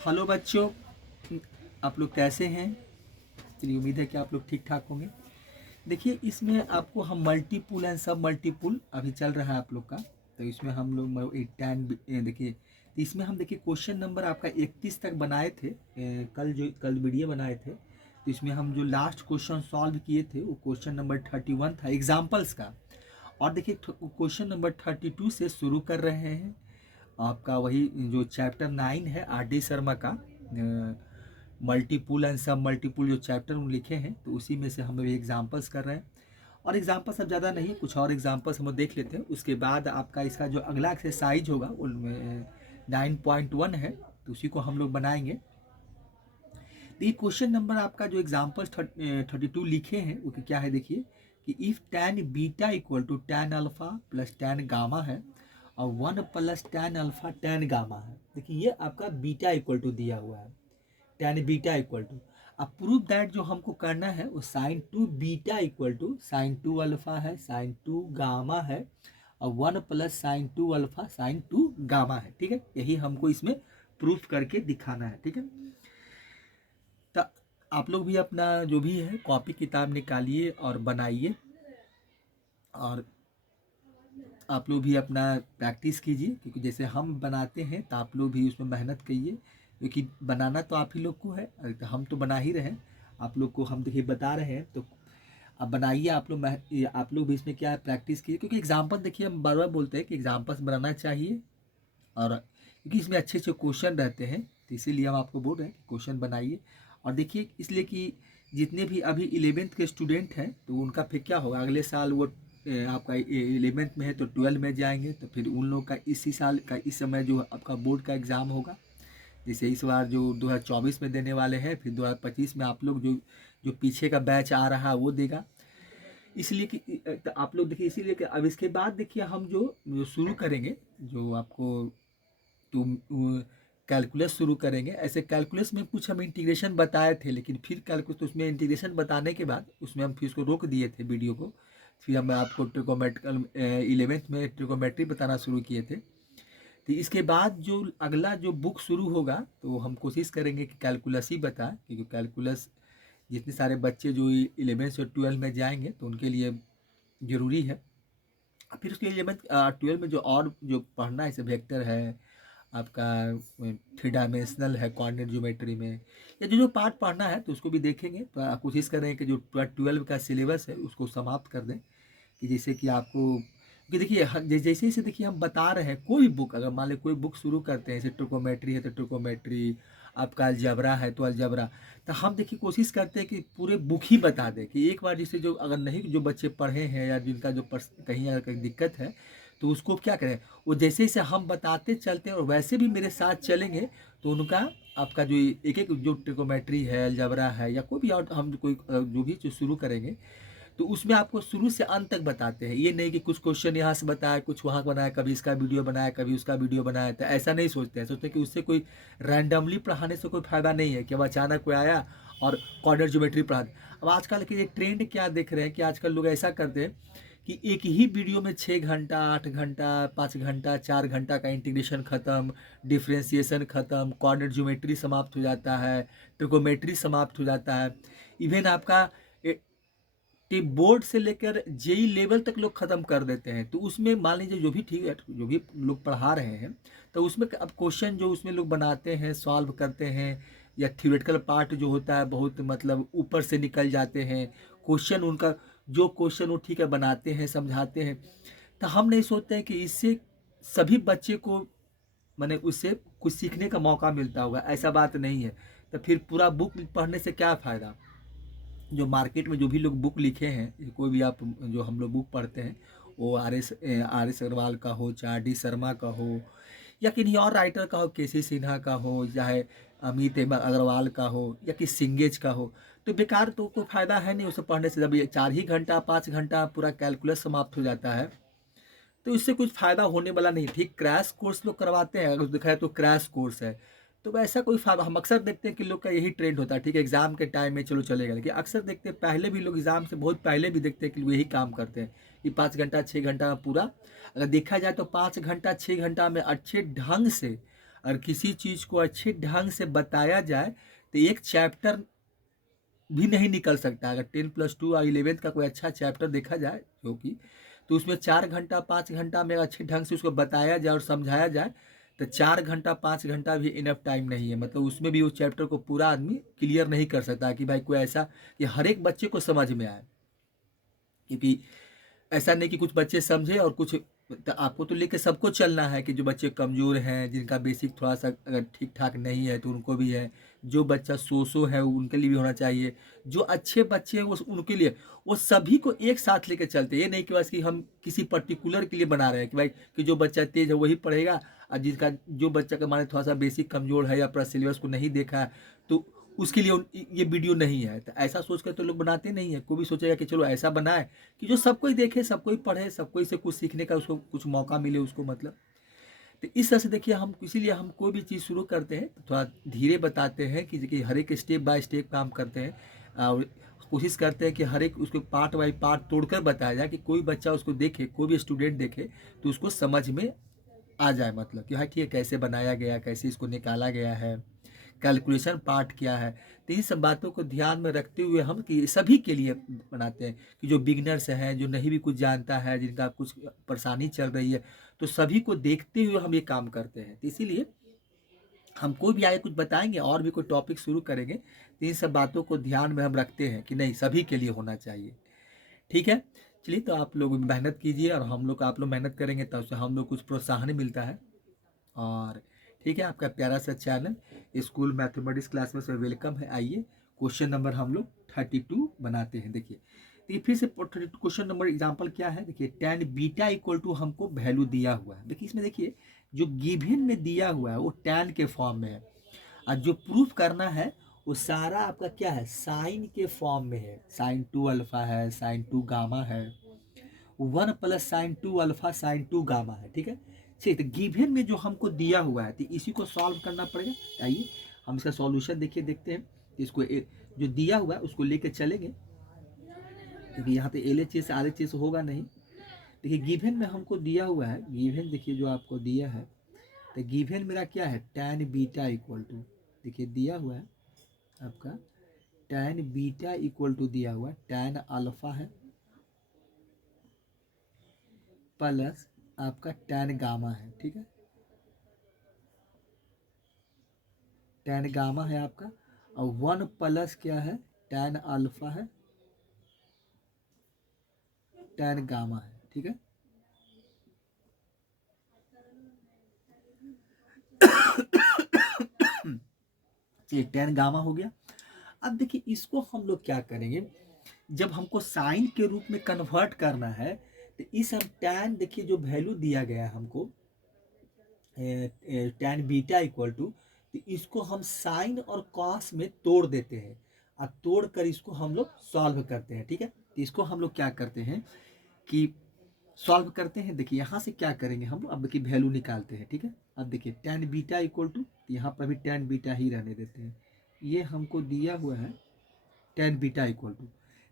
Hello बच्चों, आप लोग कैसे हैं? चलिए, उम्मीद है कि आप लोग ठीक ठाक होंगे। देखिए, इसमें आपको हम मल्टीपुल एंड सब मल्टीपुल अभी चल रहा है आप लोग का। तो इसमें हम लोग टेन देखिए, तो इसमें हम देखिए क्वेश्चन नंबर आपका 31 तक बनाए थे। कल वीडियो बनाए थे, तो इसमें हम जो लास्ट क्वेश्चन सॉल्व किए थे वो क्वेश्चन नंबर 31 था एग्जाम्पल्स का। और देखिए क्वेश्चन नंबर 32 से शुरू कर रहे हैं। आपका वही जो चैप्टर 9 है आर डी शर्मा का, मल्टीपुल एंड सब मल्टीपुल जो चैप्टर उन लिखे हैं, तो उसी में से हम अभी एग्जाम्पल्स कर रहे हैं। और एग्जाम्पल्स अब ज़्यादा नहीं, कुछ और एग्जाम्पल्स हम देख लेते हैं। उसके बाद आपका इसका जो अगला एक्सरसाइज होगा उनमें 9.1 है, तो उसी को हम लोग बनाएंगे। तो ये क्वेश्चन नंबर आपका जो एग्जाम्पल 32 लिखे हैं वो क्या है, देखिए कि if tan beta equal to tan alpha plus tan gamma है और 1 plus tan alpha tan gamma है। देखिए ये आपका बीटा इक्वल टू दिया हुआ है, tan बीटा इक्वल टू। अब प्रूव दैट जो हमको करना है वो sin 2 beta equal to sin 2 alpha है, sin 2 गामा है और 1 plus sin 2 alpha sin 2 gamma है। ठीक है, यही हमको इसमें प्रूफ करके दिखाना है। ठीक है, तो आप लोग भी अपना जो भी है कॉपी किताब निकालिए और बनाइए, और आप लोग भी अपना प्रैक्टिस कीजिए, क्योंकि जैसे हम बनाते हैं तो आप लोग भी उसमें मेहनत करिए, क्योंकि बनाना तो आप ही लोग को है। तो हम तो बना ही रहे हैं, आप लोग को हम देखिए बता रहे हैं, तो अब बनाइए आप लोग भी इसमें क्या है प्रैक्टिस कीजिए, क्योंकि एग्जाम्पल देखिए हम बार बार बोलते हैं कि एग्जाम्पल्स बनाना चाहिए, और क्योंकि इसमें अच्छे अच्छे क्वेश्चन रहते हैं, तो इसीलिए हम आपको बोल रहे हैं कि क्वेश्चन बनाइए। और देखिए इसलिए कि जितने भी अभी 11th के स्टूडेंट हैं तो उनका फिर क्या होगा, अगले साल वो आपका 11th में है तो 12 में जाएंगे, तो फिर उन लोग का इसी साल का इस समय जो आपका बोर्ड का एग्ज़ाम होगा, जैसे इस बार जो 2024 में देने वाले हैं, फिर 2025 में आप लोग जो जो पीछे का बैच आ रहा है वो देगा। इसलिए कि तो आप लोग देखिए, इसीलिए कि अब इसके बाद देखिए हम जो शुरू करेंगे, जो आपको तो कैलकुलस शुरू करेंगे। ऐसे कैलकुलस में कुछ हम इंटीग्रेशन बताए थे, लेकिन फिर कैलकुलस तो उसमें इंटीग्रेशन बताने के बाद उसमें हम फिर उसको रोक दिए थे वीडियो को। फिर हम आपको ट्रिकोमेट्रिकल 11th में ट्रिकोमेट्री बताना शुरू किए थे। तो इसके बाद जो अगला जो बुक शुरू होगा तो हम कोशिश करेंगे कि कैलकुलस ही बताएं, क्योंकि कैलकुलस जितने सारे बच्चे जो 11 से 12 में जाएंगे तो उनके लिए ज़रूरी है। फिर उसके 11 12 में जो और जो पढ़ना है, जैसे वेक्टर है आपका, थ्री डायमेंशनल है कोऑर्डिनेट ज्योमेट्री में, या जो जो पार्ट पढ़ना है तो उसको भी देखेंगे। तो कोशिश करें कि जो 12 का सिलेबस है उसको समाप्त कर दें, कि जैसे कि आपको, कि देखिए जैसे जैसे देखिए हम बता रहे हैं, कोई बुक अगर मान ली कोई बुक शुरू करते हैं, जैसे ट्रिकोमेट्री है तो ट्रिकोमेट्री, आपका अलजबरा है तो अलजबरा, तो हम देखिए कोशिश करते हैं कि पूरे बुक ही बता दें, कि एक बार जैसे जो अगर नहीं जो बच्चे पढ़े हैं या जिनका जो कहीं अगर कहीं दिक्कत है तो उसको क्या करें, वो जैसे जैसे हम बताते चलते हैं और वैसे भी मेरे साथ चलेंगे, तो उनका आपका जो एक एक जो ट्रिकोमेट्री है, अलजबरा है, या कोई भी और हम कोई जो भी जो शुरू करेंगे तो उसमें आपको शुरू से अंत तक बताते हैं। ये नहीं कि कुछ क्वेश्चन यहाँ से बताया, कुछ वहाँ बनाया, कभी इसका वीडियो बनाया, कभी उसका वीडियो बनाया, तो ऐसा नहीं सोचते हैं। सोचते हैं कि उससे कोई रैंडमली पढ़ाने से कोई फ़ायदा नहीं है, कि अब अचानक कोई आया और कोऑर्डिनेट ज्योमेट्री पढ़ा दे। अब आजकल के ट्रेंड क्या देख रहे हैं कि आजकल लोग ऐसा करते हैं कि एक ही वीडियो में 6 घंटा, 8 घंटा, 5 घंटा, 4 घंटा का इंटीग्रेशन खत्म, डिफ्रेंसिएशन खत्म, कोऑर्डिनेट ज्योमेट्री समाप्त हो जाता है, ट्रिकोमेट्री समाप्त हो जाता है, इवन आपका कि बोर्ड से लेकर जेई लेवल तक लोग ख़त्म कर देते हैं। तो उसमें मान लीजिए जो भी ठीक है, जो भी लोग पढ़ा रहे हैं, तो उसमें अब क्वेश्चन जो उसमें लोग बनाते हैं, सॉल्व करते हैं, या थियोरेटिकल पार्ट जो होता है बहुत मतलब ऊपर से निकल जाते हैं क्वेश्चन, उनका जो क्वेश्चन वो ठीक है बनाते हैं, समझाते हैं। तो हम नहीं सोचते हैं कि इससे सभी बच्चे को मैंने उससे कुछ सीखने का मौका मिलता होगा, ऐसा बात नहीं है। तो फिर पूरा बुक पढ़ने से क्या फ़ायदा। जो मार्केट में जो भी लोग बुक लिखे हैं, कोई भी आप जो हम लोग बुक पढ़ते हैं, वो आर एस अग्रवाल का हो, चाहे आर डी शर्मा का हो, या किन्हीं और राइटर का हो, के सी सिन्हा का हो, चाहे अमित अग्रवाल का हो, या कि सिंगेज का हो, तो बेकार तो कोई फ़ायदा है नहीं उसे पढ़ने से। जब ये 4 ही घंटा 5 घंटा पूरा कैलकुलस समाप्त हो जाता है, तो इससे कुछ फ़ायदा होने वाला नहीं। ठीक, क्रैश कोर्स लोग करवाते हैं, अगर दिखाए तो क्रैश कोर्स है, तो वैसा कोई फ़ायदा हम अक्सर देखते हैं कि लोग का यही ट्रेंड होता है। ठीक है, एग्ज़ाम के टाइम में चलो चलेगा, लेकिन अक्सर देखते हैं पहले भी लोग एग्ज़ाम से बहुत पहले भी देखते हैं कि लोग यही काम करते हैं, कि 5 घंटा 6 घंटा में पूरा, अगर देखा जाए तो 5 घंटा 6 घंटा में अच्छे ढंग से और किसी चीज़ को अच्छे ढंग से बताया जाए तो एक चैप्टर भी नहीं निकल सकता। अगर 10+2 और 11th का कोई अच्छा चैप्टर देखा जाए जो कि, तो उसमें 4 घंटा 5 घंटा में अच्छे ढंग से उसको बताया जाए और समझाया जाए, तो 4 घंटा 5 घंटा भी इनफ टाइम नहीं है। मतलब उसमें भी उस चैप्टर को पूरा आदमी क्लियर नहीं कर सकता कि भाई कोई ऐसा कि हर एक बच्चे को समझ में आए। क्योंकि ऐसा नहीं कि कुछ बच्चे समझे और कुछ, तो आपको तो लेके सबको चलना है कि जो बच्चे कमज़ोर हैं, जिनका बेसिक थोड़ा सा अगर ठीक ठाक नहीं है तो उनको भी है, जो बच्चा सो है उनके लिए भी होना चाहिए, जो अच्छे बच्चे हैं वो उनके लिए, वो सभी को एक साथ लेके चलते हैं। ये नहीं कि बस कि हम किसी पर्टिकुलर के लिए बना रहे हैं कि भाई कि जो बच्चा तेज है वही पढ़ेगा, और जिसका जो बच्चा का माने थोड़ा सा बेसिक कमज़ोर है या पूरा सिलेबस को नहीं देखा है तो उसके लिए ये वीडियो नहीं है। तो ऐसा सोच कर तो लोग बनाते नहीं है। कोई भी सोचेगा कि चलो ऐसा बनाए कि जो सबको ही देखे, सबको ही पढ़े, सबको ही से कुछ सीखने का उसको कुछ मौका मिले उसको। मतलब तो इस तरह से देखिए, हम इसीलिए हम कोई भी चीज़ शुरू करते हैं तो थोड़ा धीरे बताते हैं कि हर एक स्टेप बाय स्टेप काम करते हैं और कोशिश करते हैं कि हर एक उसको पार्ट बाय पार्ट तोड़कर बताया जाए कि कोई बच्चा उसको देखे, कोई भी स्टूडेंट देखे तो उसको समझ में आ जाए। मतलब कि हाँ ठीक है, कैसे बनाया गया, कैसे इसको निकाला गया है, कैलकुलेशन पार्ट क्या है। तो इन सब बातों को ध्यान में रखते हुए हम कि सभी के लिए बनाते हैं कि जो बिगनर्स हैं, जो नहीं भी कुछ जानता है, जिनका कुछ परेशानी चल रही है, तो सभी को देखते हुए हम ये काम करते हैं। तो इसीलिए हम कोई भी आगे कुछ बताएंगे और भी कोई टॉपिक शुरू करेंगे तो इन सब बातों को ध्यान में हम रखते हैं कि नहीं, सभी के लिए होना चाहिए। ठीक है, चलिए तो आप लोग मेहनत कीजिए और हम लोग आप लोग मेहनत करेंगे तब से हम लोग कुछ प्रोत्साहन मिलता है। और ठीक है, आपका प्यारा सा चैनल स्कूल मैथमेटिक्स क्लास में से वेलकम है। आइए क्वेश्चन नंबर हम लोग 32 बनाते हैं। देखिए तो ये फिर से क्वेश्चन नंबर एग्जांपल क्या है, देखिए tan बीटा इक्वल टू हमको वैल्यू दिया हुआ है। देखिए इसमें देखिए जो गिवन में दिया हुआ है वो tan के फॉर्म में है, और जो प्रूफ करना है वो सारा आपका क्या है, साइन के फॉर्म में है। sin 2 अल्फा है, sin 2 गामा है, 1 + sin 2 अल्फा sin 2 गामा है। ठीक है, ठीक। तो गिवन में जो हमको दिया हुआ है तो इसी को सॉल्व करना पड़ेगा। आइए हम इसका सॉल्यूशन देखिए, देखते हैं। इसको जो दिया हुआ है उसको लेके चलेंगे, क्योंकि यहाँ पे LHS से RHS होगा नहीं। देखिए गिवन में हमको दिया हुआ है, गिवन देखिए जो आपको दिया है, तो गिवन मेरा क्या है, tan बीटा इक्वल टू, देखिए दिया हुआ है आपका tan बीटा इक्वल टू दिया हुआ है tan अल्फा है प्लस आपका tan गामा है। ठीक है, tan गामा है आपका, और 1 प्लस क्या है, tan अल्फा है tan गामा है। ठीक है, चलिए tan गामा हो गया। अब देखिए इसको हम लोग क्या करेंगे, जब हमको साइन के रूप में कन्वर्ट करना है तो इस हम tan, देखिए जो वैल्यू दिया गया है हमको tan बीटा इक्वल टू, तो इसको हम साइन और कॉस में तोड़ देते हैं और तोड़ कर इसको हम लोग सॉल्व करते हैं। ठीक है, तो इसको हम लोग क्या करते हैं कि सॉल्व करते हैं। देखिए यहाँ से क्या करेंगे हम, अब देखिए वैल्यू निकालते हैं। ठीक है, अब देखिए tan बीटा इक्वल टू, यहाँ पर भी tan बीटा ही रहने देते हैं। ये हमको दिया हुआ है tan बीटा इक्वल टू,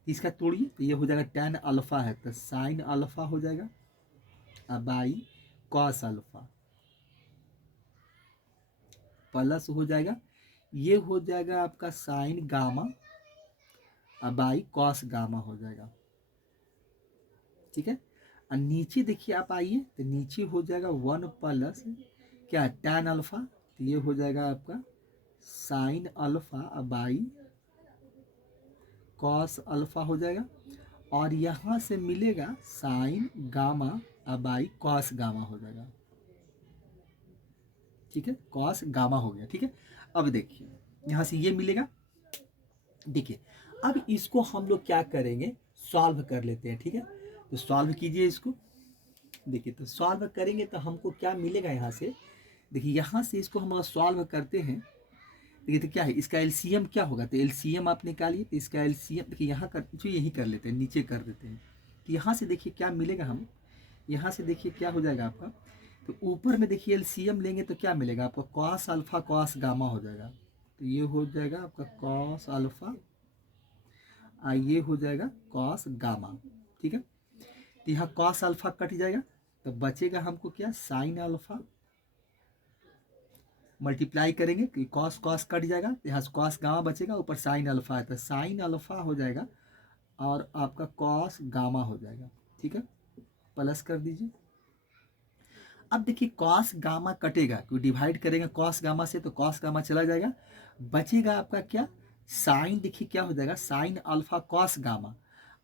इसका तोड़िए तो ये हो जाएगा tan अल्फा है तो साइन अल्फा हो जाएगा, अब आई कॉस अल्फा प्लस हो जाएगा, ये हो जाएगा आपका साइन गामा, अब आई कॉस गामा हो जाएगा। ठीक है, और नीचे देखिए आप आइए तो नीचे हो जाएगा 1 प्लस क्या tan अल्फा, तो ये हो जाएगा आपका साइन अल्फा, अब आई कॉस अल्फा हो जाएगा, और यहाँ से मिलेगा साइन गामा, अब आई कॉस गामा हो जाएगा। ठीक है, कॉस गामा हो गया। ठीक है, अब देखिए यहाँ से ये मिलेगा। देखिए अब इसको हम लोग क्या करेंगे, सॉल्व कर लेते हैं। ठीक है, तो सॉल्व कीजिए इसको। देखिए तो सॉल्व करेंगे तो हमको क्या मिलेगा यहाँ से, देखिए यहाँ से इसको हम सॉल्व करते हैं। देखिए तो क्या है, इसका एलसीएम क्या होगा, तो एलसीएम आप निकालिए, तो इसका एलसीएम देखिए यहाँ कर, जो यही कर लेते हैं, नीचे कर देते हैं। तो यहाँ से देखिए क्या मिलेगा, हम यहाँ से देखिए क्या हो जाएगा आपका, तो ऊपर में देखिए एलसीएम लेंगे तो क्या मिलेगा आपका, कॉस अल्फा कॉस गामा हो जाएगा। तो ये हो जाएगा आपका कॉस अल्फा, ये हो जाएगा कॉस गामा। ठीक है, तो यहाँ कॉस अल्फा कट जाएगा तो बचेगा हमको क्या, साइन अल्फा मल्टीप्लाई करेंगे कि कॉस कॉस कट जाएगा, यहाँ से कॉस गामा बचेगा, ऊपर साइन अल्फा है तो साइन अल्फा हो जाएगा और आपका कॉस गामा हो जाएगा। ठीक है, प्लस कर दीजिए। अब देखिए कॉस गामा कटेगा, क्योंकि डिवाइड करेंगे कॉस गामा से तो कॉस गामा चला जाएगा, बचेगा आपका क्या, साइन। देखिए क्या हो जाएगा, साइन अल्फा कॉस गामा,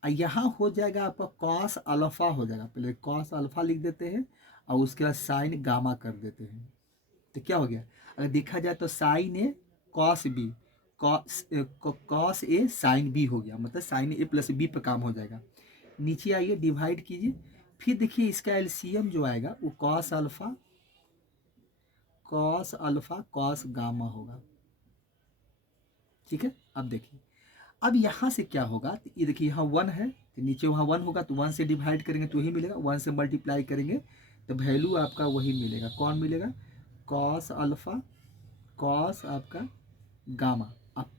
और यहाँ हो जाएगा आपका कॉस अल्फा हो जाएगा। पहले कॉस अल्फा लिख देते हैं और उसके बाद साइन गामा कर देते हैं, तो क्या हो गया, अगर देखा जाए तो sine A cos B, cos A sine B हो गया, मतलब साइन ए प्लस बी पर काम हो जाएगा। नीचे आइए डिवाइड कीजिए, फिर देखिए इसका एलसीएम जो आएगा वो कॉस अल्फा कॉस गामा होगा। ठीक है, अब देखिए अब यहाँ से क्या होगा, तो ये देखिए यहाँ 1 है तो नीचे वहाँ 1 होगा, तो 1 से डिवाइड करेंगे तो वही मिलेगा, 1 से मल्टीप्लाई करेंगे तो वैल्यू आपका वही मिलेगा। कौन मिलेगा, कॉस अल्फा कॉस आपका गामा। अब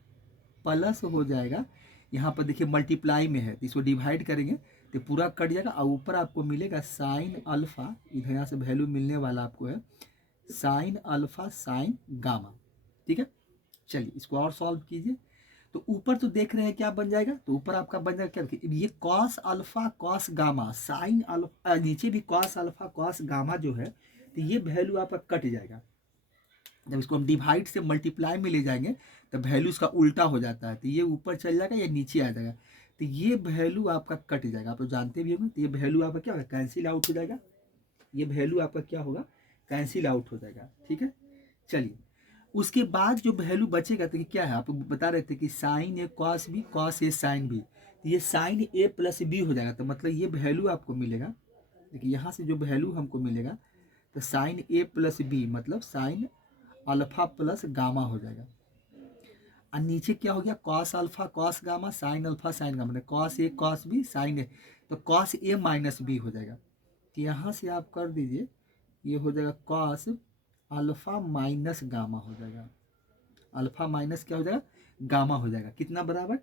प्लस हो जाएगा, यहाँ पर देखिए मल्टीप्लाई में है तो इसको डिवाइड करेंगे तो पूरा कट जाएगा, और ऊपर आपको मिलेगा साइन अल्फा, इधर यहाँ से वैल्यू मिलने वाला आपको है साइन अल्फा साइन गामा। ठीक है, चलिए इसको और सॉल्व कीजिए। तो ऊपर तो देख रहे हैं क्या बन जाएगा, तो ऊपर आपका बन जाएगा क्या, ये cos alpha cos gamma sine alpha, नीचे भी कॉस अल्फा कॉस गामा जो है, तो ये वैल्यू आपका कट जाएगा। जब इसको हम डिवाइड से मल्टीप्लाई में ले जाएंगे तो वैल्यू इसका उल्टा हो जाता है, तो ये ऊपर चल जाएगा या नीचे आ जाएगा, तो ये वैल्यू आपका कट जाएगा। आप तो जानते भी होंगे, तो ये वैल्यू आपका क्या होगा, कैंसिल आउट हो जाएगा, ये वैल्यू आपका क्या होगा, कैंसिल आउट हो जाएगा। ठीक है, चलिए उसके बाद जो वैल्यू बचेगा तो क्या है, आप बता रहे थे कि sign A cos B cos A sine B, तो ये साइन ए प्लस बी हो जाएगा, तो मतलब ये वैल्यू आपको मिलेगा। देखिए यहाँ से जो वैल्यू हमको मिलेगा तो साइन ए प्लस बी मतलब साइन अल्फा प्लस गामा हो जाएगा, और नीचे क्या हो गया, cos alpha cos gamma sine alpha sine gamma, cos A cos B sine A, तो कॉस ए माइनस बी हो जाएगा। तो यहाँ से आप कर दीजिए, ये हो जाएगा कॉस अल्फा माइनस गामा हो जाएगा, अल्फा माइनस क्या हो जाएगा, गामा हो जाएगा, कितना बराबर,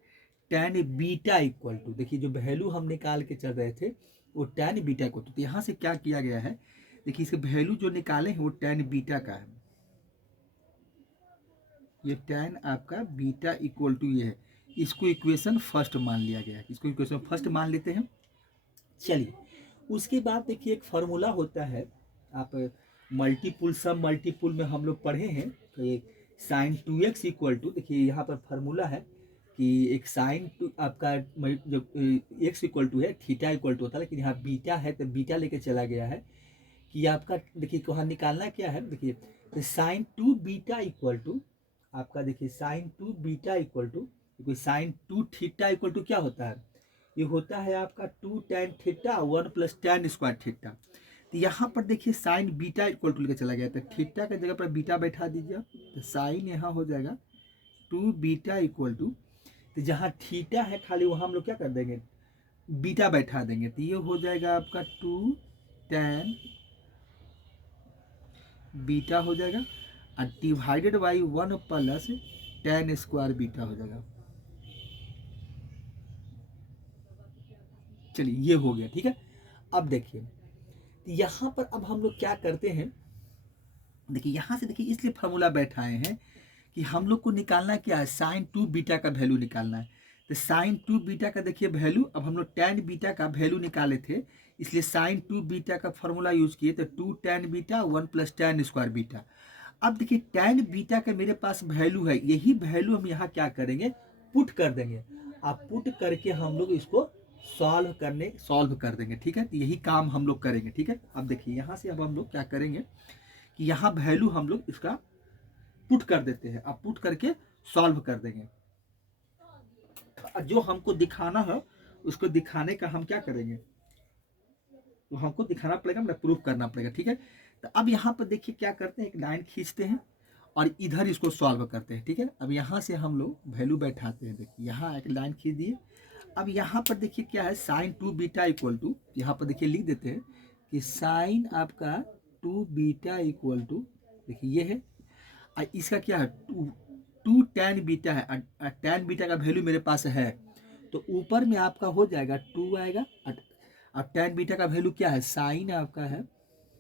टेन बीटा इक्वल टू, देखिए जो वैल्यू हम निकाल के चल रहे थे वो टेन बीटा इक्वल टू, तो यहाँ से क्या किया गया है, देखिए इसके वैल्यू जो निकाले हैं वो टेन बीटा का है, ये टेन आपका बीटा इक्वल टू ये है, इसको इक्वेशन फर्स्ट मान लिया गया है, इसको इक्वेशन फर्स्ट मान लेते हैं। चलिए उसके बाद देखिए एक फार्मूला होता है, आप मल्टीपुल सब मल्टीपुल में हम लोग पढ़े हैं, तो एक साइन 2x इक्वल टू, देखिए यहाँ पर फार्मूला है कि एक साइन टू आपका जब x इक्वल टू है थीटा इक्वल टू होता है, लेकिन यहाँ बीटा है तो बीटा लेके चला गया है कि आपका देखिए वहाँ निकालना क्या है, देखिए तो साइन 2 बीटा इक्वल टू आपका, देखिए साइन 2 बीटा इक्वल टू, क्योंकि साइन 2 थीटा इक्वल टू क्या होता है, ये होता है आपका 2 tan theta 1 plus tan square theta. तो यहाँ पर देखिए साइन बीटा इक्वल टू लेकर चला गया, तो थीटा की जगह पर बीटा बैठा दीजिए आप, तो साइन यहाँ हो जाएगा 2 बीटा इक्वल टू, तो जहाँ थीटा है खाली वहाँ हम लोग क्या कर देंगे, बीटा बैठा देंगे, तो ये हो जाएगा आपका 2 tan बीटा हो जाएगा, और divided by 1 plus tan square beta हो जाएगा। चलिए ये हो गया। ठीक है, अब देखिए यहाँ पर अब हम लोग क्या करते हैं, देखिए यहाँ से देखिए इसलिए फार्मूला बैठाए हैं कि हम लोग को निकालना क्या है, साइन 2 बीटा का वैल्यू निकालना है, तो साइन 2 बीटा का देखिए वैल्यू, अब हम लोग tan बीटा का वैल्यू निकाले थे, इसलिए साइन 2 बीटा का फार्मूला यूज किए, तो 2 tan beta 1 plus tan square beta. अब देखिए tan बीटा का मेरे पास वैल्यू है, यही वैल्यू हम यहाँ क्या करेंगे, पुट कर देंगे, आप पुट करके हम लोग इसको सॉल्व कर देंगे। ठीक है, तो यही काम हम लोग करेंगे। ठीक है, अब देखिए यहाँ से अब हम लोग क्या करेंगे कि यहाँ वैल्यू हम लोग इसका पुट कर देते हैं, अब पुट करके सॉल्व कर देंगे, जो हमको दिखाना है उसको दिखाने का हम क्या करेंगे, तो हमको दिखाना पड़ेगा, मतलब प्रूफ करना पड़ेगा। ठीक है, तो अब यहाँ पर देखिए क्या करते हैं, एक लाइन खींचते हैं और इधर इसको सॉल्व करते हैं। ठीक है, अब यहाँ से हम लोग वैल्यू बैठाते हैं, देखिए यहाँ एक लाइन खींच दिए, अब यहाँ पर देखिए क्या है, साइन 2 बीटा इक्वल टू, यहाँ पर देखिए लिख देते हैं कि साइन आपका 2 बीटा इक्वल टू, देखिए ये है, और इसका क्या है 2 tan बीटा है, tan बीटा का वैल्यू मेरे पास है, तो ऊपर में आपका हो जाएगा 2 आएगा, और tan बीटा का वैल्यू क्या है, साइन आपका है,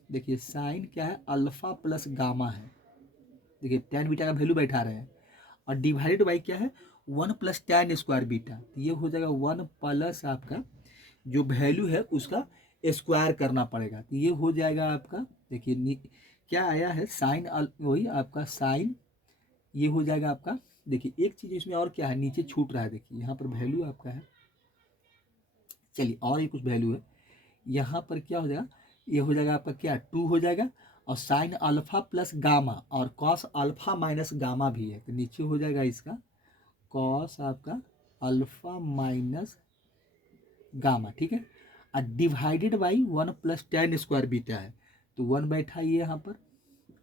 देखिए साइन क्या है, अल्फा प्लस गामा है, देखिए tan बीटा का वैल्यू बैठा रहे हैं, और डिवाइडेड बाई क्या है 1 प्लस tan स्क्वायर बीटा, तो ये हो जाएगा 1 प्लस आपका जो वैल्यू है उसका स्क्वायर करना पड़ेगा, तो ये हो जाएगा आपका, देखिए क्या आया है साइन, वही आपका साइन, ये हो जाएगा आपका। देखिए एक चीज़ इसमें और क्या है, नीचे छूट रहा है, देखिए यहाँ पर वैल्यू आपका है, चलिए और ये कुछ वैल्यू है, यहाँ पर क्या हो जाएगा, ये हो जाएगा आपका क्या 2 हो जाएगा, और साइन अल्फा प्लस गामा और कॉस अल्फा माइनस गामा भी है, तो नीचे हो जाएगा इसका कॉस आपका अल्फा माइनस गामा, ठीक है। और divided by 1 plus tan square beta है, तो 1 बैठा ये यहाँ पर,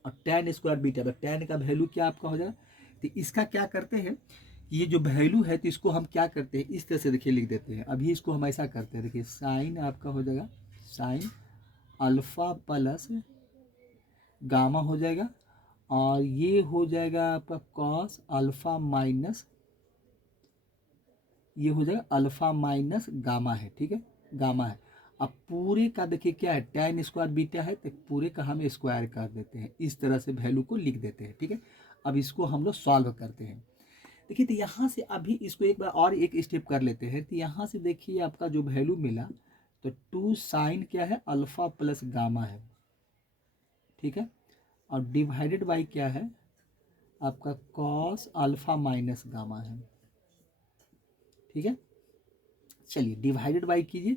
और tan स्क्वायर बीटा, तो tan का वैल्यू क्या आपका हो जाएगा, तो इसका क्या करते हैं, ये जो वैल्यू है तो इसको हम क्या करते हैं, इस तरह से देखिए लिख देते हैं, अभी इसको हम ऐसा करते हैं, देखिए साइन आपका हो जाएगा साइन अल्फा प्लस गामा हो जाएगा, और ये हो जाएगा आपका कॉस अल्फा माइनस, ये हो जाएगा अल्फा माइनस गामा है, ठीक है, गामा है। अब पूरे का देखिए क्या है tan स्क्वायर बीटा है, तो पूरे का हम स्क्वायर कर देते हैं, इस तरह से वैल्यू को लिख देते हैं, ठीक है। अब इसको हम लोग सॉल्व करते हैं, देखिए तो यहाँ से अभी इसको एक बार और एक स्टेप कर लेते हैं, तो यहाँ से देखिए आपका जो वैल्यू मिला, तो 2 साइन क्या है अल्फा प्लस गामा है, ठीक है, और डिवाइडेड बाई क्या है आपका कॉस अल्फा माइनस गामा है, ठीक है। चलिए डिवाइडेड बाई कीजिए,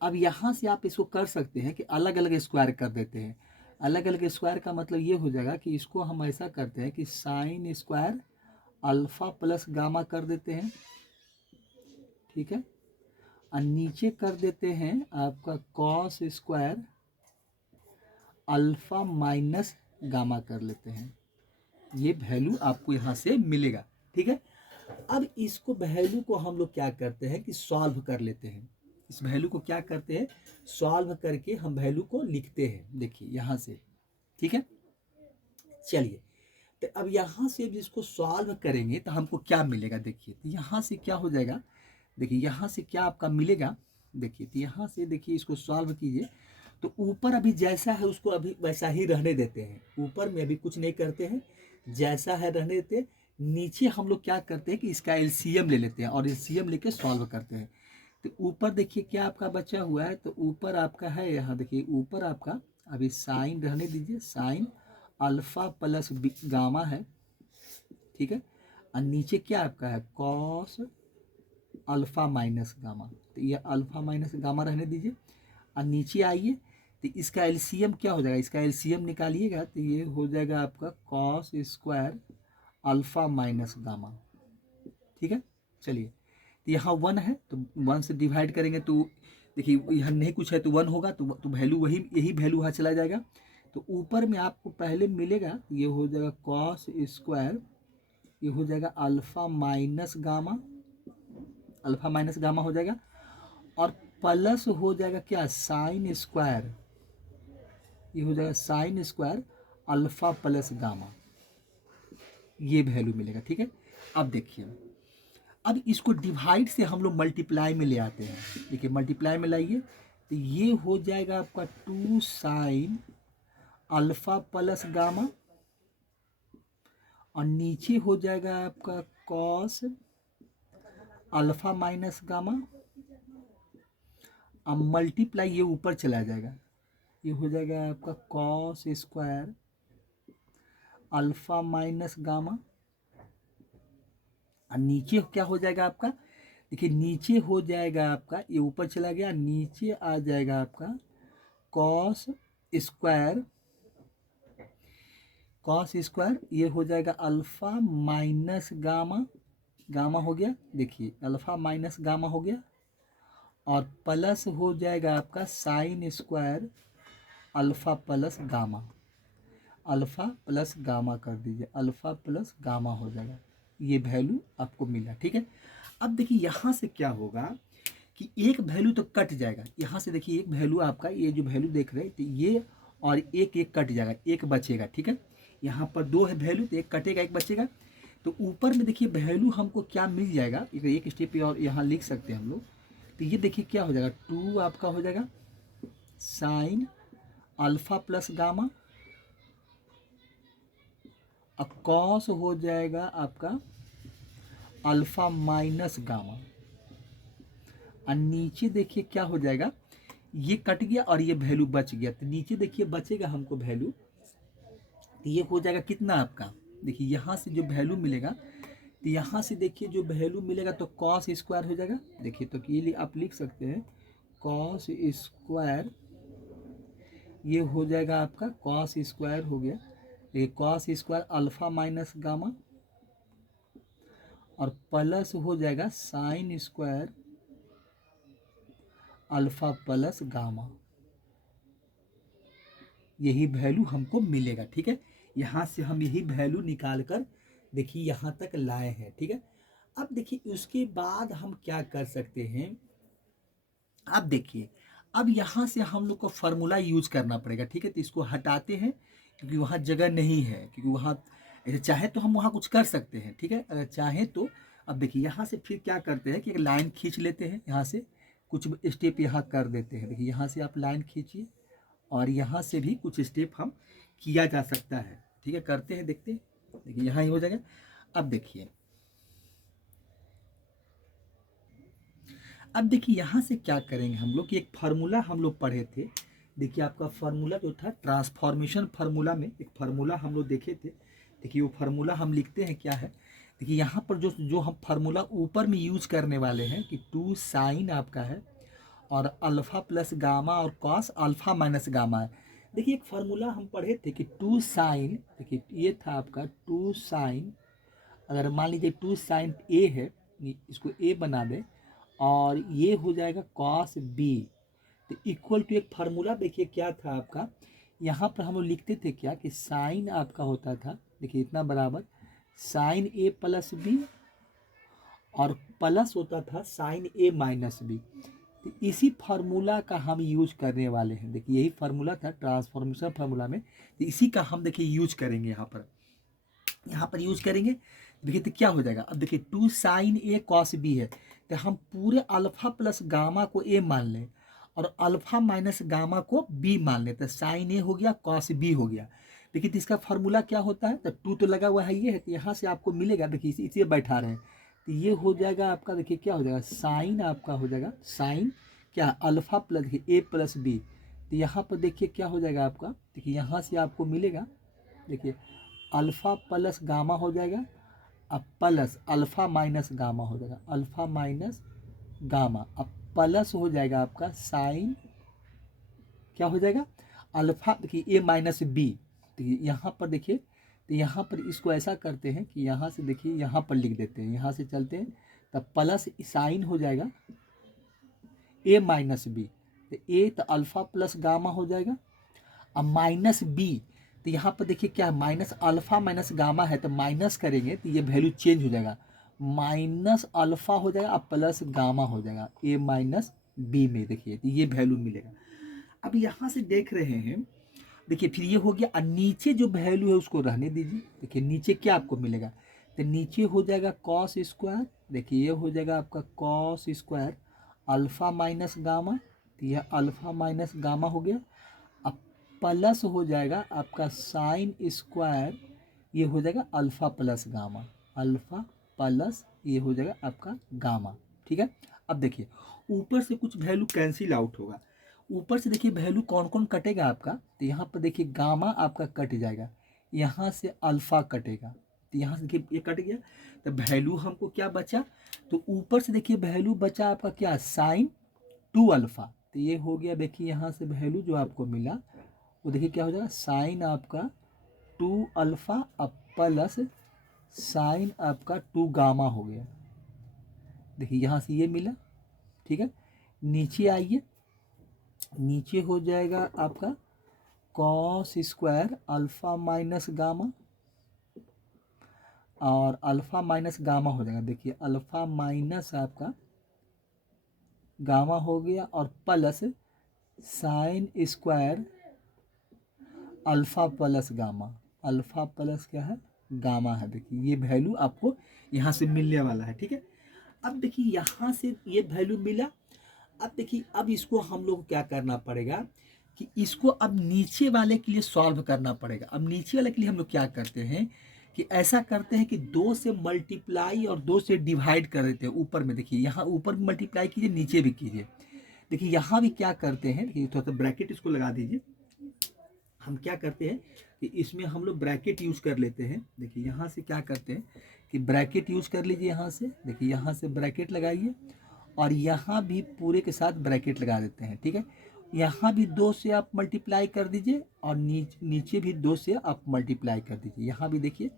अब यहाँ से आप इसको कर सकते हैं कि अलग अलग स्क्वायर कर देते हैं, अलग अलग स्क्वायर का मतलब ये हो जाएगा कि इसको हम ऐसा करते हैं कि sine square alpha plus gamma कर देते हैं, ठीक है, और नीचे कर देते हैं आपका cos square alpha minus gamma कर लेते हैं, ये वैल्यू आपको यहाँ से मिलेगा, ठीक है। अब इसको वैल्यू को हम लोग क्या करते हैं कि सॉल्व कर लेते हैं, इस वैल्यू को क्या करते हैं सॉल्व करके हम वैल्यू को लिखते हैं, देखिए यहाँ से, ठीक है। चलिए तो अब यहाँ से इसको सॉल्व करेंगे तो हमको क्या मिलेगा, देखिए तो यहाँ से क्या हो जाएगा, देखिए यहाँ से क्या आपका मिलेगा, देखिए तो यहाँ से देखिए इसको सॉल्व कीजिए, तो ऊपर अभी जैसा है उसको अभी वैसा ही रहने देते हैं, ऊपर में अभी कुछ नहीं करते हैं, जैसा है रहने देते हैं। नीचे हम लोग क्या करते हैं कि इसका एलसीएम ले लेते हैं, और एलसीएम लेके सॉल्व करते हैं, तो ऊपर देखिए क्या आपका बचा हुआ है, तो ऊपर आपका है यहाँ देखिए ऊपर आपका अभी साइन रहने दीजिए, साइन अल्फा प्लस गामा है, ठीक है, और नीचे क्या आपका है कॉस अल्फा माइनस गामा, तो ये अल्फा माइनस गामा रहने दीजिए, और नीचे आइए तो इसका एलसीएम क्या हो जाएगा, इसका एलसीएम निकालिएगा तो ये हो जाएगा आपका cos square alpha minus gamma, ठीक है। चलिए तो यहाँ 1 है तो 1 से डिवाइड करेंगे, तो देखिए यहाँ नहीं कुछ है तो 1 होगा, तो वैल्यू वही यही वैल्यू यहाँ चला जाएगा, तो ऊपर में आपको पहले मिलेगा ये हो जाएगा कॉस स्क्वायर, ये हो जाएगा alpha minus gamma, alpha minus gamma हो जाएगा, और प्लस हो जाएगा क्या साइन स्क्वायर, ये हो जाएगा sine square alpha plus gamma, ये वैल्यू मिलेगा, ठीक है। अब देखिए अब इसको डिवाइड से हम लोग मल्टीप्लाई में ले आते हैं, देखिए मल्टीप्लाई में लाइए तो ये हो जाएगा आपका 2 साइन अल्फा प्लस गामा, और नीचे हो जाएगा आपका कॉस अल्फा माइनस गामा, अब मल्टीप्लाई ये ऊपर चला जाएगा, ये हो जाएगा आपका cos square alpha minus gamma, और नीचे क्या हो जाएगा आपका, देखिए नीचे हो जाएगा आपका ये ऊपर चला गया, नीचे आ जाएगा आपका कॉस स्क्वायर, कॉस स्क्वायर ये हो जाएगा अल्फा माइनस गामा, गामा हो गया, देखिए अल्फा माइनस गामा हो गया, और प्लस हो जाएगा आपका sine square alpha plus gamma, alpha plus gamma कर दीजिए, अल्फा प्लस गामा हो जाएगा, ये वैल्यू आपको मिला, ठीक है। अब देखिए यहाँ से क्या होगा कि एक वैल्यू तो कट जाएगा, यहाँ से देखिए एक वैल्यू आपका ये जो वैल्यू देख रहे हैं तो ये और एक एक कट जाएगा, एक बचेगा, ठीक है। यहाँ पर 2 है वैल्यू तो एक कटेगा एक बचेगा, तो ऊपर में देखिए वैल्यू हमको क्या मिल जाएगा, एक स्टेप और यहाँ लिख सकते हैं हम लोग, तो ये देखिए क्या हो जाएगा 2 आपका हो जाएगा साइन अल्फा प्लस गामा, और कॉस हो जाएगा आपका अल्फा माइनस गामा, और नीचे देखिए क्या हो जाएगा, ये कट गया और ये वैल्यू बच गया, तो नीचे देखिए बचेगा हमको वैल्यू, तो ये हो जाएगा कितना आपका, देखिए यहाँ से जो वैल्यू मिलेगा, तो यहाँ से देखिए जो वैल्यू मिलेगा तो कॉस स्क्वायर हो जाएगा। देखिए तो ये आप लिख सकते हैं कॉस स्क्वायर, ये हो जाएगा आपका कॉस स्क्वायर हो गया, ये cos square alpha minus gamma, और प्लस हो जाएगा sine square alpha plus gamma, यही वैल्यू हमको मिलेगा। ठीक है, यहाँ से हम यही वैल्यू निकाल कर देखिए यहाँ तक लाए हैं। ठीक है, अब देखिए उसके बाद हम क्या कर सकते हैं, अब देखिए अब यहाँ से हम लोग को फार्मूला यूज करना पड़ेगा। ठीक है, तो इसको हटाते हैं क्योंकि वहाँ जगह नहीं है, क्योंकि वहाँ ऐसे चाहे तो हम वहाँ कुछ कर सकते हैं। ठीक है, अगर चाहे तो अब देखिए यहाँ से फिर क्या करते हैं कि एक लाइन खींच लेते हैं, यहाँ से कुछ स्टेप यहाँ कर देते हैं। देखिए यहाँ से आप लाइन खींचिए और यहाँ से भी कुछ स्टेप हम किया जा सकता है। ठीक है, करते हैं, देखते हैं। देखिए यहाँ ही हो जाएगा। अब देखिए, अब देखिए यहाँ से क्या करेंगे हम लोग कि एक फार्मूला हम लोग पढ़े थे। देखिए आपका फार्मूला जो था ट्रांसफॉर्मेशन फार्मूला में एक फार्मूला हम लोग देखे थे। देखिए वो फार्मूला हम लिखते हैं क्या है, देखिए यहाँ पर जो जो हम फार्मूला ऊपर में यूज करने वाले हैं कि 2 साइन आपका है और अल्फा प्लस गामा और कॉस अल्फा माइनस गामा है। देखिए एक फार्मूला हम पढ़े थे कि 2 साइन, देखिए ये था आपका 2 साइन, अगर मान लीजिए 2 साइन ए है, इसको ए बना दें और ये हो जाएगा कॉस बी, तो इक्वल टू एक फार्मूला देखिए क्या था आपका, यहाँ पर हम लोग लिखते थे क्या कि साइन आपका होता था, देखिए इतना बराबर साइन ए प्लस बी और प्लस होता था साइन ए माइनस बी। तो इसी फार्मूला का हम यूज करने वाले हैं। देखिए यही फार्मूला था ट्रांसफॉर्मेशन फार्मूला में, तो इसी का हम देखिए यूज करेंगे यहाँ पर यूज करेंगे। देखिए तो क्या हो जाएगा, अब देखिए 2 साइन ए कॉस बी है, तो हम पूरे अल्फा प्लस गामा को ए मान लें और अल्फा माइनस गामा को बी मान लें, तो साइन ए हो गया कॉस बी हो गया। देखिए तो इसका फार्मूला क्या होता है, तो 2 तो लगा हुआ है ये है, तो यहाँ से आपको मिलेगा, देखिए इसे बैठा रहे हैं, तो ये हो जाएगा आपका, देखिए क्या हो जाएगा साइन आपका हो जाएगा साइन क्या अल्फा प्लस ए प्लस बी, तो यहाँ पर देखिए क्या हो जाएगा आपका, देखिए यहाँ से आपको मिलेगा, देखिए अल्फा प्लस गामा हो जाएगा, अब प्लस अल्फा माइनस गामा हो जाएगा, अल्फा माइनस गामा, अब प्लस हो जाएगा आपका साइन क्या हो जाएगा अल्फा, देखिए ए माइनस बी, तो यहाँ पर देखिए, तो यहाँ पर इसको ऐसा करते हैं कि यहाँ से देखिए यहाँ पर लिख देते हैं, यहाँ से चलते हैं, तब प्लस साइन हो जाएगा ए माइनस बी, तो ए तो अल्फा प्लस गामा हो जाएगा, अब माइनस बी, तो यहाँ पर देखिए क्या माइनस अल्फा माइनस गामा है, तो माइनस करेंगे तो ये वैल्यू चेंज हो जाएगा, माइनस अल्फा हो जाएगा अब प्लस गामा हो जाएगा ए माइनस बी में, देखिए तो ये वैल्यू मिलेगा। अब यहाँ से देख रहे हैं, देखिए फिर ये हो गया, और नीचे जो वैल्यू है उसको रहने दीजिए। देखिए नीचे क्या आपको मिलेगा, तो नीचे हो जाएगा कॉस स्क्वायर, देखिए ये हो जाएगा आपका cos square alpha minus gamma, तो यह अल्फा माइनस गामा हो गया, अब प्लस हो जाएगा आपका साइन स्क्वायर, ये हो जाएगा alpha plus gamma, alpha plus ये हो जाएगा आपका गामा। ठीक है, अब देखिए ऊपर से कुछ वैल्यू कैंसिल आउट होगा, ऊपर से देखिए वैल्यू कौन कौन कटेगा आपका, तो यहाँ पर देखिए गामा आपका कट जाएगा, यहाँ से अल्फा कटेगा, तो यहाँ से देखिए ये कट गया, तो वैल्यू हमको क्या बचा, तो ऊपर से देखिए वैल्यू बचा आपका क्या साइन 2 अल्फा, तो ये हो गया, देखिए यहाँ से वैल्यू जो आपको मिला वो देखिए क्या हो जाएगा साइन आपका 2 अल्फा अब प्लस साइन आपका 2 गामा हो गया। देखिए यहाँ से ये मिला। ठीक है, नीचे आइए, नीचे हो जाएगा आपका cos square alpha minus gamma और अल्फा माइनस गामा हो जाएगा, देखिए अल्फा माइनस आपका गामा हो गया और plus sine square alpha plus gamma, alpha plus क्या है गामा है। देखिए ये वैल्यू आपको यहाँ से मिलने वाला है। ठीक है, अब देखिए यहाँ से ये वैल्यू मिला, अब देखिए अब इसको हम लोग क्या करना पड़ेगा कि इसको अब नीचे वाले के लिए सॉल्व करना पड़ेगा। अब नीचे वाले के लिए हम लोग क्या करते हैं कि ऐसा करते हैं कि 2 से मल्टीप्लाई और 2 से डिवाइड कर देते हैं। ऊपर में देखिए, यहाँ ऊपर भी मल्टीप्लाई कीजिए, नीचे भी कीजिए। देखिए यहाँ भी क्या करते हैं, देखिए थोड़ा सा ब्रैकेट इसको लगा दीजिए। हम क्या करते हैं कि इसमें हम लोग ब्रैकेट यूज कर लेते हैं। देखिए यहाँ से क्या करते हैं कि ब्रैकेट यूज कर लीजिए। यहाँ से देखिए, यहाँ से ब्रैकेट लगाइए और यहाँ भी पूरे के साथ ब्रैकेट लगा देते हैं, ठीक है। यहाँ भी 2 से आप मल्टीप्लाई कर दीजिए और नीचे भी 2 से आप मल्टीप्लाई कर दीजिए। यहाँ भी देखिए,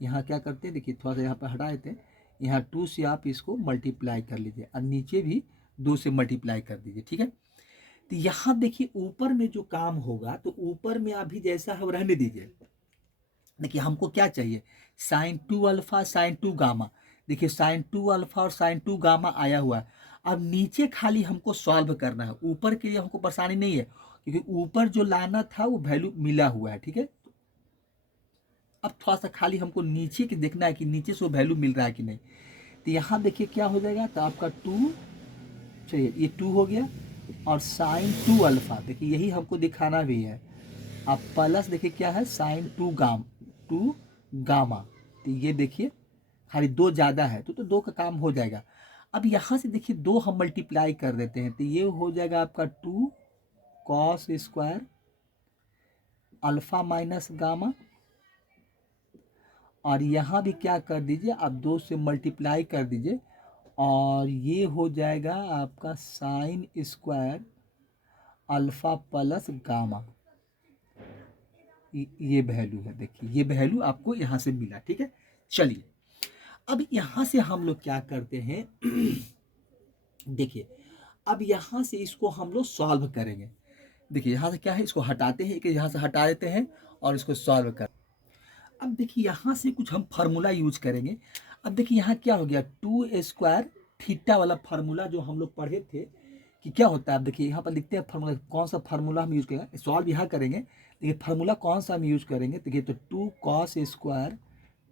यहाँ क्या करते हैं, देखिए थोड़ा सा यहाँ पर हटा देते हैं। यहाँ 2 से आप इसको मल्टीप्लाई कर लीजिए और नीचे भी 2 से मल्टीप्लाई कर दीजिए, ठीक है। तो यहाँ देखिए ऊपर में जो काम होगा, तो ऊपर में अभी जैसा हम रहने दीजिए। देखिए हमको क्या चाहिए, साइन 2 अल्फा साइन 2 गामा। देखिए साइन 2 अल्फा और साइन 2 गामा आया हुआ है। अब नीचे खाली हमको सॉल्व करना है, ऊपर के लिए हमको परेशानी नहीं है, क्योंकि ऊपर जो लाना था वो वैल्यू मिला हुआ है, ठीक है। अब थोड़ा सा खाली हमको नीचे के देखना है कि नीचे से वो वैल्यू मिल रहा है कि नहीं। तो यहाँ देखिए क्या हो जाएगा, तो आपका 2, चलिए ये 2 हो गया, और साइन 2 अल्फा, देखिए यही हमको दिखाना भी है। अब प्लस देखिए क्या है, साइन 2 गामा। तो ये देखिए खाली 2 ज़्यादा है तो 2 का काम हो जाएगा। अब यहाँ से देखिए 2 हम मल्टीप्लाई कर देते हैं, तो ये हो जाएगा आपका 2 cos square alpha minus gamma. और यहाँ भी क्या कर दीजिए, आप 2 से मल्टीप्लाई कर दीजिए और ये हो जाएगा आपका sine square alpha plus gamma. ये वैल्यू है, देखिए ये वैल्यू आपको यहाँ से मिला, ठीक है। चलिए अब यहाँ से हम लोग क्या करते हैं देखिए अब यहाँ से इसको हम लोग सॉल्व करेंगे। देखिए यहाँ से क्या है, इसको हटाते हैं, कि यहाँ से हटा देते हैं और इसको सॉल्व कर। अब देखिए यहाँ से कुछ हम फार्मूला यूज करेंगे। अब देखिए यहाँ क्या हो गया, 2 स्क्वायर थीटा वाला फार्मूला जो हम लोग पढ़े थे कि क्या होता है। अब देखिए यहाँ पर लिखते हैं फार्मूला, कौन सा फार्मूला हम यूज करेंगे, सॉल्व यहाँ करेंगे। देखिए फार्मूला कौन सा हम यूज करेंगे, देखिए तो 2 cos square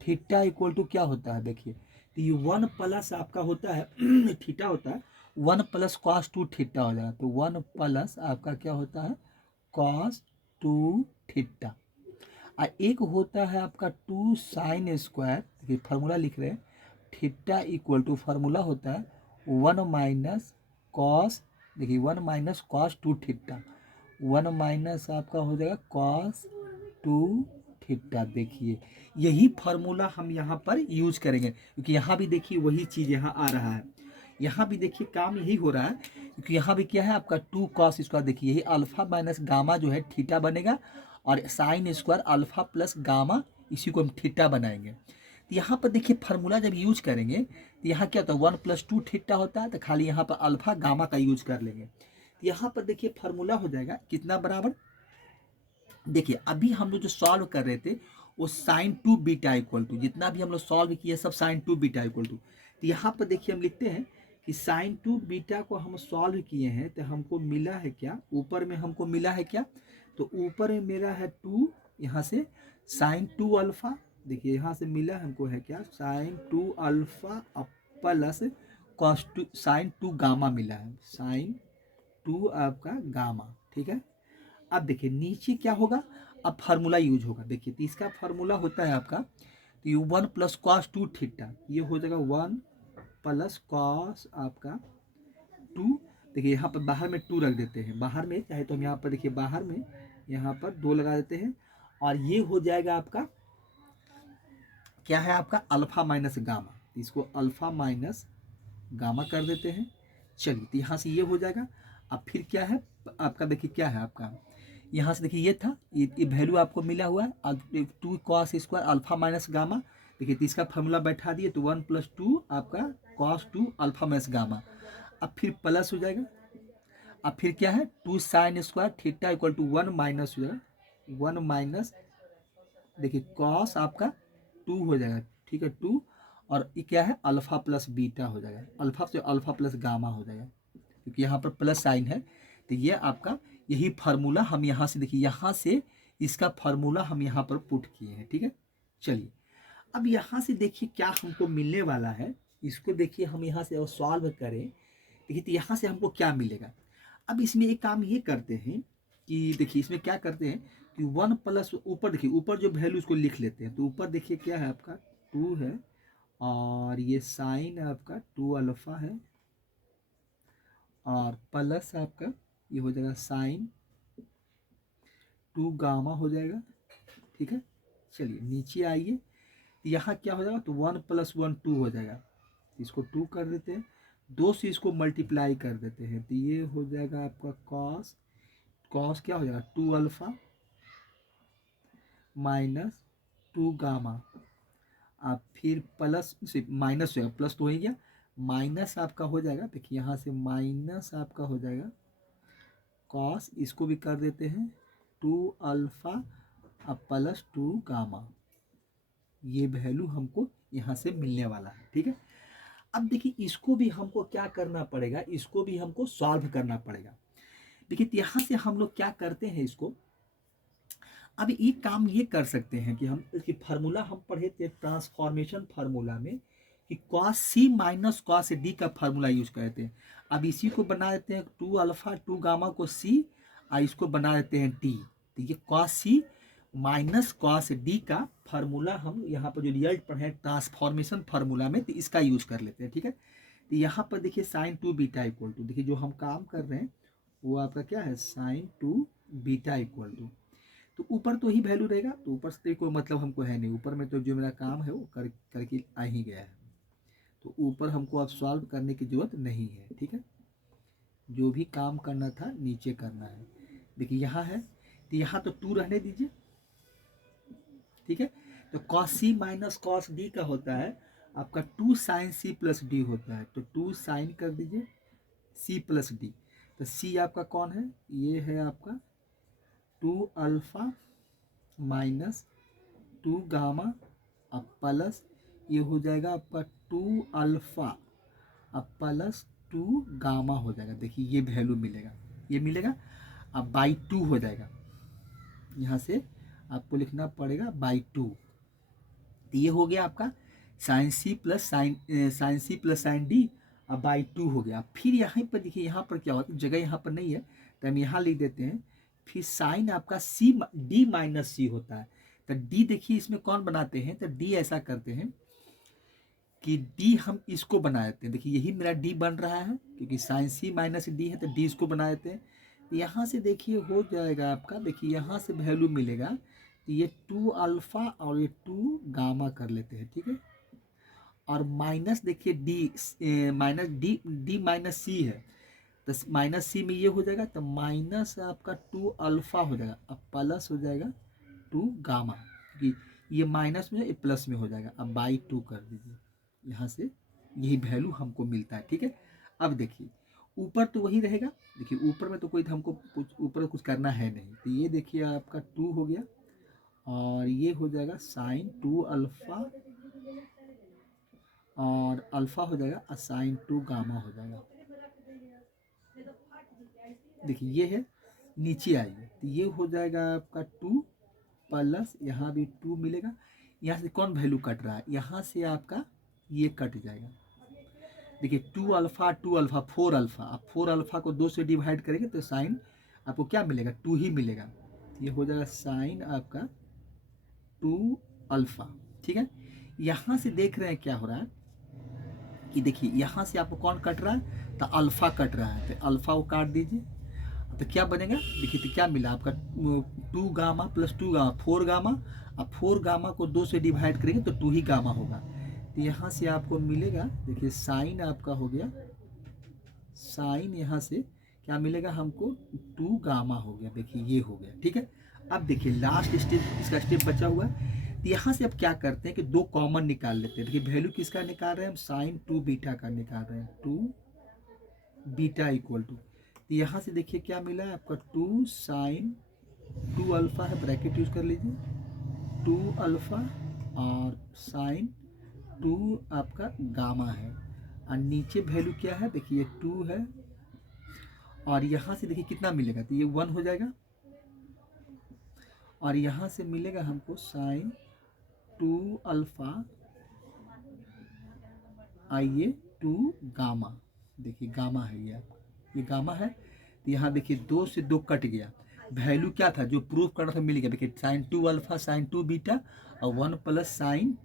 theta equal to क्या होता है, देखिए तो ये 1 प्लस आपका होता है थीटा होता है 1 प्लस कॉस 2 थीटा हो जाएगा। तो 1 प्लस आपका क्या होता है, कॉस 2 थीटा। और एक होता है आपका 2 साइन स्क्वायर, देखिए फार्मूला लिख रहे हैं, थीटा इक्वल टू फार्मूला होता है 1 माइनस कॉस, देखिए 1 माइनस कॉस 2 थीटा, 1 माइनस आपका हो जाएगा कॉस 2 थीटा। देखिए यही फार्मूला हम यहाँ पर यूज करेंगे, क्योंकि यहाँ भी देखिए वही चीज़ यहाँ आ रहा है। यहाँ भी देखिए काम यही हो रहा है, क्योंकि यहाँ भी क्या है आपका 2 कॉस स्क्वायर, देखिए यही अल्फा माइनस गामा जो है थीटा बनेगा, और sine square alpha plus gamma, इसी को हम थीटा बनाएंगे। तो यहाँ पर देखिए फार्मूला जब यूज करेंगे तो यहाँ क्या होता है, 1 प्लस 2 थीटा होता है, तो खाली यहाँ पर अल्फा गामा का यूज कर लेंगे। तो यहाँ पर देखिए फार्मूला हो जाएगा कितना बराबर, देखिए अभी हम लोग जो सॉल्व कर रहे थे वो साइन 2 बीटा इक्वल टू, जितना भी हम लोग सॉल्व किए सब साइन 2 बीटा इक्वल टू। तो यहाँ पर देखिए हम लिखते हैं कि साइन 2 बीटा को हम सॉल्व किए हैं, तो हमको मिला है क्या, ऊपर में हमको मिला है क्या, तो ऊपर में मेरा है 2, यहाँ से साइन 2 अल्फा, देखिए यहाँ से मिला हमको है क्या, sine 2 alpha plus cos 2 sine 2 gamma मिला है, साइन 2 आपका गामा, ठीक है। अब देखिए नीचे क्या होगा, अब फार्मूला यूज होगा। देखिए तो इसका फार्मूला होता है आपका, तो ये 1 प्लस कॉस 2 थीटा, ये हो जाएगा 1 प्लस कॉस आपका 2। देखिए यहाँ पर बाहर में 2 रख देते हैं, बाहर में चाहे तो हम यहाँ पर देखिए बाहर में यहाँ पर 2 लगा देते हैं, और ये हो जाएगा आपका क्या है, आपका अल्फा माइनस गामा। इसको अल्फा माइनस गामा कर देते हैं। चलिए तो यहाँ से ये हो जाएगा। अब फिर क्या है आपका, देखिए क्या है आपका, यहाँ से देखिए ये था, ये वैल्यू आपको मिला हुआ है 2 cos square alpha minus gamma. देखिए तो इसका फार्मूला बैठा दिए, तो 1 प्लस 2 आपका कॉस 2 अल्फा माइनस गामा। अब फिर प्लस हो जाएगा, अब फिर क्या है 2 sine square theta equal to 1 minus हो जाएगा, 1 माइनस देखिए कॉस आपका 2 हो जाएगा, ठीक है 2, और ये क्या है अल्फा प्लस बीटा हो जाएगा, अल्फा से अल्फा प्लस गामा हो जाएगा, क्योंकि यहाँ पर प्लस साइन है। तो ये आपका यही फार्मूला हम यहाँ से देखिए, यहाँ से इसका फार्मूला हम यहाँ पर पुट किए हैं, ठीक है। चलिए अब यहाँ से देखिए क्या हमको मिलने वाला है, इसको देखिए हम यहाँ से सॉल्व करें, देखिए तो यहाँ से हमको क्या मिलेगा। अब इसमें एक काम ये करते हैं कि देखिए इसमें क्या करते हैं तो 1 प्लस ऊपर देखिए, ऊपर जो वैल्यू उसको लिख लेते हैं। तो ऊपर देखिए क्या है आपका 2 है, और ये साइन आपका 2 अल्फा है, और प्लस आपका ये हो जाएगा साइन 2 गामा हो जाएगा। ठीक है, चलिए नीचे आइए, यहाँ क्या हो जाएगा, तो 1 प्लस 1 2 हो जाएगा। इसको 2 कर देते हैं, 2 से इसको मल्टीप्लाई कर देते हैं, तो ये हो जाएगा आपका कॉस, कॉस क्या हो जाएगा 2 अल्फा माइनस 2 गामा। आप फिर प्लस से माइनस हो, प्लस तो हो ही गया, माइनस आपका हो जाएगा, देखिए यहाँ से माइनस आपका हो जाएगा कॉस, इसको भी कर देते हैं 2 अल्फा अब प्लस 2 गामा। ये वैल्यू हमको यहाँ से मिलने वाला है। ठीक है, अब देखिए इसको भी हमको क्या करना पड़ेगा, इसको भी हमको सॉल्व करना पड़ेगा। देखिए यहाँ से हम लोग क्या करते हैं इसको, अब एक काम ये कर सकते हैं कि हम इसकी फार्मूला हम पढ़े थे ट्रांसफॉर्मेशन फार्मूला में कि कॉस सी माइनस कॉस डी का फार्मूला यूज करते हैं। अब इसी को बना देते हैं 2 अल्फा 2 गामा को सी, और इसको बना देते हैं डी। तो ये कॉस सी माइनस कॉस डी का फार्मूला हम यहाँ पर जो रिजल्ट पढ़े ट्रांसफॉर्मेशन फार्मूला में, तो इसका यूज कर लेते हैं। ठीक है, तो यहाँ पर देखिए साइन 2 बीटा इक्वल टू, देखिए जो हम काम कर रहे हैं वो आपका क्या है साइन 2 बीटा इक्वल टू, तो ऊपर तो ही वैल्यू रहेगा, तो ऊपर से कोई मतलब हमको है नहीं, ऊपर में तो जो मेरा काम है वो करके आ ही गया है, तो ऊपर हमको अब सॉल्व करने की जरूरत नहीं है। ठीक है, जो भी काम करना था नीचे करना है। देखिए यहाँ है, तो यहाँ तो 2 रहने दीजिए। ठीक है, तो कॉस सी माइनस कॉस डी का होता है आपका 2 साइन सी प्लस डी होता है, तो 2 साइन कर दीजिए सी प्लस डी। तो सी आपका कौन है, ये है आपका 2 अल्फा माइनस 2 गामा, अब प्लस ये हो जाएगा आपका 2 अल्फा अब प्लस 2 गामा हो जाएगा। देखिए ये वैल्यू मिलेगा, ये मिलेगा, अब बाई 2 हो जाएगा, यहाँ से आपको लिखना पड़ेगा बाई 2। तो ये हो गया आपका sine C plus sine D, अब बाई 2 हो गया। फिर यहाँ पर देखिए, यहाँ पर क्या होता है, जगह यहाँ पर नहीं है तो हम यहाँ लिख देते हैं, फिर साइन आपका सी डी माइनस सी होता है। तो डी देखिए इसमें कौन बनाते हैं, तो डी ऐसा करते हैं कि डी हम इसको बना देते हैं। देखिए यही मेरा डी बन रहा है, क्योंकि साइन सी माइनस डी है, तो डी इसको बना देते हैं। तो यहाँ से देखिए हो जाएगा आपका, देखिए यहाँ से वैल्यू मिलेगा, तो ये 2 अल्फा और ये 2 गामा कर लेते हैं। ठीक है, और माइनस देखिए डी माइनस डी माइनस सी है, तो माइनस सी में ये हो जाएगा, तो माइनस आपका 2 अल्फा हो जाएगा, अब प्लस हो जाएगा 2 गामा, क्योंकि ये माइनस में ये प्लस में हो जाएगा। अब बाई 2 कर दीजिए, यहाँ से यही वैल्यू हमको मिलता है। ठीक है, अब देखिए ऊपर तो वही रहेगा, देखिए ऊपर में तो कोई हमको ऊपर कुछ करना है नहीं, तो ये देखिए आपका 2 हो गया, और ये हो जाएगा साइन 2 अल्फा और अल्फा हो जाएगा, और साइन 2 गामा हो जाएगा। देखिए ये है, नीचे आइए, तो ये हो जाएगा आपका 2 प्लस यहाँ भी 2 मिलेगा, यहाँ से कौन वैल्यू कट रहा है, यहाँ से आपका ये कट जाएगा। देखिए 2 अल्फा 4 अल्फा, आप 4 अल्फा को 2 से डिवाइड करेंगे तो साइन आपको क्या मिलेगा 2 ही मिलेगा, ये हो जाएगा साइन आपका 2 अल्फा। ठीक है, यहाँ से देख रहे हैं क्या हो रहा है कि देखिए यहाँ से आपको कौन कट रहा है, तो अल्फा कट रहा है, तो अल्फा को काट दीजिए, तो क्या बनेगा, देखिए तो क्या मिला आपका 2 गामा प्लस 2 गामा 4 गामा, अब 4 गामा को 2 से डिवाइड करेंगे तो 2 ही गामा होगा, तो यहाँ से आपको मिलेगा, देखिए साइन आपका हो गया, साइन यहाँ से क्या मिलेगा हमको 2 गामा हो गया, देखिए ये हो गया। ठीक है, अब देखिए लास्ट स्टेप, इसका स्टेप बचा हुआ है, तो यहाँ से अब क्या करते हैं कि 2 कॉमन निकाल लेते हैं। देखिए वैल्यू किसका निकाल रहे हैं हम, साइन 2 बीटा का निकाल रहे हैं, 2 बीटा इक्वल टू, तो यहाँ से देखिए क्या मिला है आपका 2 साइन 2 अल्फा है, ब्रैकेट यूज कर लीजिए, 2 अल्फा और साइन 2 आपका गामा है, और नीचे वैल्यू क्या है, देखिए 2 है, और यहाँ से देखिए कितना मिलेगा, तो ये 1 हो जाएगा, और यहाँ से मिलेगा हमको साइन 2 अल्फा आइए 2 गामा, देखिए गामा है ये गामा है, तो यहाँ देखिए 2 से 2 कट गया, वैल्यू क्या था जो प्रूफ करना था, मिल गया। देखिए साइन 2 अल्फा साइन 2 बीटा और 1 प्लस साइन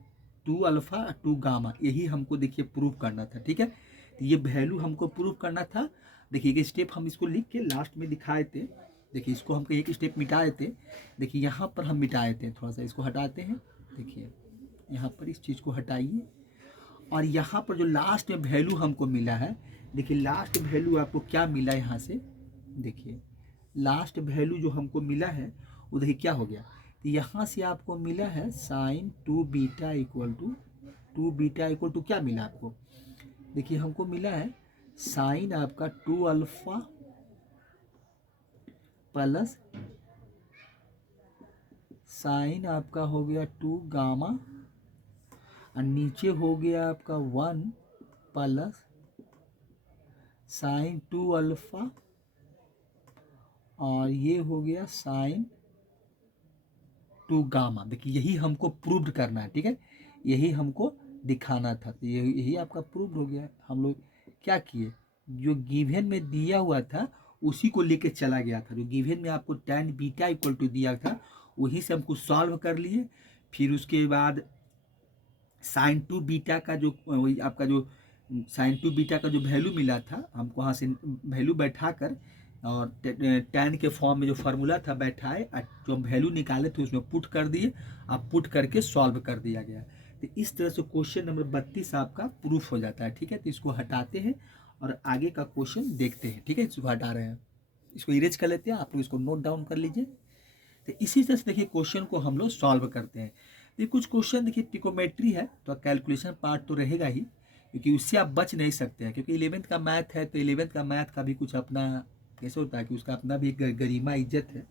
2 अल्फा 2 गामा, यही हमको देखिए प्रूफ करना था। ठीक है, तो ये वैल्यू हमको प्रूफ करना था। देखिए ये स्टेप हम इसको लिख के लास्ट में दिखाए थे। देखिए इसको हमको एक स्टेप मिटाए थे। देखिए यहाँ पर हम मिटाए थे, थोड़ा सा इसको हटाते हैं। देखिए यहाँ पर इस चीज़ को हटाइए और यहाँ पर जो लास्ट में वैल्यू हमको मिला है, देखिए लास्ट वैल्यू आपको क्या मिला यहाँ से। देखिए लास्ट वैल्यू जो हमको मिला है वो देखिए क्या हो गया, तो यहाँ से आपको मिला है साइन 2 बीटा इक्वल टू क्या मिला आपको। देखिए हमको मिला है साइन आपका 2 अल्फा प्लस साइन आपका हो गया 2 गामा और नीचे हो गया आपका 1 प्लस साइन 2 अल्फा और ये हो गया साइन 2 गामा। देखिए यही हमको प्रूव्ड करना है। ठीक है, यही हमको दिखाना था, तो यही आपका प्रूव्ड हो गया। हम लोग क्या किए, जो गिवन में दिया हुआ था उसी को लेके चला गया था। जो गिवन में आपको tan बीटा इक्वल टू दिया था वहीं से हमको सॉल्व कर लिए। फिर उसके बाद साइन 2 बीटा का जो वही आपका जो साइन 2 बीटा का जो वैल्यू मिला था, हमको वहाँ से वैल्यू बैठा कर और tan के फॉर्म में जो फार्मूला था बैठाए, जो हम वैल्यू निकाले थे उसमें पुट कर दिए। अब पुट करके सॉल्व कर दिया गया। तो इस तरह से क्वेश्चन नंबर 32 आपका प्रूफ हो जाता है। ठीक है, तो इसको हटाते हैं और आगे का क्वेश्चन देखते हैं। ठीक है, इसको हटा रहे हैं, इसको इरेज कर लेते हैं, आप लोग इसको नोट डाउन कर लीजिए। तो इसी तरह से देखिए क्वेश्चन को हम लोग सॉल्व करते हैं। ये कुछ क्वेश्चन देखिए ट्रिकोमेट्री है तो कैलकुलेशन पार्ट तो रहेगा ही, क्योंकि उससे आप बच नहीं सकते हैं। क्योंकि 11th का मैथ है तो 11th का मैथ का भी कुछ अपना कैसे होता है कि उसका अपना भी एक गरिमा इज्जत है,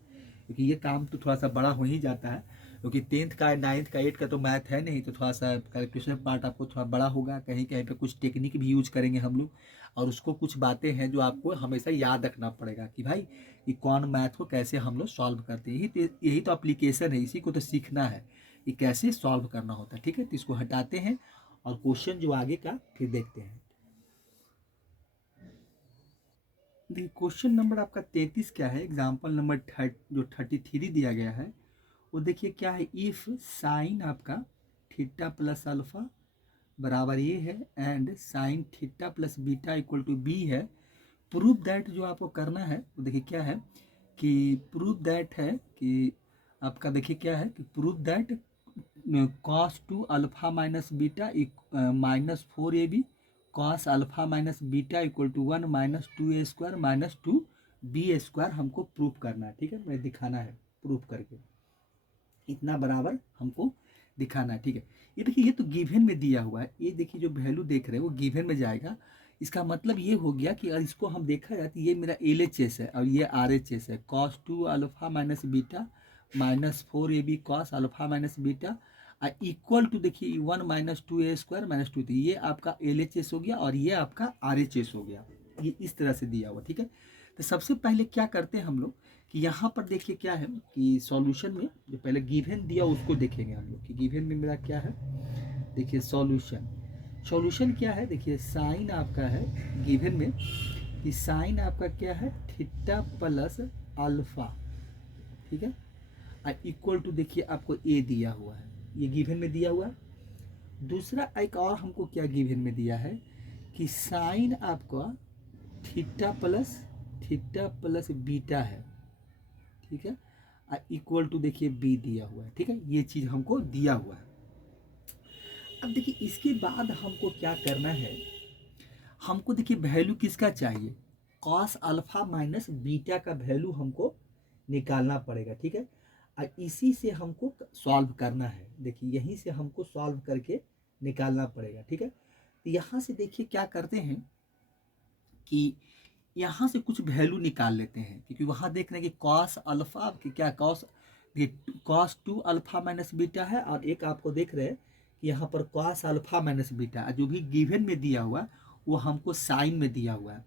क्योंकि ये काम तो थोड़ा सा बड़ा हो ही जाता है। क्योंकि 10th का 9th का 8th का तो मैथ है नहीं, तो थोड़ा सा कैलकुलेशन पार्ट आपको थोड़ा बड़ा होगा। कहीं कहीं पे कुछ टेक्निक भी यूज करेंगे हम लोग, और उसको कुछ बातें हैं जो आपको हमेशा याद रखना पड़ेगा कि भाई कि कौन मैथ को कैसे हम लोग सॉल्व करते हैं। यही तो एप्लीकेशन है, इसी को तो सीखना है कि कैसे सॉल्व करना होता है। ठीक है, तो इसको हटाते हैं और क्वेश्चन जो आगे का फिर देखते हैं। देखिए क्वेश्चन नंबर आपका 33 क्या है, एग्जाम्पल नंबर जो 33 दिया गया है वो देखिए क्या है। इफ साइन आपका थीटा प्लस अल्फा बराबर ये है and sine theta plus beta equal to B है, प्रूव दैट, जो आपको करना है वो देखिए क्या है कि प्रूव दैट है कि आपका देखिए क्या है कि prove that cos 2 alpha minus beta minus 4ab cos alpha minus beta equal to 1 minus 2a² minus 2b² हमको प्रूफ करना है। ठीक है, मैं दिखाना है प्रूफ करके, इतना बराबर हमको दिखाना है। ठीक है, ये देखिए ये तो गिवन में दिया हुआ है। ये देखिए जो वैल्यू देख रहे हैं वो गिवन में जाएगा। इसका मतलब ये हो गया कि अगर इसको हम देखा जाए तो ये मेरा LHS है और ये RHS है। Cos 2 alpha minus beta minus 4ab cos alpha minus beta equal to देखिए 1 माइनस 2a² माइनस 2, तो ये आपका LHS हो गया और ये आपका RHS हो गया। ये इस तरह से दिया हुआ। ठीक है, तो सबसे पहले क्या करते हैं हम लोग कि यहाँ पर देखिए क्या है कि सॉल्यूशन में जो पहले गिवन दिया उसको देखेंगे हम लोग कि गिवन में मेरा क्या है। देखिए सॉल्यूशन क्या है, देखिए साइन आपका है गिवन में कि साइन आपका क्या है थीटा प्लस अल्फा। ठीक है, इक्वल टू देखिए आपको ए दिया हुआ है, ये गिवन में दिया हुआ है। दूसरा एक और हमको क्या गिवन में दिया है कि साइन आपका थीटा प्लस बीटा है। ठीक है, इक्वल टू देखिए बी दिया हुआ है। ठीक है, ये चीज़ हमको दिया हुआ है। अब देखिए इसके बाद हमको क्या करना है, हमको देखिए वैल्यू किसका चाहिए, कॉस अल्फा माइनस बीटा का वैल्यू हमको निकालना पड़ेगा। ठीक है, और इसी से हमको सॉल्व करना है। देखिए यहीं से हमको सॉल्व करके निकालना पड़ेगा। ठीक है, तो यहाँ से देखिए क्या करते हैं कि यहाँ से कुछ वैल्यू निकाल लेते हैं, क्योंकि वहाँ देख रहे हैं कि कॉस अल्फा कि क्या कॉस 2 अल्फा माइनस बीटा है, और एक आपको देख रहे हैं कि यहाँ पर कॉस अल्फा माइनस बीटा जो भी गिवन में दिया हुआ वो हमको साइन में दिया हुआ है।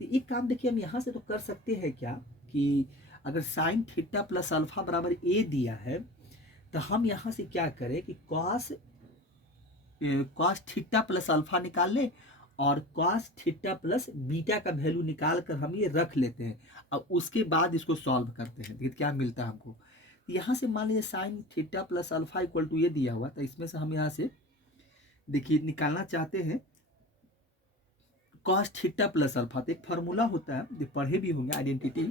तो एक काम देखिए हम यहाँ से तो कर सकते हैं क्या कि अगर साइन थीटा प्लस अल्फा बराबर ए दिया है तो हम यहाँ से क्या करें कि कॉस थीटा प्लस अल्फा निकाल ले और कॉस थीटा प्लस बीटा का वैल्यू निकाल कर हम ये रख लेते हैं। अब उसके बाद इसको सॉल्व करते हैं, देखिए क्या मिलता है हमको। यहाँ से मान लीजिए sine theta plus alpha equal to ये दिया हुआ, तो इसमें से हम यहाँ से देखिए निकालना चाहते हैं कॉस थीटा प्लस अल्फा। तो एक फार्मूला होता है, जो पढ़े भी होंगे आइडेंटिटी,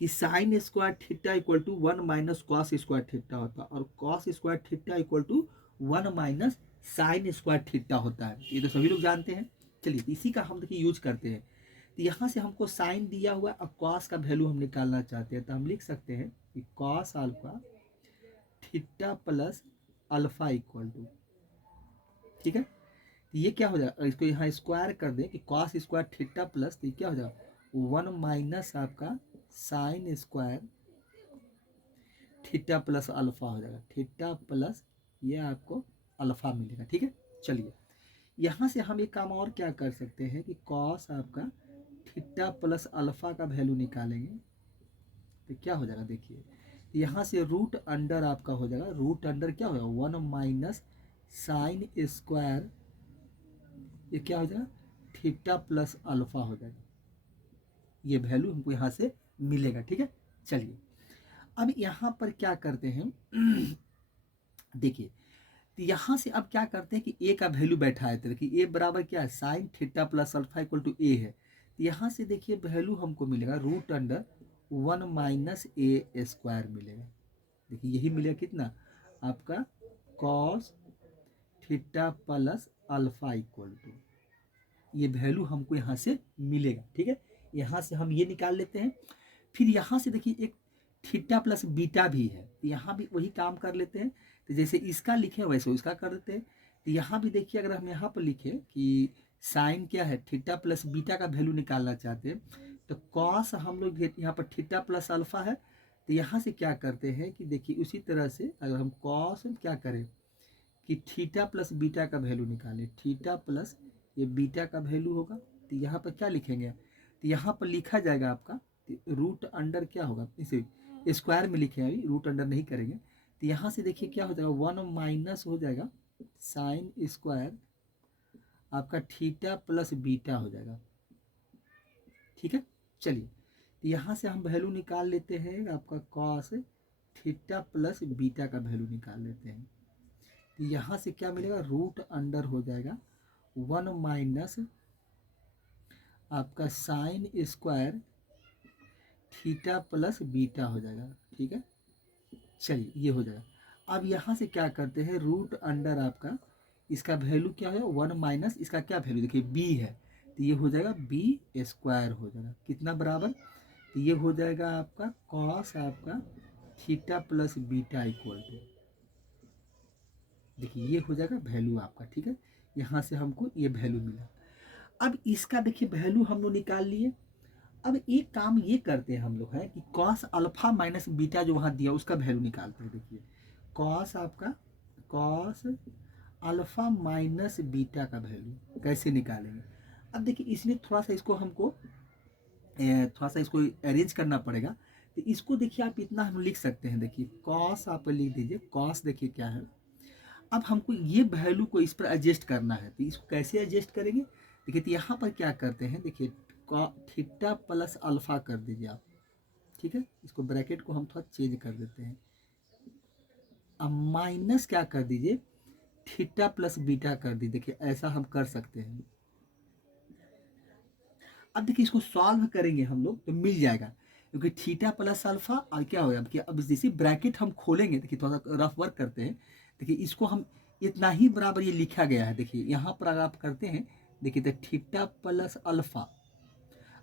कि sine square theta equal to 1 minus cos square theta होता है, और cos square theta equal to 1 minus sine square theta होता है। ये तो सभी लोग जानते हैं। चलिए इसी का हम देखिए यूज करते हैं। तो यहाँ से हमको साइन दिया हुआ और कॉस का वैल्यू हम निकालना चाहते हैं, तो हम लिख सकते हैं कि cos alpha theta plus alpha equal to, ठीक है। तो ये क्या हो जाएगा, इसको यहाँ स्क्वायर कर दें कि कॉस स्क्वायर थीटा प्लस, तो ये क्या हो जाएगा 1 माइनस आपका sign square theta plus alpha हो जाएगा। थीटा प्लस ये आपको अल्फा मिलेगा, ठीक है। चलिए यहाँ से हम एक काम और क्या कर सकते हैं कि कॉस आपका थीटा प्लस अल्फा का वैल्यू निकालेंगे, तो क्या हो जाएगा देखिए, यहाँ से रूट अंडर आपका हो जाएगा, रूट अंडर क्या होगा 1 माइनस साइन स्क्वायर, ये क्या हो जाएगा थीटा प्लस अल्फा हो जाएगा। ये वैल्यू हमको यहाँ से मिलेगा, ठीक है। चलिए अब यहाँ पर क्या करते हैं देखिए, तो यहाँ से अब क्या करते हैं कि ए का वैल्यू बैठा है, कि ए बराबर क्या है sine theta plus alpha equal to A है। तो यहाँ से देखिए वैल्यू हमको मिलेगा root under 1 minus A square मिलेगा। देखिए यही मिलेगा कितना आपका cos theta plus alpha equal to, ये वैल्यू हमको यहाँ से मिलेगा, ठीक है। यहाँ से हम ये निकाल लेते हैं। फिर यहाँ से देखिए एक थीटा प्लस बीटा भी है, तो यहाँ भी वही काम कर लेते हैं। तो जैसे इसका लिखे वैसे इसका कर देते हैं। तो यहाँ भी देखिए अगर हम यहाँ पर लिखे कि साइन क्या है थीटा प्लस बीटा का वैल्यू निकालना चाहते हैं, तो कॉस हम लोग यहाँ पर थीटा प्लस अल्फा है, तो यहाँ से क्या करते हैं कि देखिए उसी तरह से अगर हम कॉस क्या करें कि थीटा प्लस बीटा का वैल्यू निकालें, थीटा प्लस ये बीटा का वैल्यू होगा, तो यहाँ पर क्या लिखेंगे, तो यहाँ पर लिखा जाएगा आपका रूट अंडर क्या होगा, इसे स्क्वायर में लिखे अभी रूट अंडर नहीं करेंगे। तो यहाँ से देखिए क्या हो जाएगा 1 माइनस हो जाएगा साइन स्क्वायर आपका थीटा प्लस बीटा हो जाएगा, ठीक है। चलिए तो यहाँ से हम वैल्यू निकाल लेते हैं आपका कॉस थीटा प्लस बीटा का वैल्यू निकाल लेते हैं। तो यहाँ से क्या मिलेगा रूट अंडर हो जाएगा 1 माइनस आपका sign square theta plus beta हो जाएगा, ठीक है। चलिए ये हो जाएगा। अब यहाँ से क्या करते हैं रूट अंडर आपका इसका वैल्यू क्या है 1 माइनस इसका क्या वैल्यू देखिए बी है, तो ये हो जाएगा बी स्क्वायर हो जाएगा कितना बराबर, तो ये हो जाएगा आपका कॉस आपका theta plus beta equal to, देखिए ये हो जाएगा वैल्यू आपका, ठीक है। यहाँ से हमको ये वैल्यू मिला। अब इसका देखिए वैल्यू हम लोग निकाल लिए। अब एक काम ये करते हैं हम लोग है कि कॉस अल्फा माइनस बीटा जो वहाँ दिया उसका वैल्यू निकालते हैं। देखिए कॉस आपका कॉस अल्फा माइनस बीटा का वैल्यू कैसे निकालेंगे। अब देखिए इसमें थोड़ा सा इसको हमको थोड़ा सा इसको अरेंज करना पड़ेगा। तो इसको देखिए आप इतना हम लिख सकते हैं, देखिए कॉस आप लिख दीजिए, कॉस देखिए क्या है। अब हमको ये वैल्यू को इस पर एडजस्ट करना है, तो इसको कैसे एडजस्ट करेंगे देखिए, तो यहाँ पर क्या करते हैं देखिए थीटा प्लस अल्फा कर दीजिए आप, ठीक है। इसको ब्रैकेट को हम थोड़ा चेंज कर देते हैं। अब माइनस क्या कर दीजिए थीटा प्लस बीटा कर दीजिए, देखिए ऐसा हम कर सकते हैं। अब देखिए इसको सॉल्व करेंगे हम लोग तो मिल जाएगा, क्योंकि थीटा प्लस अल्फा और क्या होगा कि अब जैसे ब्रैकेट हम खोलेंगे, देखिए थोड़ा सा रफ वर्क करते हैं। देखिए इसको हम इतना ही बराबर ये लिखा गया है, देखिए यहाँ पर अगर आप करते हैं देखिए तो थीटा प्लस अल्फा,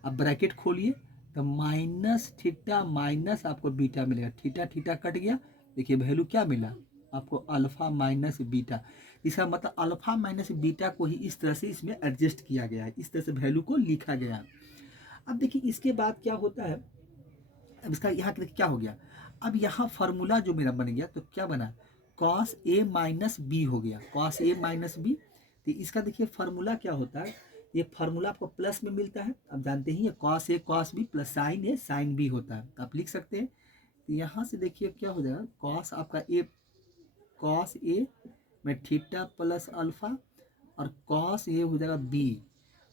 अब ब्रैकेट खोलिए तो माइनस थीटा माइनस आपको बीटा मिलेगा, थीटा थीटा कट गया, देखिए वैल्यू क्या मिला आपको अल्फा माइनस बीटा। इसका मतलब अल्फा माइनस बीटा को ही इस तरह से इसमें एडजस्ट किया गया है, इस तरह से वैल्यू को लिखा गया है। अब देखिए इसके बाद क्या होता है, अब इसका यहाँ क्या हो गया, अब यहाँ फार्मूला जो मेरा बन गया तो क्या बना कॉस ए माइनस बी हो गया, कॉस ए माइनस बी। तो इसका देखिए फार्मूला क्या होता है, ये फार्मूला आपको प्लस में मिलता है, अब जानते ही cos A cos B plus sign A sine B होता है, तो आप लिख सकते हैं। तो यहाँ से देखिए क्या हो जाएगा कॉस आपका ए कॉस ए में थीटा प्लस अल्फा और कॉस ये हो जाएगा बी,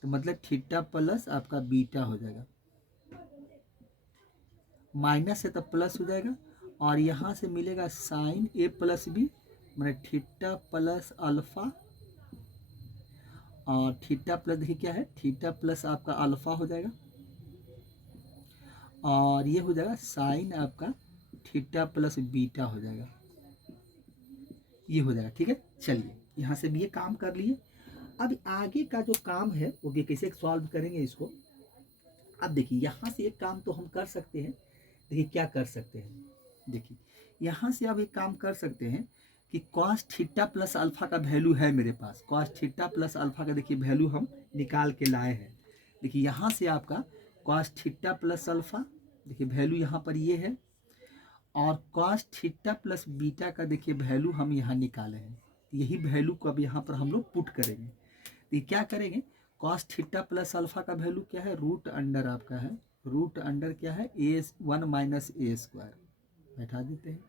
तो मतलब थीटा प्लस आपका बीटा हो जाएगा, माइनस है तो प्लस हो जाएगा, और यहाँ से मिलेगा साइन ए प्लस बी, मतलब थीटा प्लस अल्फा, और थीटा प्लस देखिए क्या है, थीटा प्लस आपका अल्फा हो जाएगा, और ये हो जाएगा साइन आपका थीटा प्लस बीटा हो जाएगा, ये हो जाएगा। ठीक है, चलिए यहाँ से भी ये काम कर लिए। अब आगे का जो काम है वो भी कैसे सॉल्व करेंगे इसको। अब देखिए यहाँ से एक काम तो हम कर सकते हैं, देखिए क्या कर सकते हैं, देखिए यहाँ से अब एक काम कर सकते हैं कि कॉस थीटा प्लस अल्फा का वैल्यू है मेरे पास, कॉस थीटा प्लस अल्फा का देखिए वैल्यू हम निकाल के लाए हैं। देखिए यहाँ से आपका कॉस थीटा प्लस अल्फा, देखिए वैल्यू यहाँ पर ये है, और कॉस थीटा प्लस बीटा का देखिए वैल्यू हम यहाँ निकाले हैं, यही वैल्यू को अब यहाँ पर हम लोग पुट करेंगे। तो ये क्या करेंगे, कॉस थीटा प्लस अल्फा का वैल्यू क्या है, रूट अंडर आपका है, रूट अंडर क्या है, ए 1 माइनस ए स्क्वायर बैठा देते हैं।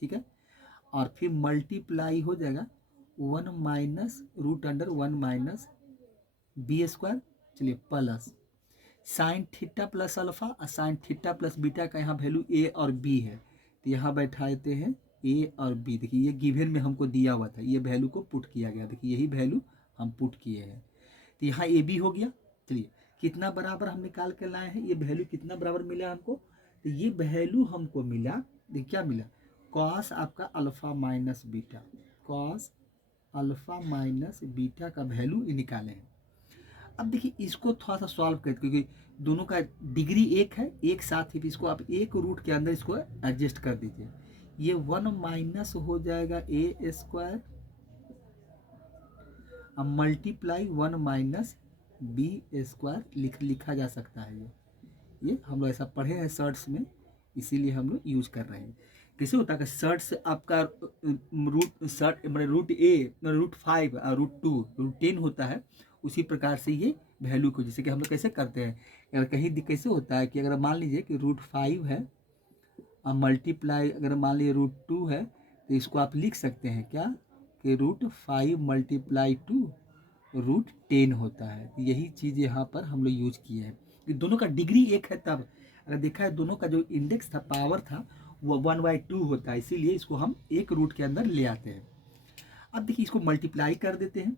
ठीक है, और फिर मल्टीप्लाई हो जाएगा 1 minus root under 1 minus B square, चलिए plus sine theta plus alpha और साइन थीटा प्लस बीटा का यहाँ वैल्यू ए और बी है, तो यहाँ बैठा देते हैं ए और बी। देखिए ये गिवन में हमको दिया हुआ था, ये वैल्यू को पुट किया गया, देखिए यही वैल्यू हम पुट किए हैं, तो यहाँ ए बी हो गया। चलिए कितना बराबर हम निकाल के लाए हैं, ये वैल्यू कितना बराबर मिला हमको, तो ये वैल्यू हमको मिला, देखिए क्या मिला, कॉस आपका alpha minus beta, cos alpha minus beta का वैल्यू निकाले हैं। अब देखिए इसको थोड़ा सा सॉल्व कर, क्योंकि दोनों का डिग्री एक है, एक साथ ही इसको आप एक रूट के अंदर इसको एडजस्ट कर दीजिए। ये 1 माइनस हो जाएगा ए स्क्वायर, अब मल्टीप्लाई 1 माइनस बी स्क्वायर लिखा जा सकता है। ये हम लोग ऐसा पढ़े हैं शर्ट्स में, इसीलिए हम लोग यूज कर रहे हैं। कैसे होता है, शर्ट्स आपका रूट शर्ट मतलब रूट ए रूट 5 और रूट 2 रूट 10 होता है, उसी प्रकार से ये वैल्यू को, जैसे कि हम लोग कैसे करते हैं, अगर कहीं कैसे होता है कि अगर मान लीजिए कि रूट 5 है और मल्टीप्लाई अगर मान लीजिए रूट 2 है, तो इसको आप लिख सकते हैं क्या कि रूट 5 मल्टीप्लाई 2 रूट 10 होता है। यही चीज़ यहाँ पर हम लोग यूज किए हैं कि दोनों का डिग्री एक है, तब अगर देखा है दोनों का जो इंडेक्स था पावर था वो 1/2 होता है, इसीलिए इसको हम एक रूट के अंदर ले आते हैं। अब देखिए इसको मल्टीप्लाई कर देते हैं,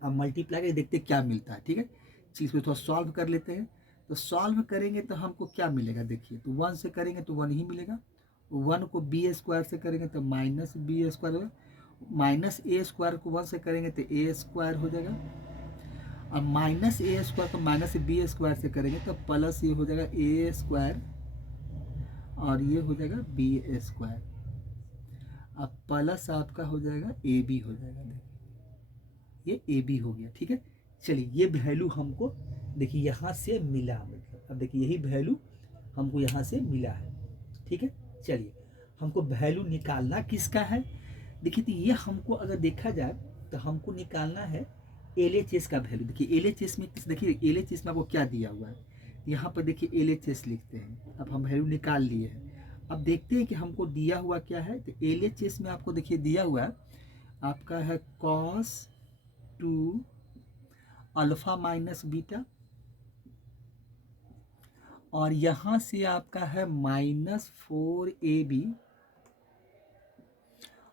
अब मल्टीप्लाई करके देखते हैं क्या मिलता है। ठीक है, चीज़ को थोड़ा सॉल्व कर लेते हैं, तो सॉल्व करेंगे तो हमको क्या मिलेगा, देखिए तो 1 से करेंगे तो 1 ही मिलेगा, 1 को बी स्क्वायर से करेंगे तो माइनस बी स्क्वायर होगा, माइनस ए स्क्वायर को 1 से करेंगे तो ए स्क्वायर हो जाएगा, अब माइनस ए स्क्वायर को माइनस बी स्क्वायर से करेंगे तो प्लस ये हो जाएगा ए स्क्वायर, और ये हो जाएगा बी स्क्वायर, अब प्लस आपका हो जाएगा ए बी हो जाएगा, देखिए ये ए बी हो गया। ठीक है, चलिए ये वैल्यू हमको देखिए यहाँ से मिला, मतलब अब देखिए यही वैल्यू हमको यहाँ से मिला है। ठीक है, चलिए हमको वैल्यू निकालना किसका है, देखिए तो ये हमको अगर देखा जाए तो हमको निकालना है LHS का वैल्यू। देखिए LHS में, देखिए LHS में आपको क्या दिया हुआ है, यहाँ पर देखिए LHS लिखते हैं, अब हम वैल्यू निकाल लिए हैं। अब देखते हैं कि हमको दिया हुआ क्या है, तो LHS में आपको देखिए दिया हुआ है आपका है cos 2 अल्फा माइनस बीटा, और यहाँ से आपका है -4AB,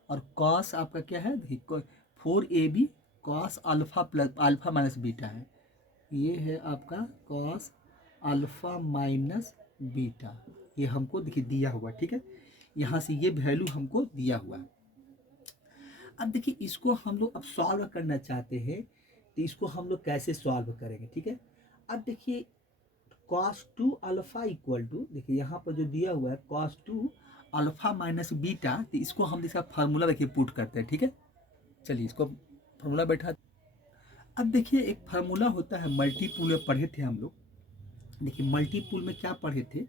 और कॉस आपका क्या है, देखिए 4AB cos alpha plus alpha minus beta है, ये है आपका कॉस अल्फा माइनस बीटा, ये हमको देखिए दिया हुआ। ठीक है, यहाँ से ये वैल्यू हमको दिया हुआ है। अब देखिए इसको हम लोग अब सॉल्व करना चाहते हैं, तो इसको हम लोग कैसे सॉल्व करेंगे। ठीक है, अब देखिए cos 2 अल्फा इक्वल टू, देखिए यहाँ पर जो दिया हुआ है cos 2 अल्फा माइनस बीटा, तो इसको हम इसका फार्मूला देखिए पुट करते हैं। ठीक है, चलिए इसको फार्मूला बैठा। अब देखिए एक फार्मूला होता है, मल्टीपुल में पढ़े थे हम लोग, देखिए मल्टीपुल में क्या पढ़े थे,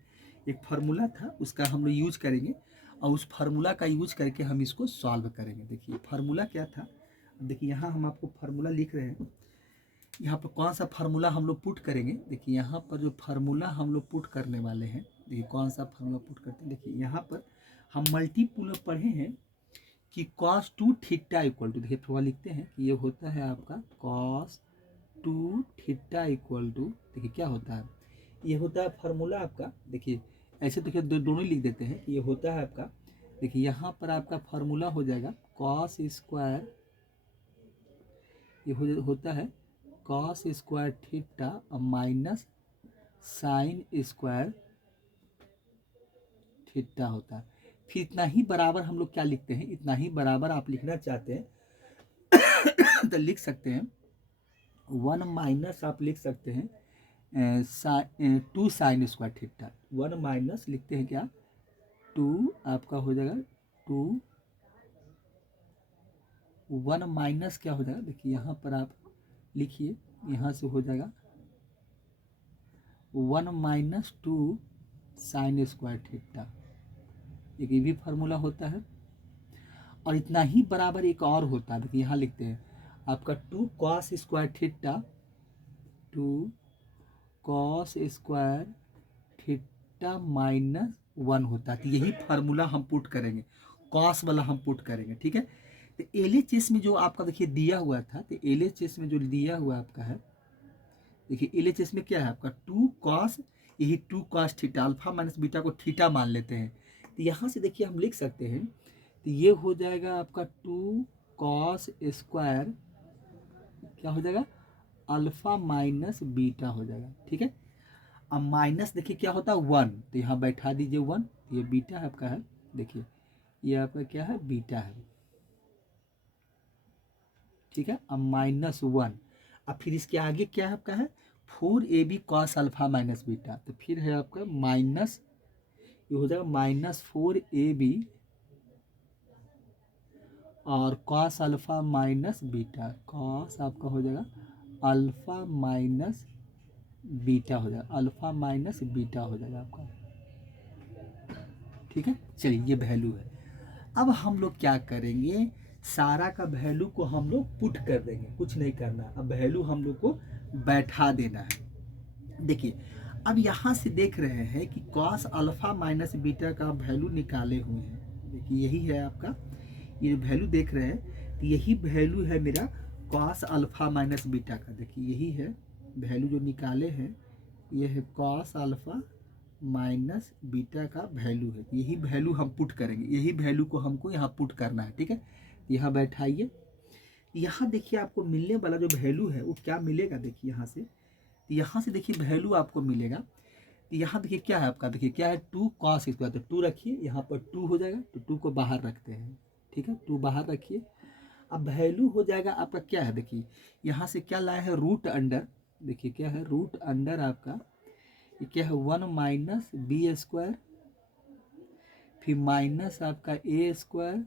एक फार्मूला था उसका हम लोग यूज करेंगे, और उस फार्मूला का यूज करके हम इसको सॉल्व करेंगे। देखिए फार्मूला क्या था, देखिए यहाँ हम आपको फार्मूला लिख रहे हैं, यहाँ पर कौन सा फार्मूला हम लोग पुट करेंगे, देखिए यहाँ पर जो फार्मूला हम लोग पुट करने वाले हैं, देखिए कौन सा फार्मूला पुट करते हैं, देखिए यहाँ पर हम मल्टीपुल में पढ़े हैं कि cos 2 थीटा इक्वल टू, देखिए थोड़ा लिखते हैं कि ये होता है आपका cos 2 थीटा इक्वल टू, देखिए क्या होता है, ये होता है फार्मूला आपका, देखिए ऐसे देखिए दोनों लिख देते हैं कि ये होता है आपका, देखिए यहाँ पर आपका फार्मूला हो जाएगा कॉस स्क्वायर, ये होता है cos square theta minus sine square theta होता है। फिर इतना ही बराबर हम लोग क्या लिखते हैं, इतना ही बराबर आप लिखना चाहते हैं तो लिख सकते हैं 1 माइनस आप लिख सकते हैं 2 साइन स्क्वायर थीटा, 1 माइनस लिखते हैं क्या 2 आपका हो जाएगा 2, 1 माइनस क्या हो जाएगा, देखिए यहाँ पर आप लिखिए, यहाँ से हो जाएगा 1 माइनस 2 साइन स्क्वायर थीटा, एक ये भी फार्मूला होता है। और इतना ही बराबर एक और होता है, देखिए यहाँ लिखते हैं आपका 2 cos square theta, 2 cos square theta minus 1 होता है। तो यही फार्मूला हम पुट करेंगे, कॉस वाला हम पुट करेंगे, ठीक है। तो एलएचएस में जो आपका देखिए दिया हुआ था, तो एलएचएस में जो दिया हुआ आपका है, देखिए एलएचएस में क्या है आपका 2 कॉस, यही 2 cos theta, alpha minus beta को थीटा मान लेते हैं। तो यहाँ से देखिए हम लिख सकते हैं, तो ये हो जाएगा आपका 2 कॉस स्क्वायर, क्या हो जाएगा अल्फा माइनस बीटा हो जाएगा, ठीक है। अब माइनस देखिए क्या होता है 1, तो यहाँ बैठा दीजिए 1, ये बीटा आपका है, देखिए ये आपका क्या है बीटा है, ठीक है। अब -1, अब फिर इसके आगे क्या है आपका है 4ab cos alpha minus beta, तो फिर है आपका माइनस, ये हो जाएगा -4ab और cos alpha minus beta, cos आपका हो जाएगा अल्फा माइनस बीटा हो जाएगा, अल्फा माइनस बीटा हो जाएगा आपका, ठीक है। चलिए ये वैल्यू है। अब हम लोग क्या करेंगे, सारा का वैल्यू को हम लोग पुट कर देंगे, कुछ नहीं करना, अब वैल्यू हम लोग को बैठा देना है। देखिए अब यहाँ से देख रहे हैं कि कॉस अल्फा माइनस बीटा का वैल्यू निकाले हुए हैं, देखिए यही है आपका, ये वैल्यू देख रहे हैं, तो यही वैल्यू है मेरा कॉस अल्फा माइनस बीटा का, देखिए यही है वैल्यू जो निकाले हैं, ये है कॉस अल्फा माइनस बीटा का वैल्यू है, यही वैल्यू हम पुट करेंगे, यही वैल्यू को हमको यहाँ पुट करना है, ठीक है। यहाँ बैठाइए, यहाँ देखिए आपको मिलने वाला जो वैल्यू है वो क्या मिलेगा, देखिए यहाँ से देखिए वैल्यू आपको मिलेगा, यहाँ देखिए क्या है आपका, देखिए क्या है 2 कॉस स्क्वायर, तो 2 रखिए, यहाँ पर 2 हो जाएगा, तो 2 को बाहर रखते हैं, ठीक है, 2 बाहर रखिए। अब वैल्यू हो जाएगा आपका क्या है, देखिए यहाँ से क्या लाया है रूट अंडर, देखिए क्या है रूट अंडर आपका, ये क्या है 1 माइनस बी स्क्वायर, फिर माइनस आपका ए स्क्वायर,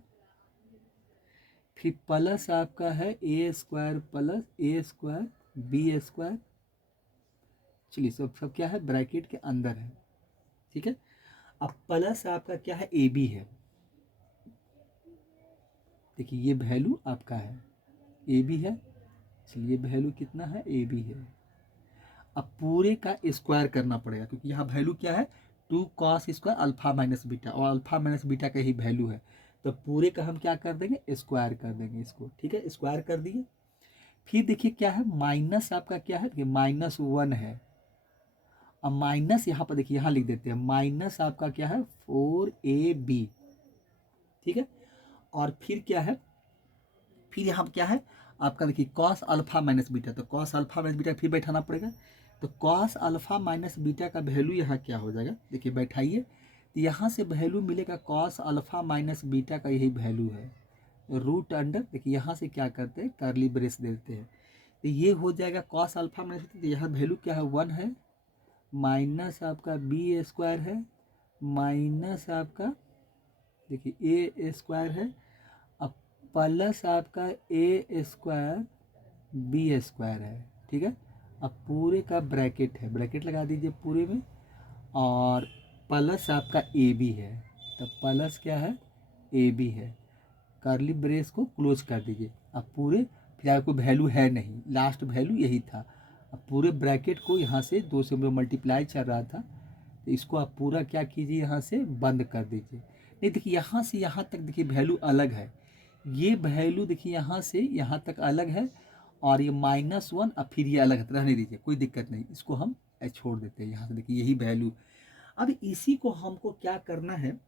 फिर प्लस आपका है ए स्क्वायर प्लस ए स्क्वायर बी स्क्वायर, चलिए सब क्या है ब्रैकेट के अंदर है, ठीक है। अब प्लस आपका क्या है ए बी है, देखिए ये वैल्यू आपका है ए बी है, चलिए वैल्यू कितना है ए बी है। अब पूरे का स्क्वायर करना पड़ेगा, क्योंकि यहाँ वैल्यू क्या है 2 cos square alpha minus beta, और अल्फा माइनस बीटा का ही वैल्यू है, तो पूरे का हम क्या कर देंगे स्क्वायर कर देंगे इसको, ठीक है, स्क्वायर कर दिए। फिर देखिए क्या है माइनस आपका क्या है, देखिए -1 है, अब माइनस यहाँ पर देखिए यहाँ लिख देते हैं माइनस आपका क्या है 4ab, ठीक है। और फिर क्या है, फिर यहाँ क्या है आपका देखिए कॉस अल्फा माइनस बीटा, तो कॉस अल्फा माइनस बीटा फिर बैठाना पड़ेगा, तो कॉस अल्फा माइनस बीटा का वैल्यू यहाँ क्या हो जाएगा, देखिए बैठाइए, तो यहाँ से वैल्यू मिलेगा कॉस अल्फा माइनस बीटा का यही वैल्यू है रूट अंडर, देखिए यहाँ से क्या करते हैं कर्ली ब्रेस देते हैं, तो ये हो जाएगा कॉस अल्फा माइनस, तो यहाँ वैल्यू क्या है 1 है, माइनस आपका बी स्क्वायर है, माइनस आपका देखिए ए स्क्वायर है, अब प्लस आपका ए स्क्वायर बी स्क्वायर है, ठीक है। अब पूरे का ब्रैकेट है, ब्रैकेट लगा दीजिए पूरे में, और प्लस आपका ए बी है, तो प्लस क्या है ए बी है, कर्ली ब्रेस को क्लोज कर दीजिए। अब पूरे फिर कोई वैल्यू है नहीं, लास्ट वैल्यू यही था, अब पूरे ब्रैकेट को यहाँ से 2 से मल्टीप्लाई चल रहा था, तो इसको आप पूरा क्या कीजिए यहाँ से बंद कर दीजिए। नहीं देखिए यहाँ से यहाँ तक देखिए वैल्यू अलग है, ये वैल्यू देखिए यहाँ से यहाँ तक अलग है, और ये -1 अब फिर ये अलग रहने दीजिए, कोई दिक्कत नहीं, इसको हम छोड़ देते हैं यहाँ से। देखिए यही वैल्यू, अब इसी को हमको क्या करना है,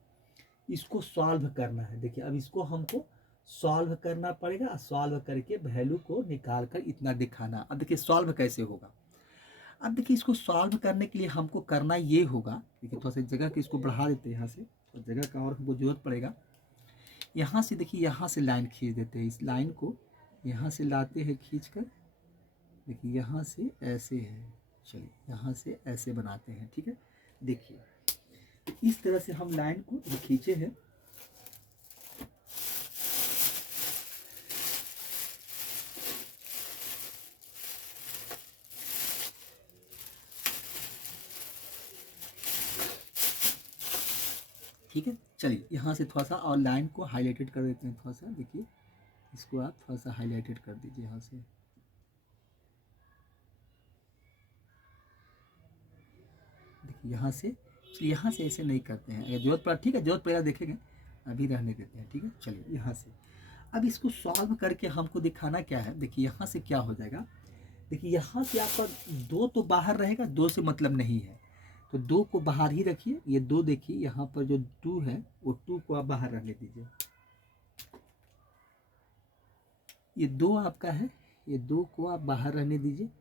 इसको सॉल्व करना है। देखिए अब इसको हमको सॉल्व करना पड़ेगा, सॉल्व करके वैल्यू को निकाल कर इतना दिखाना। अब देखिए सॉल्व कैसे होगा, अब देखिए इसको सॉल्व करने के लिए हमको करना ये होगा, देखिए थोड़ा सा जगह की इसको बढ़ा देते हैं यहाँ से, तो जगह का और हमको जरूरत पड़ेगा। यहाँ से देखिए यहाँ से लाइन खींच देते हैं, इस लाइन को यहाँ से लाते हैं खींच कर, देखिए यहाँ से ऐसे है, चलिए यहाँ से ऐसे बनाते हैं, ठीक है। देखिए इस तरह से हम लाइन को खींचे हैं, ठीक है। चलिए यहाँ से थोड़ा सा और लाइन को हाईलाइटेड कर देते हैं, थोड़ा सा देखिए इसको आप थोड़ा सा हाईलाइटेड कर दीजिए यहाँ से, देखिए यहाँ से। चलिए यहाँ से ऐसे नहीं करते हैं, अगर जरूरत पड़ा ठीक है, जरूरत पड़ेगा देखेंगे, अभी रहने देते हैं, ठीक है। चलिए यहाँ से अब इसको सॉल्व करके हमको दिखाना क्या है, देखिए यहाँ से क्या हो जाएगा, देखिए यहाँ से आपका 2 तो बाहर रहेगा, 2 से मतलब नहीं है, तो 2 को बाहर ही रखिए। ये 2 देखिए यहाँ पर जो 2 है वो 2 को आप बाहर रहने दीजिए, ये 2 आपका है, ये 2 को आप बाहर रहने दीजिए,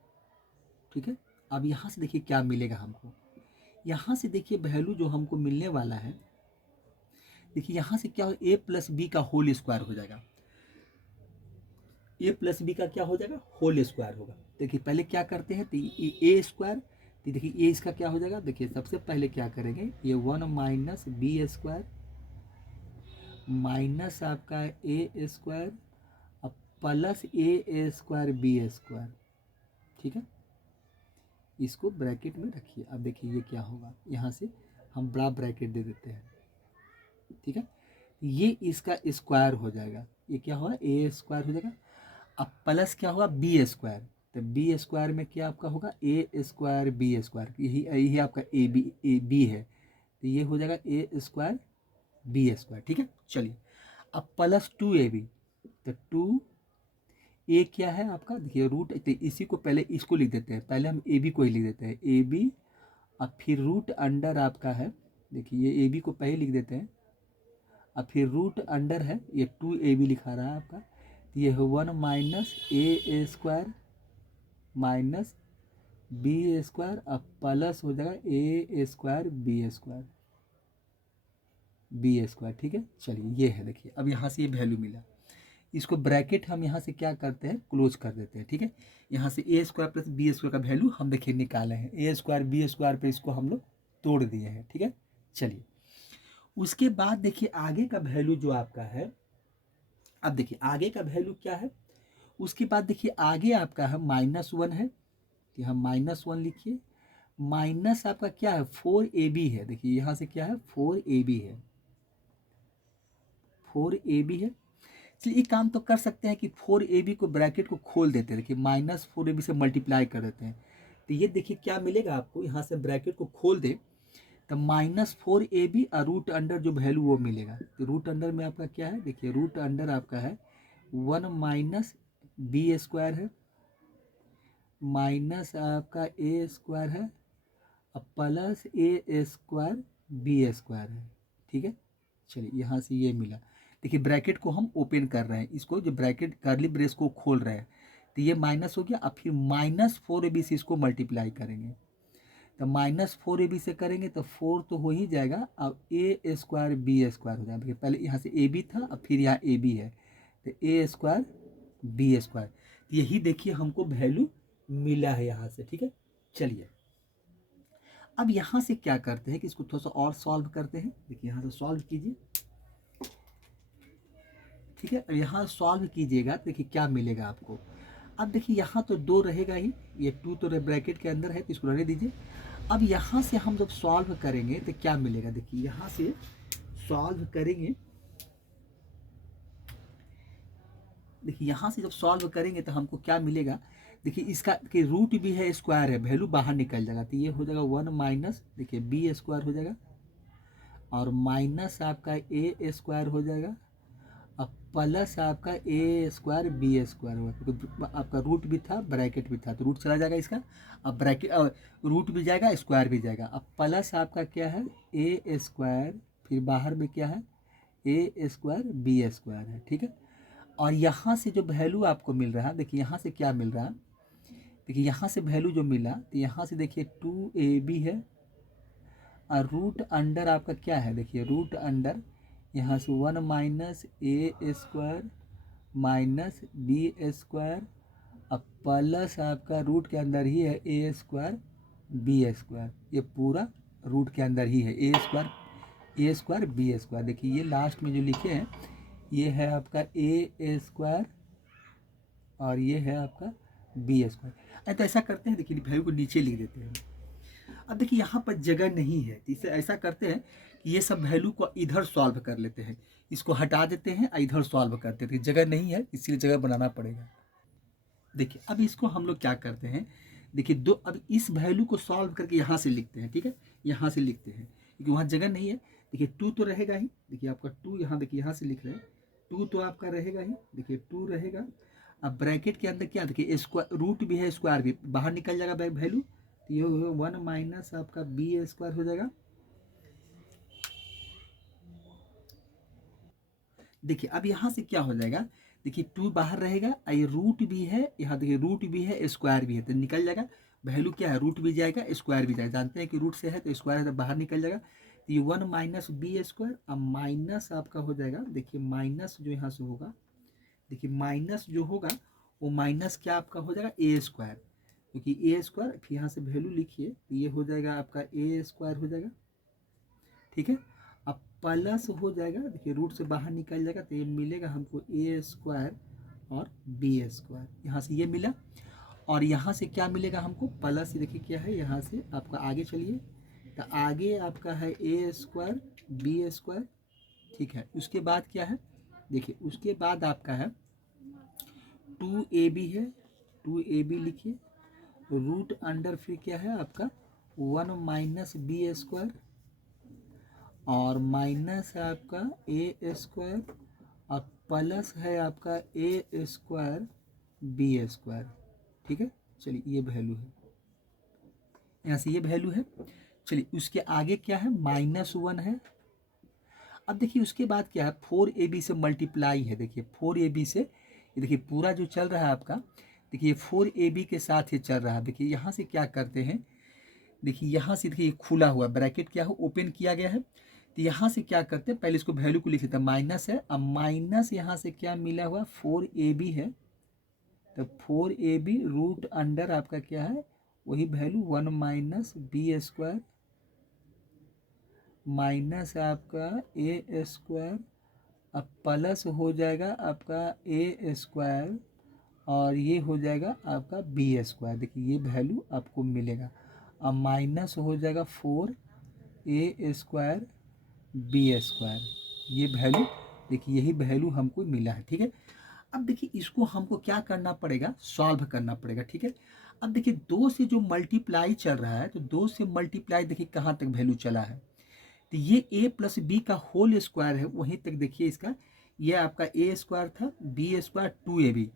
ठीक है। अब यहाँ से देखिए क्या मिलेगा हमको, यहाँ से देखिए वैल्यू जो हमको मिलने वाला है, देखिए यहाँ से क्या हो, a प्लस बी का होल स्क्वायर हो जाएगा, a प्लस बी का क्या हो जाएगा, होल स्क्वायर होगा। देखिए पहले क्या करते हैं, तो ए स्क्वायर, तो देखिए ये इसका क्या हो जाएगा, देखिए सबसे पहले क्या करेंगे, ये 1 माइनस बी स्क्वायर माइनस आपका ए स्क्वायर अब प्लस ए स्क्वायर बी स्क्वायर, ठीक है। इसको ब्रैकेट में रखिए। अब देखिए ये क्या होगा, यहाँ से हम बड़ा ब्रैकेट दे देते हैं, ठीक है। ये इसका स्क्वायर हो जाएगा, ये क्या होगा, ए स्क्वायर हो जाएगा। अब प्लस क्या होगा, बी स्क्वायर, तो बी स्क्वायर में क्या आपका होगा, ए स्क्वायर बी स्क्वायर, यही यही आपका ए बी है, तो ये हो जाएगा ए स्क्वायर बी स्क्वायर, ठीक है। चलिए अब प्लस 2ab, तो 2a क्या है आपका, देखिए रूट, तो इसी को पहले इसको लिख देते हैं, पहले हम ए बी को ही लिख देते हैं, ए बी, अब फिर रूट अंडर आपका है, देखिए ये ए बी को पहले लिख देते हैं, अब फिर रूट अंडर है, ये 2ab लिखा रहा है आपका, तो ये है 1 minus A square minus B square, अब प्लस हो जाएगा ए स्क्वायर बी स्क्वायर, ठीक है। चलिए ये है, देखिए अब यहाँ से ये वैल्यू मिला, इसको ब्रैकेट हम यहाँ से क्या करते हैं, क्लोज कर देते हैं, ठीक है। यहाँ से ए स्क्वायर प्लस बी स्क्वायर का वैल्यू हम देखिए निकाले हैं, ए स्क्वायर बी स्क्वायर पे इसको हम लोग तोड़ दिए हैं, ठीक है। चलिए उसके बाद देखिए आगे का वैल्यू जो आपका है, अब देखिए आगे का वैल्यू क्या है, उसके बाद देखिए आगे आपका है -1 है, कि हम -1 लिखिए, माइनस आपका क्या है 4ab है, देखिए यहाँ से क्या है 4ab है, 4ab है। चलिए एक काम तो कर सकते हैं कि 4ab को ब्रैकेट को खोल देते हैं, देखिए -4ab से मल्टीप्लाई कर देते हैं, तो ये देखिए क्या मिलेगा आपको, यहाँ से ब्रैकेट को खोल दे तो -4ab और रूट अंडर जो वैल्यू वो मिलेगा, तो रूट अंडर में आपका क्या है, देखिए रूट अंडर आपका है 1 माइनस बी स्क्वायर है माइनस आपका ए स्क्वायर है अब प्लस ए स्क्वायर बी स्क्वायर है, ठीक है। चलिए यहाँ से ये मिला, देखिए ब्रैकेट को हम ओपन कर रहे हैं, इसको जो ब्रैकेट कर्ली ब्रेस को खोल रहे हैं, तो ये माइनस हो गया, अब फिर -4ab से इसको मल्टीप्लाई करेंगे, तो -4ab से करेंगे तो 4 तो हो ही जाएगा, अब ए स्क्वायर बी स्क्वायर हो जाएगा, पहले यहाँ से ए बी था, अब फिर यहाँ ए बी है, तो ए स्क्वायर बी स्क्वायर, यही देखिए हमको वैल्यू मिला है यहाँ से, ठीक है। चलिए अब यहाँ से क्या करते हैं कि इसको थोड़ा सा और सॉल्व करते हैं, देखिए यहाँ से सॉल्व कीजिए, ठीक है। यहाँ सॉल्व कीजिएगा तो देखिए क्या मिलेगा आपको, अब देखिए यहाँ तो 2 रहेगा ही, ये 2 तो ब्रैकेट के अंदर है तो इसको रहने दीजिए। अब यहाँ से हम जब सॉल्व करेंगे तो क्या मिलेगा, देखिए यहाँ से सॉल्व करेंगे, देखिए यहाँ से जब सॉल्व करेंगे तो हमको क्या मिलेगा, देखिए इसका कि रूट भी है स्क्वायर है, वैल्यू बाहर निकल जाएगा, तो ये हो जाएगा 1 माइनस देखिए बी स्क्वायर हो जाएगा और माइनस आपका ए स्क्वायर हो जाएगा अब प्लस आपका ए स्क्वायर बी स्क्वायर हुआ, तो आपका रूट भी था ब्रैकेट भी था, तो रूट चला जाएगा इसका। अब ब्रैकेट रूट भी जाएगा स्क्वायर भी जाएगा। अब प्लस आपका क्या है ए स्क्वायर, फिर बाहर में क्या है ए स्क्वायर बी स्क्वायर है, ठीक है। और यहाँ से जो वैल्यू आपको मिल रहा है, देखिए यहाँ से क्या मिल रहा है, देखिए यहाँ से वैल्यू जो मिला, तो यहाँ से देखिए 2ab है, और रूट अंडर आपका क्या है, देखिए रूट अंडर यहाँ से 1 minus A square minus B square, अब प्लस आपका रूट के अंदर ही है ए स्क्वायर बी स्क्वायर, ये पूरा रूट के अंदर ही है ए स्क्वायर बी स्क्वायर। देखिए ये लास्ट में जो लिखे हैं ये है आपका ए स्क्वायर और ये है आपका बी स्क्वायर। तो ऐसा करते हैं, देखिए वैल्यू को नीचे लिख देते हैं। अब देखिए यहाँ पर जगह नहीं है, तो इसे ऐसा करते हैं कि ये सब वैल्यू को इधर सॉल्व कर लेते हैं, इसको हटा देते हैं और इधर सॉल्व करते हैं। जगह नहीं है इसलिए जगह बनाना पड़ेगा। देखिए अब इसको हम लोग क्या करते हैं, देखिए दो, अब इस वैल्यू को सॉल्व करके यहाँ से लिखते हैं, ठीक है, यहाँ से लिखते हैं क्योंकि वहाँ जगह नहीं है। देखिए 2 तो रहेगा ही, देखिए आपका 2 यहाँ, देखिए यहाँ से लिख रहे हैं 2 तो आपका रहेगा ही, देखिए 2 रहेगा। अब ब्रैकेट के अंदर क्या, देखिए स्क्वायर रूट भी है स्क्वायर भी बाहर निकल जाएगा वैल्यू, तो ये 1 माइनस आपका बी स्क्वायर हो जाएगा। देखिए अब यहाँ से क्या हो जाएगा, देखिए 2 बाहर रहेगा, ये रूट भी है, यहाँ देखिए रूट भी है स्क्वायर भी है, तो निकल जाएगा वैल्यू क्या है, रूट भी जाएगा स्क्वायर भी जाएगा, जानते हैं कि रूट से है तो स्क्वायर है तो बाहर निकल जाएगा। तो ये 1 माइनस बी स्क्वायर, अब माइनस आपका हो जाएगा, देखिए माइनस जो यहाँ से होगा, देखिए माइनस जो होगा वो माइनस क्या आपका हो जाएगा ए स्क्वायर, क्योंकि ए स्क्वायर फिर यहाँ से वैल्यू लिखिए तो ये हो जाएगा आपका ए स्क्वायर हो जाएगा, ठीक है। अब प्लस हो जाएगा, देखिए रूट से बाहर निकल जाएगा तो ये मिलेगा हमको ए स्क्वायर और बी स्क्वायर, यहाँ से ये मिला। और यहाँ से क्या मिलेगा हमको प्लस, देखिए क्या है यहाँ से आपका आगे चलिए, तो आगे आपका है ए स्क्वायर बी स्क्वायर, ठीक है। उसके बाद क्या है, देखिए उसके बाद आपका है 2ab है, 2ab लिखिए, रूट अंडर फिर क्या है आपका 1 माइनस बी स्क्वायर और माइनस है आपका ए स्क्वायर और प्लस है आपका ए स्क्वायर बी स्क्वायर, ठीक है। चलिए ये वैल्यू है, यहाँ से ये वैल्यू है। चलिए उसके आगे क्या है -1 है। अब देखिए उसके बाद क्या है 4ab से मल्टीप्लाई है, देखिए 4ab से, ये देखिए पूरा जो चल रहा है आपका, देखिए 4ab के साथ ये चल रहा है। देखिए यहाँ से क्या करते हैं, देखिए यहाँ से देखिए खुला हुआ ब्रैकेट क्या हो ओपन किया गया है, तो यहाँ से क्या करते हैं पहले इसको वैल्यू को लिख लेते हैं, माइनस है, अब माइनस यहाँ से क्या मिला हुआ 4ab है, तो 4ab रूट अंडर आपका क्या है वही value 1 minus B square minus आपका ए स्क्वायर, अब प्लस हो जाएगा आपका ए स्क्वायर और ये हो जाएगा आपका बी स्क्वायर, देखिए ये वैल्यू आपको मिलेगा। अब माइनस हो जाएगा 4 स्क्वायर बी स्क्वायर, ये वैल्यू, देखिए यही वैल्यू हमको मिला है, ठीक है। अब देखिए इसको हमको क्या करना पड़ेगा, सॉल्व करना पड़ेगा, ठीक है। अब देखिए 2 से जो मल्टीप्लाई चल रहा है, तो 2 से मल्टीप्लाई देखिए कहाँ तक वैल्यू चला है, तो ये a प्लस बी का होल स्क्वायर है वहीं तक, देखिए इसका ये आपका ए स्क्वायर था बी स्क्वायर 2ab,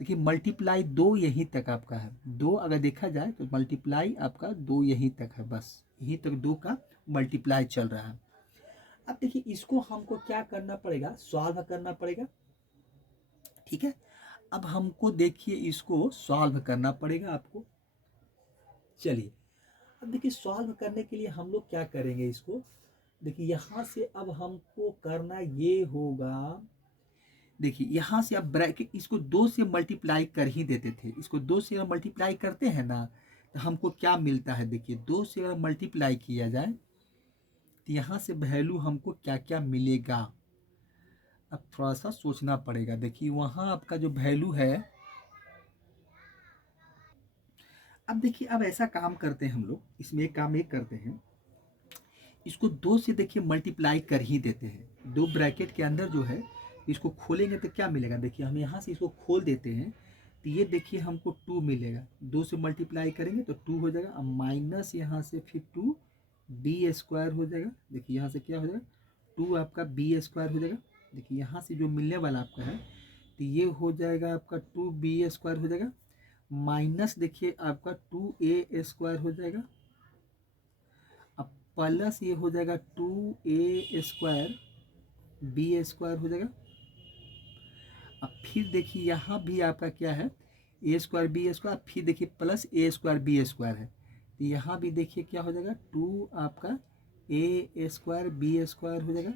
देखिए मल्टीप्लाई 2 यहीं तक आपका है, 2 अगर देखा जाए तो मल्टीप्लाई आपका 2 यहीं तक है, बस यहीं तक 2 का मल्टीप्लाई चल रहा है। अब देखिए इसको हमको क्या करना पड़ेगा, सॉल्व करना पड़ेगा, ठीक है। अब हमको देखिए इसको सॉल्व करना पड़ेगा आपको। चलिए अब देखिए सॉल्व करने के लिए हम लोग क्या करेंगे, इसको देखिए यहाँ से अब हमको करना ये होगा, देखिए यहाँ से अब ब्रैकेट इसको 2 से मल्टीप्लाई कर ही देते थे, इसको 2 से मल्टीप्लाई करते हैं ना तो हमको क्या मिलता है, देखिए 2 से अगर मल्टीप्लाई किया जाए तो यहाँ से वैल्यू हमको क्या क्या मिलेगा। अब थोड़ा सा सोचना पड़ेगा, देखिए वहाँ आपका जो वैल्यू है, अब देखिए अब ऐसा काम करते हैं हम लोग, इसमें एक काम एक करते हैं, इसको 2 से देखिए मल्टीप्लाई कर ही देते हैं, 2 ब्रैकेट के अंदर जो है इसको खोलेंगे तो क्या मिलेगा, देखिए हम यहाँ से इसको खोल देते हैं तो ये देखिए हमको 2 मिलेगा, 2 से मल्टीप्लाई करेंगे तो 2 हो जाएगा, अब माइनस यहाँ से फिर 2 बी स्क्वायर हो जाएगा, देखिए यहाँ से क्या हो जाएगा 2 आपका बी स्क्वायर हो जाएगा, देखिए यहाँ से जो मिलने वाला आपका है तो ये हो जाएगा आपका 2b² हो जाएगा, माइनस देखिए आपका 2a² हो जाएगा, अब प्लस ये हो जाएगा 2a² b² हो जाएगा। अब फिर देखिए यहाँ भी आपका क्या है a² b², फिर देखिए प्लस a² b² है, तो यहाँ भी देखिए क्या हो जाएगा 2 आपका a² b² हो जाएगा,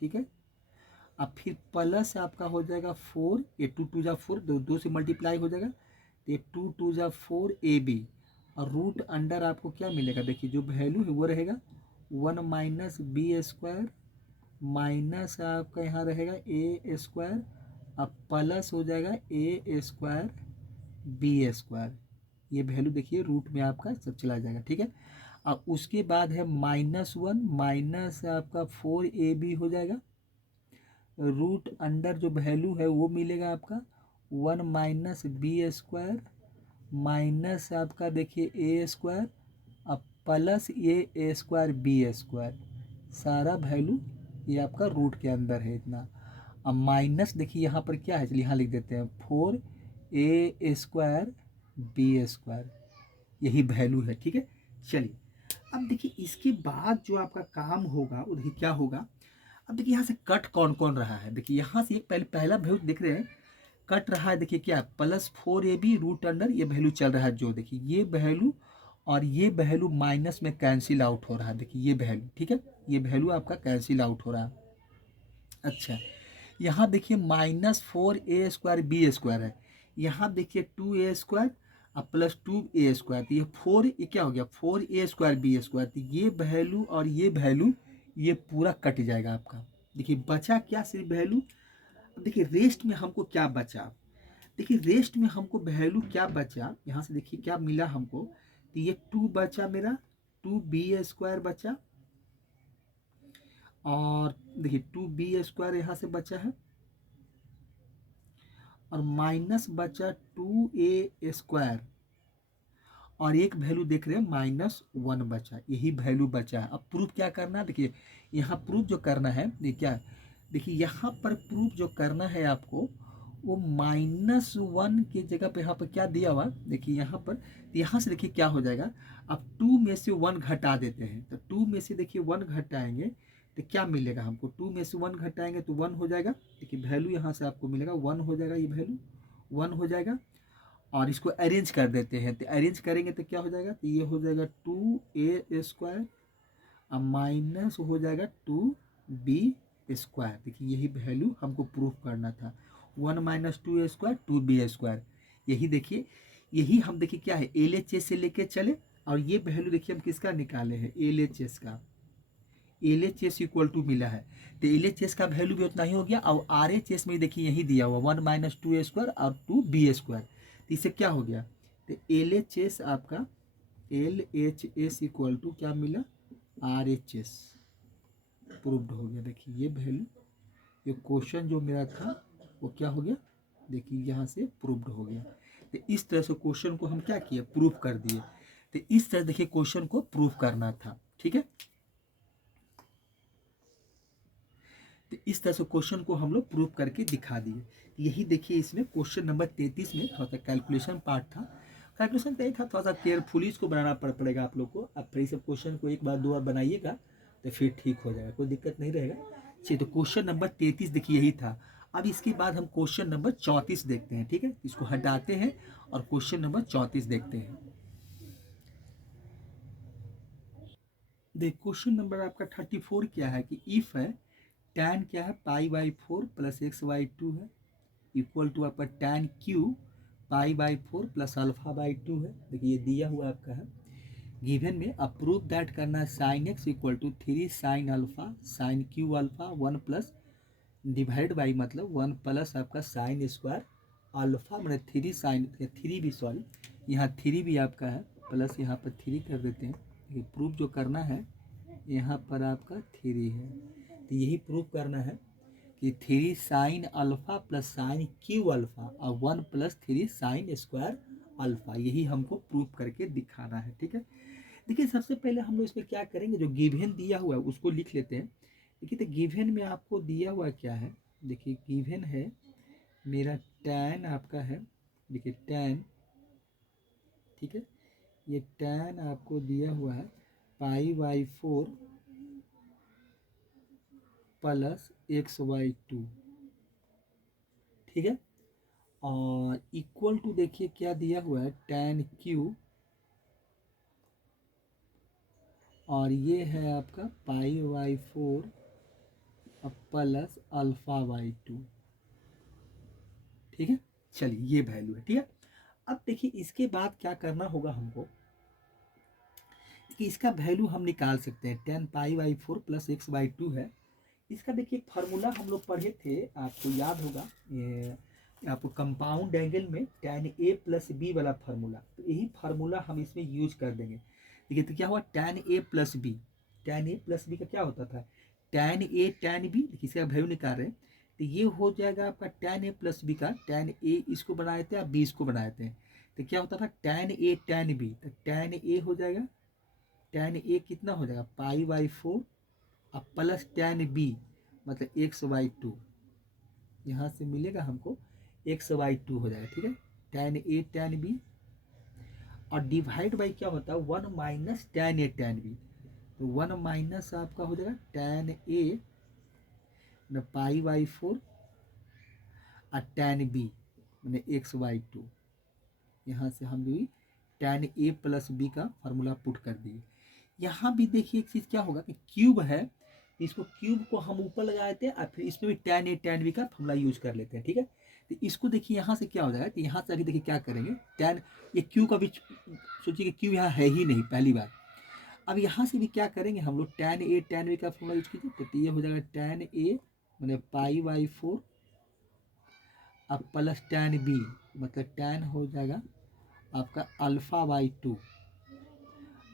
ठीक है। अब फिर प्लस आपका हो जाएगा 4, ये 2 2 जा 4, दो से मल्टीप्लाई हो जाएगा, तो ये 2 2 जा 4 ab, और रूट अंडर आपको क्या मिलेगा, देखिए जो वैल्यू है वो रहेगा 1 माइनस b² माइनस आपका यहाँ रहेगा a², अब प्लस हो जाएगा a² b², ये वैल्यू देखिए रूट में आपका सब चला जाएगा, ठीक है। अब उसके बाद है -1 माइनस आपका 4ab हो जाएगा, रूट अंडर जो वैल्यू है वो मिलेगा आपका 1 माइनस b² माइनस आपका देखिए a², अब प्लस a² b², सारा वैल्यू ये आपका रूट के अंदर है इतना। अब माइनस देखिए यहाँ पर क्या है, चलिए यहाँ लिख देते हैं 4a² b², यही वैल्यू है, ठीक है। चलिए अब देखिए इसके बाद जो आपका काम होगा वो देखिए क्या होगा। अब देखिए यहाँ से कट कौन कौन रहा है, देखिए यहाँ से एक पहला वैल्यू देख रहे हैं कट रहा है, देखिए क्या +4ab रूट अंडर ये वैल्यू चल रहा है, जो देखिए ये वैल्यू और ये वैल्यू माइनस में कैंसिल आउट हो रहा है, देखिए ये वैल्यू, ठीक है, ये वैल्यू आपका कैंसिल आउट हो रहा है। अच्छा यहाँ देखिए -4a² b² है, यहाँ देखिए 2a² और प्लस 2a², तो ये 4 ये क्या हो गया 4a² b², तो ये वैल्यू और ये वैल्यू ये पूरा कट जाएगा आपका। देखिए बचा क्या सिर्फ वैल्यू। अब देखिए रेस्ट में हमको क्या बचा, देखिए रेस्ट में हमको वैल्यू क्या बचा, यहाँ से देखिए क्या मिला हमको, तो ये 2 बचा मेरा 2b² बचा, और देखिए 2b² यहाँ से बचा है, और माइनस बचा 2a², और एक वैल्यू देख रहे हैं -1 बचा, यही वैल्यू बचा है। अब प्रूफ क्या करना है, देखिए यहाँ प्रूफ जो करना है ये क्या, देखिए यहाँ पर प्रूफ जो करना है आपको वो -1 की जगह पे यहाँ पर क्या दिया हुआ, देखिए यहाँ पर, यहाँ से देखिए क्या हो जाएगा, अब 2 में से 1 घटा देते हैं, तो 2 में से देखिए 1 घटाएंगे तो क्या मिलेगा हमको, 2 में से 1 घटाएंगे तो 1 हो जाएगा, देखिए वैल्यू यहाँ से आपको मिलेगा 1 हो जाएगा, ये वैल्यू 1 हो जाएगा। और इसको अरेंज कर देते हैं, तो अरेंज करेंगे तो क्या हो जाएगा, तो ये हो जाएगा 2a² और माइनस हो जाएगा 2b², देखिए यही वैल्यू हमको प्रूफ करना था, 1 माइनस 2a², 2b², यही देखिए यही हम देखिए क्या है LHS से लेके चले, और ये वैल्यू देखिए हम किसका निकाले हैं LHS का, LHS इक्वल टू मिला है, तो LHS का वैल्यू भी उतना ही हो गया, और RHS में देखिए यही दिया हुआ 1 माइनस 2a² और 2b², तो इससे क्या हो गया, तो LHS आपका LHS इक्वल टू क्या मिला RHS, प्रूव्ड हो गया। देखिए ये वैल्यू, ये क्वेश्चन जो मेरा था वो क्या हो गया, देखिए यहाँ से प्रूव्ड हो गया। तो इस तरह से क्वेश्चन को हम क्या किए, प्रूफ कर दिए। तो इस तरह देखिए क्वेश्चन को प्रूफ करना था, ठीक है। तो इस तरह से क्वेश्चन को हम लोग प्रूफ करके दिखा दिए। यही देखिए इसमें क्वेश्चन नंबर 33 में थोड़ा सा कैलकुलेशन पार्ट था, कैलकुलेशन नहीं था, थोड़ा सा केयरफुली इसको बनाना पड़ेगा आप लोग को। आप फिर सब क्वेश्चन को एक बार 2 बार बनाइएगा तो फिर ठीक हो जाएगा, कोई दिक्कत नहीं रहेगा। चलिए तो क्वेश्चन नंबर 33 देखिए यही था। अब इसके बाद हम क्वेश्चन नंबर 34 देखते हैं, ठीक है, इसको हटाते हैं और क्वेश्चन नंबर 34 देखते हैं। देख क्वेश्चन नंबर आपका 34 क्या है कि इफ है tan क्या है π/4 प्लस x/2 है इक्वल टू आपका tan q π/4 प्लस α/2 है। देखिए ये दिया हुआ आपका है गिवन में। अप्रूव दैट करना है sin x equal to 3 sin alpha sin q alpha 1 plus divide by मतलब 1 प्लस आपका साइन स्क्वायर अल्फा मतलब 3 साइन 3 भी सॉरी यहाँ 3 भी आपका है प्लस यहाँ पर 3 कर देते हैं। ये प्रूफ जो करना है यहाँ पर आपका 3 है, तो यही प्रूफ करना है कि 3 sine alpha plus sign Q alpha और 1 प्लस 3 साइन स्क्वायर अल्फा, यही हमको प्रूफ करके दिखाना है, ठीक है। देखिए सबसे पहले हम लोग इसमें क्या करेंगे, जो गिवन दिया हुआ है उसको लिख लेते हैं। देखिए तो गिवन में आपको दिया हुआ क्या है, देखिए गिवन है मेरा tan आपका है, देखिए tan, ठीक है, ये tan आपको दिया हुआ है π/4 प्लस x/2, ठीक है। और इक्वल टू देखिए क्या दिया हुआ है tan क्यू, और ये है आपका π/4 प्लस α/2, ठीक है। चलिए ये वैल्यू है, ठीक है। अब देखिए इसके बाद क्या करना होगा हमको कि इसका वैल्यू हम निकाल सकते हैं। tan π/4 प्लस x/2 है। इसका देखिए एक फार्मूला हम लोग पढ़े थे, आपको याद होगा, ये आपको कंपाउंड एंगल में tan a प्लस बी वाला फार्मूला, तो यही फार्मूला हम इसमें यूज कर देंगे। देखिए तो क्या हुआ tan a plus B, tan a plus B का क्या होता था tan a tan b, देखिए इसका वैल्यू निकाल रहे हैं, तो ये हो जाएगा आपका tan a प्लस बी का tan a इसको बनाए थे, आप b इसको बनाए थे, तो क्या होता था tan a tan b, तो tan a हो जाएगा, tan a कितना हो जाएगा π/4 अब प्लस tan b मतलब x/2, यहाँ से मिलेगा हमको x/2 हो जाएगा, ठीक है। tan a tan b और डिवाइड बाई क्या होता है 1 minus tan a tan b, तो 1 माइनस आपका हो जाएगा tan a π/4 और tan b मैंने x/2, यहाँ से हम भी tan a प्लस b का फार्मूला पुट कर दिए। यहाँ भी देखिए एक चीज़ क्या होगा कि क्यूब है, इसको क्यूब को हम ऊपर लगा देते हैं और फिर इसमें भी tan a tan b का फार्मूला यूज कर लेते हैं, ठीक है। तो इसको देखिए यहाँ से क्या हो जाएगा कि यहाँ से अभी देखिए क्या करेंगे, tan ये क्यू का भी सोचिए कि क्यू यहाँ है ही नहीं पहली बार। अब यहाँ से भी क्या करेंगे हम लोग tan a tan b का फार्मूला यूज कीजिए, तो ये हो जाएगा tan a मैंने π/4 अब प्लस tan b मतलब tan हो जाएगा आपका α/2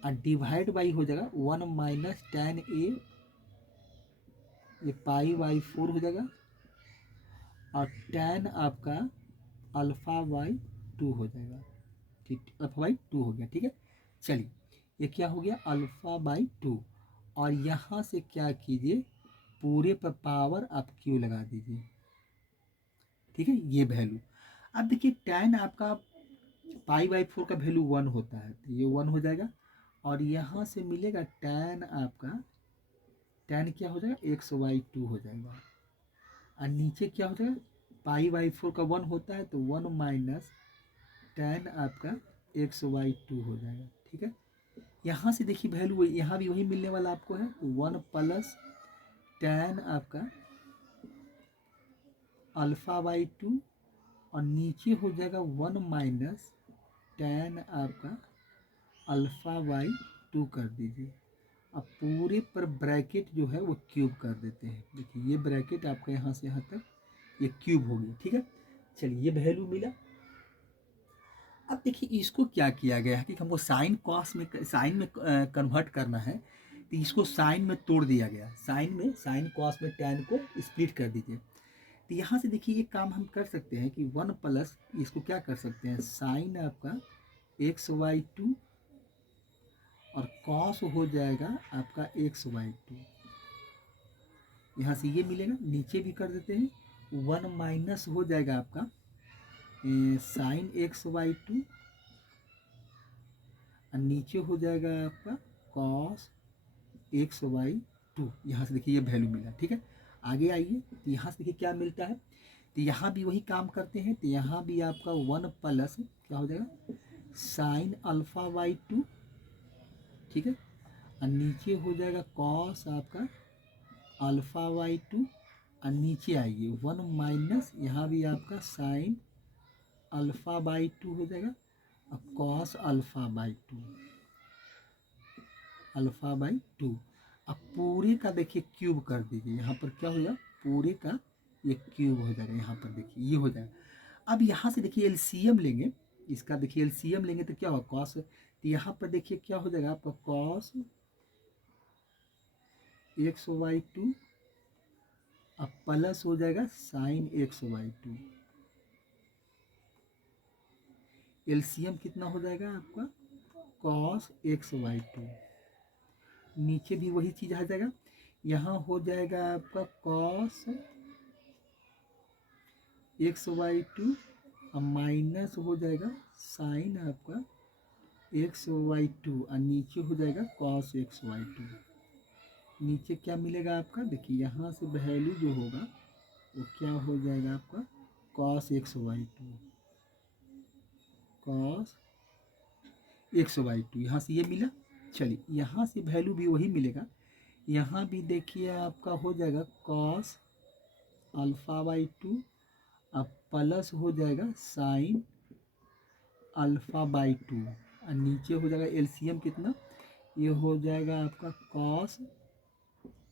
और डिवाइड बाई हो जाएगा 1 माइनस tan a, ये π/4 हो जाएगा और tan आपका α/2 हो जाएगा, ठीक, α/2 हो गया, ठीक है। चलिए ये क्या हो गया α/2, और यहाँ से क्या कीजिए पूरे पर पावर आप क्यू लगा दीजिए, ठीक है, ये वैल्यू। अब देखिए tan आपका π/4 का वैल्यू 1 होता है, तो ये 1 हो जाएगा, और यहाँ से मिलेगा tan आपका, tan क्या हो जाएगा x/2 हो जाएगा, और नीचे क्या हो जाएगा π/4 का 1 होता है, तो 1 माइनस tan आपका x/2 हो जाएगा, ठीक है। यहाँ से देखिए वैल्यू यहाँ भी वही मिलने वाला आपको है, तो 1 प्लस tan आपका α/2 और नीचे हो जाएगा 1 माइनस tan आपका α/2 कर दीजिए। अब पूरे पर ब्रैकेट जो है वो क्यूब कर देते हैं, देखिए ये ब्रैकेट आपका यहाँ से यहाँ तक ये क्यूब हो गया, ठीक है। चलिए ये वैल्यू मिला। अब देखिए इसको क्या किया गया है कि हमको साइन कॉस में साइन में कन्वर्ट करना है, तो इसको साइन में तोड़ दिया गया, साइन कॉस में टैन को स्प्लिट कर दीजिए। तो यहाँ से देखिए ये काम हम कर सकते हैं कि 1 प्लस इसको क्या कर सकते हैं साइन आपका x/2 और कॉस हो जाएगा आपका x/2, यहाँ से ये मिलेगा, नीचे भी कर देते हैं 1 माइनस हो जाएगा आपका साइन x/2 और नीचे हो जाएगा आपका कॉस x/2, यहाँ से देखिए ये वैल्यू मिला, ठीक है। आगे आइए, तो यहाँ से देखिए क्या मिलता है, तो यहाँ भी वही काम करते हैं, तो यहाँ भी आपका 1 प्लस क्या हो जाएगा साइन α/2, ठीक है, और नीचे हो जाएगा कॉस आपका α/2 और नीचे आइए 1 माइनस यहाँ भी आपका साइन α/2 हो जाएगा और कॉस α/2 अब पूरे का देखिए क्यूब कर दीजिए, यहाँ पर क्या हो जाएगा पूरे का ये क्यूब हो जाएगा, यहाँ पर देखिए ये हो जाएगा। अब यहाँ से देखिए एलसीएम लेंगे, इसका देखिए एलसीएम लेंगे तो क्या होगा कॉस, तो यहाँ पर देखिए क्या हो जाएगा आपका कॉस x/2 अब प्लस हो जाएगा साइन x/2, एलसीएम कितना हो जाएगा आपका कॉस x/2, नीचे भी वही चीज़ आ जाएगा, यहाँ हो जाएगा आपका कॉस एक्स वाई टू और माइनस हो जाएगा साइन आपका एक्स वाई टू और नीचे हो जाएगा कॉस एक्स वाई टू। नीचे क्या मिलेगा आपका, देखिए यहाँ से वैल्यू जो होगा वो क्या हो जाएगा आपका cos X Y two, cos X Y two, यहाँ से ये मिला। चलिए यहाँ से वैल्यू भी वही मिलेगा, यहाँ भी देखिए आपका हो जाएगा कॉस अल्फ़ा बाई टू, अब प्लस हो जाएगा साइन अल्फ़ा बाई टू और नीचे हो जाएगा एलसीएम कितना, ये हो जाएगा आपका कॉस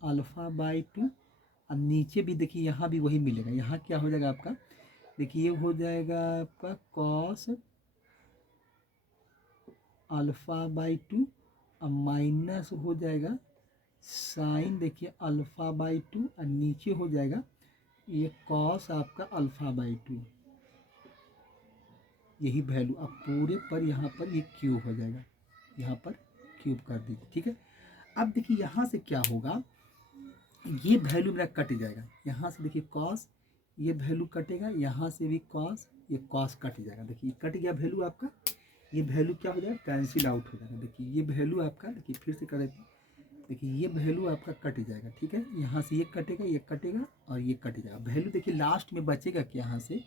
अल्फ़ा बाई टू। अब नीचे भी देखिए यहाँ भी वही मिलेगा, यहाँ क्या हो जाएगा आपका, देखिए ये हो जाएगा आपका कॉस अल्फ़ा बाई टू और माइनस हो जाएगा साइन देखिए अल्फ़ा बाई टू और नीचे हो जाएगा ये कॉस आपका अल्फ़ा बाई टू, यही वैल्यू अब पूरे पर यहाँ पर ये क्यूब हो जाएगा, यहाँ पर क्यूब कर दीजिए। ठीक है, अब देखिए यहाँ से क्या होगा, ये वैल्यू मेरा कट जाएगा, यहाँ से देखिए कॉस, ये वैल्यू कटेगा, यहाँ से भी कॉस, ये कॉस कट जाएगा, देखिए कट गया वैल्यू आपका, ये वैल्यू क्या हो जाएगा कैंसिल आउट हो जाएगा। देखिए ये वैल्यू आपका, देखिए फिर से करें, देखिए ये वैल्यू आपका कट जाएगा। ठीक है, यहाँ से ये कटेगा और ये कट जाएगा, वैल्यू देखिए लास्ट में बचेगा कि यहाँ से।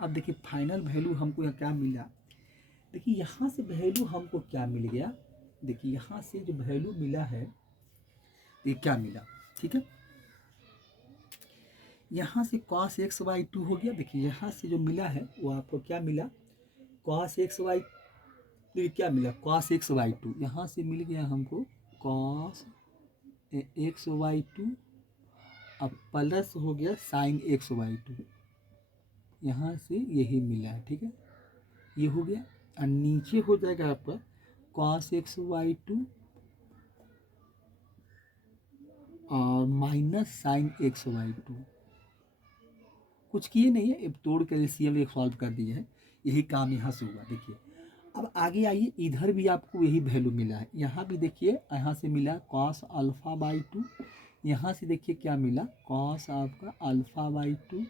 अब देखिए फाइनल वैल्यू हमको यहाँ क्या मिला, देखिए यहाँ से वैल्यू हमको क्या मिल गया, देखिए यहाँ से जो वैल्यू मिला है ये क्या मिला। ठीक है, यहाँ से cos एक्स वाई टू हो गया, देखिए यहाँ से जो मिला है वो आपको क्या मिला, cos एक्स वाई, देखिए क्या मिला cos एक्स वाई टू, यहाँ से मिल गया हमको cos एक्स वाई टू, अब प्लस हो गया साइन एक्स वाई टू, यहाँ से यही मिला है। ठीक है, ये हो गया और नीचे हो जाएगा आपका cos एक्स वाई टू और minus sine X Y two, कुछ किए नहीं है, तोड़ कर एलसीएम सॉल्व कर दिए है, यही काम यहाँ से हुआ। देखिए अब आगे आइए, इधर भी आपको यही वैल्यू मिला है, यहाँ भी देखिए यहाँ से मिला कॉस अल्फ़ा बाई टू, यहाँ से देखिए क्या मिला कॉस आपका अल्फ़ा बाई टू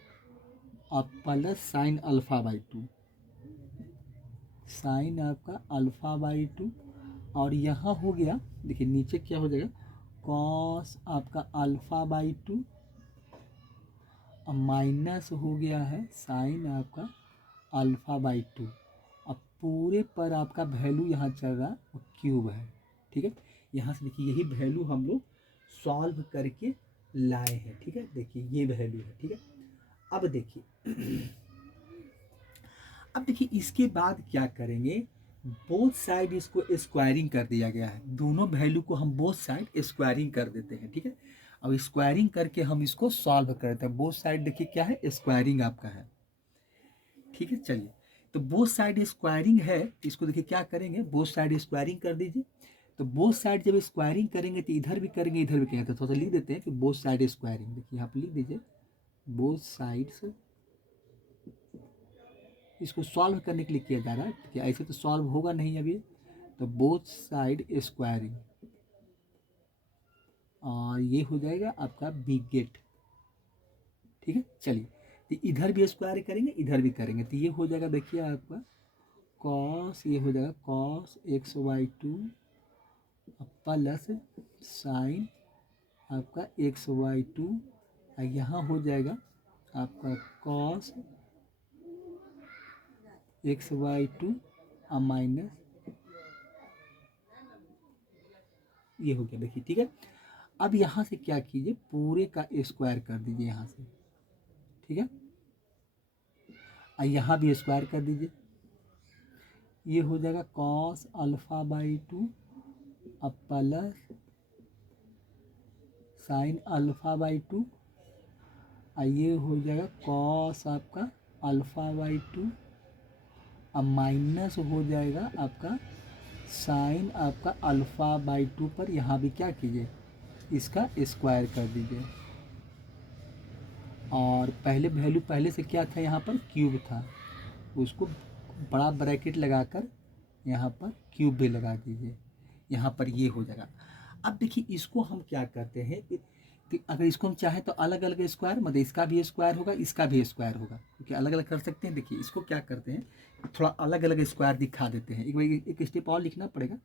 और plus sine alpha by two, sine आपका अल्फ़ा बाई टू और यहाँ हो गया, देखिए नीचे क्या हो जाएगा कॉस आपका अल्फ़ा बाई टू और माइनस हो गया है साइन आपका अल्फ़ा बाई टू, अब पूरे पर आपका वैल्यू यहाँ चल रहा है वो क्यूब है। ठीक है, यहाँ से देखिए यही वैल्यू हम लोग सॉल्व करके लाए हैं। ठीक है, देखिए ये वैल्यू है। ठीक है, अब देखिए इसके बाद क्या करेंगे, बोथ साइड इसको स्क्वायरिंग कर दिया गया है, दोनों वैल्यू को हम बोथ साइड स्क्वायरिंग कर देते हैं। ठीक है, अब स्क्वायरिंग करके हम इसको सॉल्व करते हैं, बोथ साइड देखिए क्या है स्क्वायरिंग आपका है। ठीक है, चलिए तो बोथ साइड स्क्वायरिंग है, इसको देखिए क्या करेंगे बोथ साइड स्क्वायरिंग कर दीजिए। तो बोथ साइड जब स्क्वायरिंग करेंगे तो इधर भी करेंगे इधर भी करेंगे, तो थोड़ा सा लिख देते हैं कि बोथ साइड स्क्वायरिंग, देखिए यहाँ पर लिख दीजिए बोथ साइड्स, इसको सॉल्व करने के लिए किया जा रहा है, कि ऐसे तो सॉल्व होगा नहीं अभी, तो बोथ साइड स्क्वायरिंग और ये हो जाएगा आपका बिग गेट। ठीक है, चलिए तो इधर भी स्क्वायर करेंगे इधर भी करेंगे, तो ये हो जाएगा देखिए आपका कॉस, ये हो जाएगा cos X Y two plus sine आपका एक्स वाई टू, यहाँ हो जाएगा आपका कॉस एक्स वाई टू और माइनस ये हो गया। देखिए ठीक है, अब यहाँ से क्या कीजिए पूरे का स्क्वायर कर दीजिए यहाँ से। ठीक है, और यहाँ भी स्क्वायर कर दीजिए, ये हो जाएगा कॉस अल्फ़ा बाई टू अब plus sine alpha by two, और ये हो जाएगा कॉस आपका अल्फ़ा बाई टू अब माइनस हो जाएगा आपका साइन आपका अल्फ़ा बाई टू पर, यहाँ भी क्या कीजिए इसका स्क्वायर कर दीजिए, और पहले वैल्यू पहले से क्या था यहाँ पर क्यूब था, उसको बड़ा ब्रैकेट लगाकर यहाँ पर क्यूब भी लगा दीजिए, यहाँ पर ये हो जाएगा। अब देखिए इसको हम क्या करते हैं, तो अगर इसको हम चाहें तो अलग अलग स्क्वायर, मतलब इसका भी स्क्वायर होगा, इसका भी स्क्वायर होगा, क्योंकि अलग अलग कर सकते हैं। देखिए इसको क्या करते हैं, थोड़ा अलग अलग स्क्वायर दिखा देते हैं। एक स्टेप और लिखना पड़ेगा।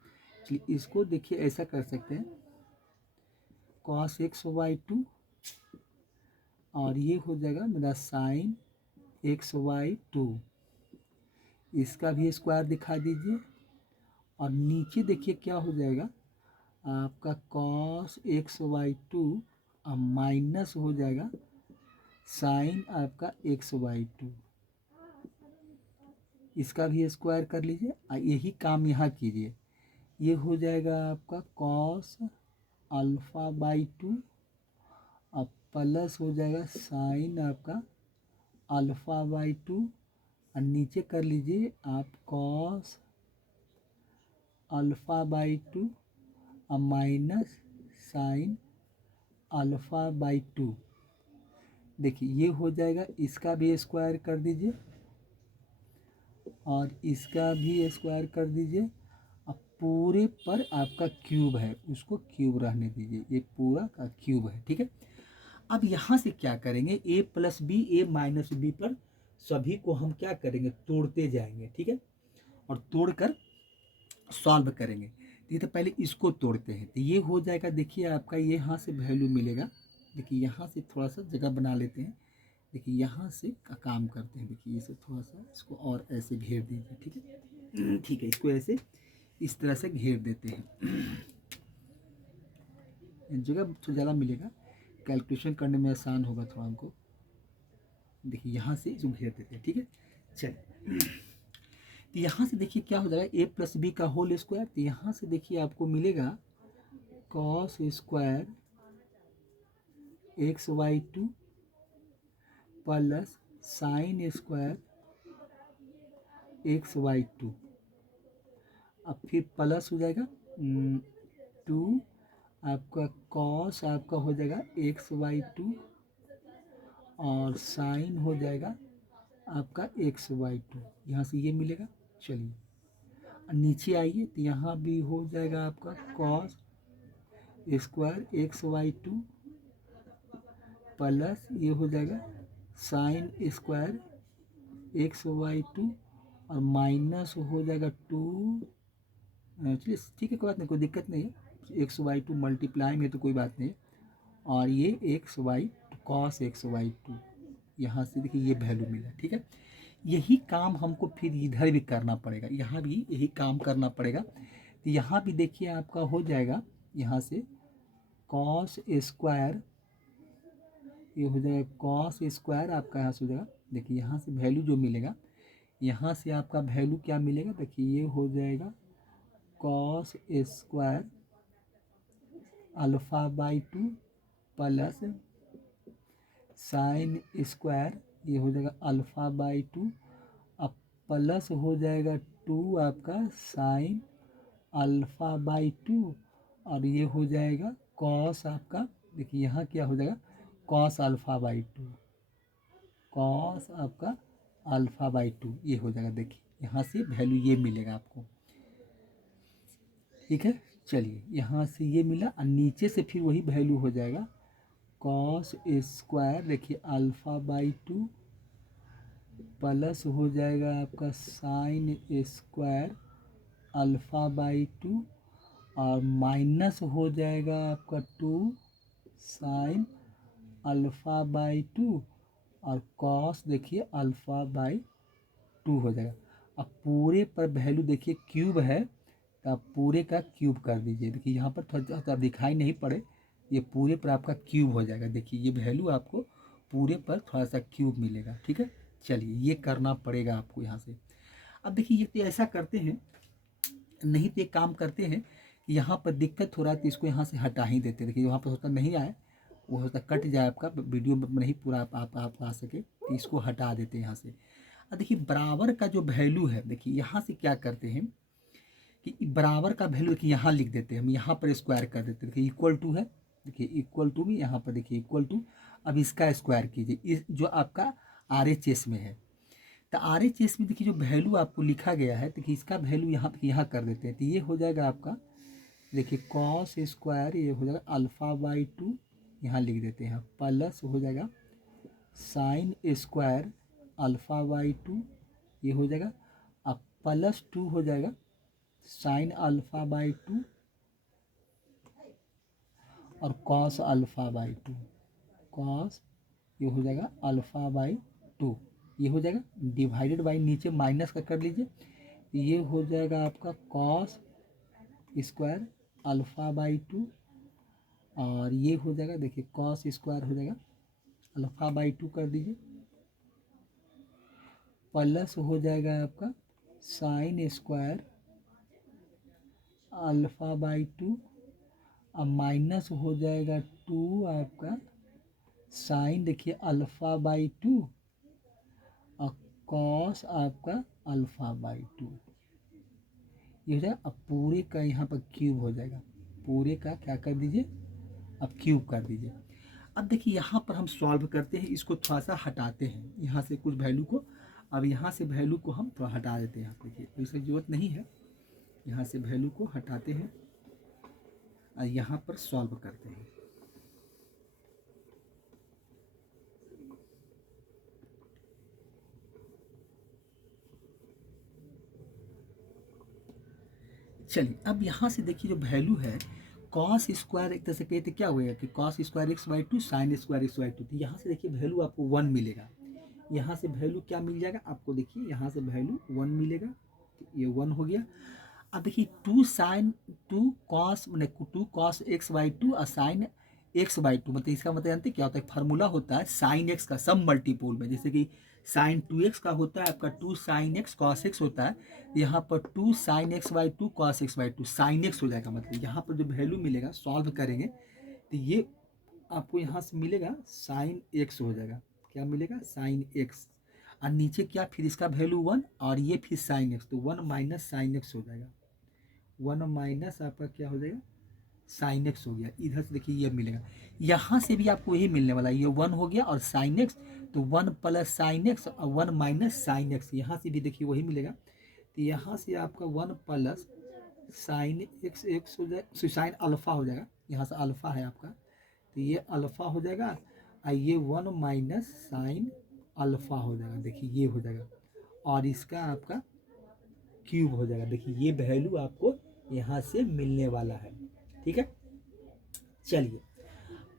चलिए इसको देखिए ऐसा कर सकते हैं, cos x/2 और ये हो जाएगा मेरा sin x/2, इसका भी स्क्वायर दिखा दीजिए। और नीचे देखिए क्या हो जाएगा आपका cos x/2 और माइनस हो जाएगा साइन आपका x/2, इसका भी स्क्वायर कर लीजिए। यही काम यहाँ कीजिए, ये हो जाएगा आपका cos α/2 और प्लस हो जाएगा साइन आपका α/2 और नीचे कर लीजिए आप cos α/2 और माइनस साइन α/2। देखिए ये हो जाएगा, इसका भी स्क्वायर कर दीजिए और इसका भी स्क्वायर कर दीजिए। अब पूरे पर आपका क्यूब है, उसको क्यूब रहने दीजिए, ये पूरा का क्यूब है, ठीक है। अब यहाँ से क्या करेंगे, a + b a - b पर सभी को हम क्या करेंगे, तोड़ते जाएंगे, ठीक है, और तोड़कर सॉल्व करेंगे। तो पहले इसको तोड़ते हैं, तो ये हो जाएगा। देखिए आपका ये यहाँ से वैल्यू मिलेगा। देखिए यहाँ से थोड़ा सा जगह बना लेते हैं। देखिए यहाँ से का काम करते हैं। देखिए इसे थोड़ा सा इसको और ऐसे घेर दीजिए, ठीक है, ठीक है, इसको ऐसे इस तरह से घेर देते हैं। जगह तो ज़्यादा मिलेगा, कैलकुलेशन करने में आसान होगा थोड़ा हमको। देखिए यहाँ से इसको घेर देते हैं, ठीक है। चलिए तो यहाँ से देखिए क्या हो जाएगा, a + b का होल स्क्वायर। तो यहाँ से देखिए आपको मिलेगा cos square x/2 plus sine square x/2। अब फिर प्लस हो जाएगा 2 आपका cos आपका हो जाएगा x/2 और साइन हो जाएगा आपका x/2। यहाँ से ये मिलेगा। चलिए नीचे आइए, तो यहाँ भी हो जाएगा आपका cos स्क्वायर x/2 प्लस ये हो जाएगा साइन स्क्वायर x/2 और माइनस हो जाएगा 2। चलिए ठीक है, कोई बात नहीं, कोई दिक्कत नहीं है, x/2 मल्टीप्लाई में तो कोई बात नहीं है। और ये cos x/2, यहाँ से देखिए ये वैल्यू मिला, ठीक है। यही काम हमको फिर इधर भी करना पड़ेगा, यहाँ भी यही काम करना पड़ेगा। तो यहाँ भी देखिए आपका हो जाएगा, यहाँ से cos स्क्वायर, ये हो जाएगा cos स्क्वायर आपका यहाँ से हो जाएगा। देखिए यहाँ से वैल्यू जो मिलेगा, यहाँ से आपका वैल्यू क्या मिलेगा, देखिए ये हो जाएगा cos square α/2 plus sine square, ये हो जाएगा α/2 अब प्लस हो जाएगा 2 आपका साइन α/2 और ये हो जाएगा cos आपका। देखिए यहाँ क्या हो जाएगा cos α/2, cos आपका α/2 ये हो जाएगा। देखिए यहाँ से वैल्यू ये मिलेगा आपको, ठीक है। चलिए यहाँ से ये मिला और नीचे से फिर वही वैल्यू हो जाएगा cos स्क्वायर, देखिए α/2 प्लस हो जाएगा आपका साइन स्क्वायर α/2 और माइनस हो जाएगा आपका 2 साइन α/2 और cos देखिए α/2 हो जाएगा। अब पूरे पर वैल्यू देखिए क्यूब है, तो आप पूरे का क्यूब कर दीजिए। देखिए यहाँ पर थोड़ा सा दिखाई नहीं पड़े, ये पूरे पर आपका क्यूब हो जाएगा। देखिए ये वैल्यू आपको पूरे पर थोड़ा सा क्यूब मिलेगा, ठीक है। चलिए ये करना पड़ेगा आपको यहाँ से। अब देखिए ये तो ऐसा करते हैं, नहीं तो एक काम करते हैं, यहाँ पर दिक्कत हो रहा है तो इसको यहाँ से हटा ही देते हैं। देखिए यहाँ पर होता नहीं आए, वो होता कट जाए, आपका वीडियो में नहीं पूरा आप आ सके, तो इसको हटा देते हैं यहाँ से। अब देखिए बराबर का जो वैल्यू है, देखिए यहाँ से क्या करते हैं कि बराबर का वैल्यू देखिए यहाँ लिख देते हैं हम, यहाँ पर स्क्वायर कर देते हैं। देखिए इक्वल टू है, देखिए इक्वल टू भी यहाँ पर देखिए इक्वल टू। अब इसका स्क्वायर कीजिए, इस जो आपका RHS में है, तो RHS में देखिए जो वैल्यू आपको लिखा गया है, देखिए इसका वैल्यू यहाँ कर देते हैं। तो ये हो जाएगा आपका, देखिए cos स्क्वायर, ये हो जाएगा α/2 यहाँ लिख देते हैं, प्लस हो जाएगा sine square alpha by to, ये हो जाएगा। अब प्लस टू हो जाएगा साइन अल्फ़ा बाई टू और cos alpha by two, cos ये हो जाएगा अल्फ़ा बाई टू, ये हो जाएगा डिवाइडेड बाई नीचे माइनस का कर लीजिए, ये हो जाएगा आपका cos square alpha by two और ये हो जाएगा, देखिए कॉस स्क्वायर हो जाएगा अल्फ़ा बाई टू कर दीजिए, प्लस हो जाएगा आपका sine square alpha by to, अब माइनस हो जाएगा टू आपका साइन, देखिए अल्फ़ा बाई टू और कॉस आपका अल्फ़ा बाई टू, ये हो जाएगा। अब पूरे का यहाँ पर क्यूब हो जाएगा, पूरे का क्या कर दीजिए, अब क्यूब कर दीजिए। अब देखिए यहाँ पर हम सॉल्व करते हैं, इसको थोड़ा सा हटाते हैं यहाँ से कुछ वैल्यू को, अब यहाँ से वैल्यू को हम थोड़ा हटा देते हैं, यहाँ देखिए इसकी ज़रूरत नहीं है, यहाँ से वैल्यू को हटाते हैं और यहाँ पर सॉल्व करते हैं। चलिए अब यहाँ से देखिए जो वैल्यू है कॉस स्क्वायर, एक तरह से कहते क्या हुआ कि cos square x by two sine square x by to, तो यहाँ से देखिए वैल्यू आपको 1 मिलेगा, यहाँ से वैल्यू क्या मिल जाएगा आपको, देखिए यहाँ से वैल्यू 1 मिलेगा, तो ये 1 हो गया। अब देखिए टू साइन टू कॉस मैंने two cos X by two और साइन एक्स बाई टू, मतलब इसका मतलब जानते क्या होता है, फार्मूला होता है साइन एक्स का सब मल्टीपोल में, जैसे कि साइन टू एक्स का होता है आपका two sine X cos X होता है, यहाँ पर two sine X by two cos X by two sine X हो जाएगा, मतलब यहाँ पर जो वैल्यू मिलेगा सॉल्व करेंगे तो ये आपको यहाँ से मिलेगा साइन एक्स हो जाएगा, क्या मिलेगा साइन एक्स, और नीचे क्या फिर इसका वैल्यू 1 और ये फिर साइन एक्स, तो 1 माइनस साइन एक्स हो जाएगा, 1 माइनस आपका क्या हो जाएगा साइन एक्स हो गया। इधर से देखिए ये मिलेगा, यहाँ से भी आपको यही मिलने वाला है, ये 1 हो गया और साइन एक्स, तो 1 प्लस साइन एक्स और 1 माइनस साइन एक्स, यहाँ से भी देखिए वही मिलेगा, तो यहाँ से आपका 1 प्लस साइन एक्स एक्स हो जाएगा, साइन अल्फ़ा हो जाएगा, यहाँ से अल्फ़ा है आपका, तो ये अल्फ़ा हो जाएगा और ये 1 माइनस साइन अल्फ़ा हो जाएगा, देखिए ये हो जाएगा और इसका आपका क्यूब हो जाएगा, देखिए ये वैल्यू आपको यहाँ से मिलने वाला है, ठीक है। चलिए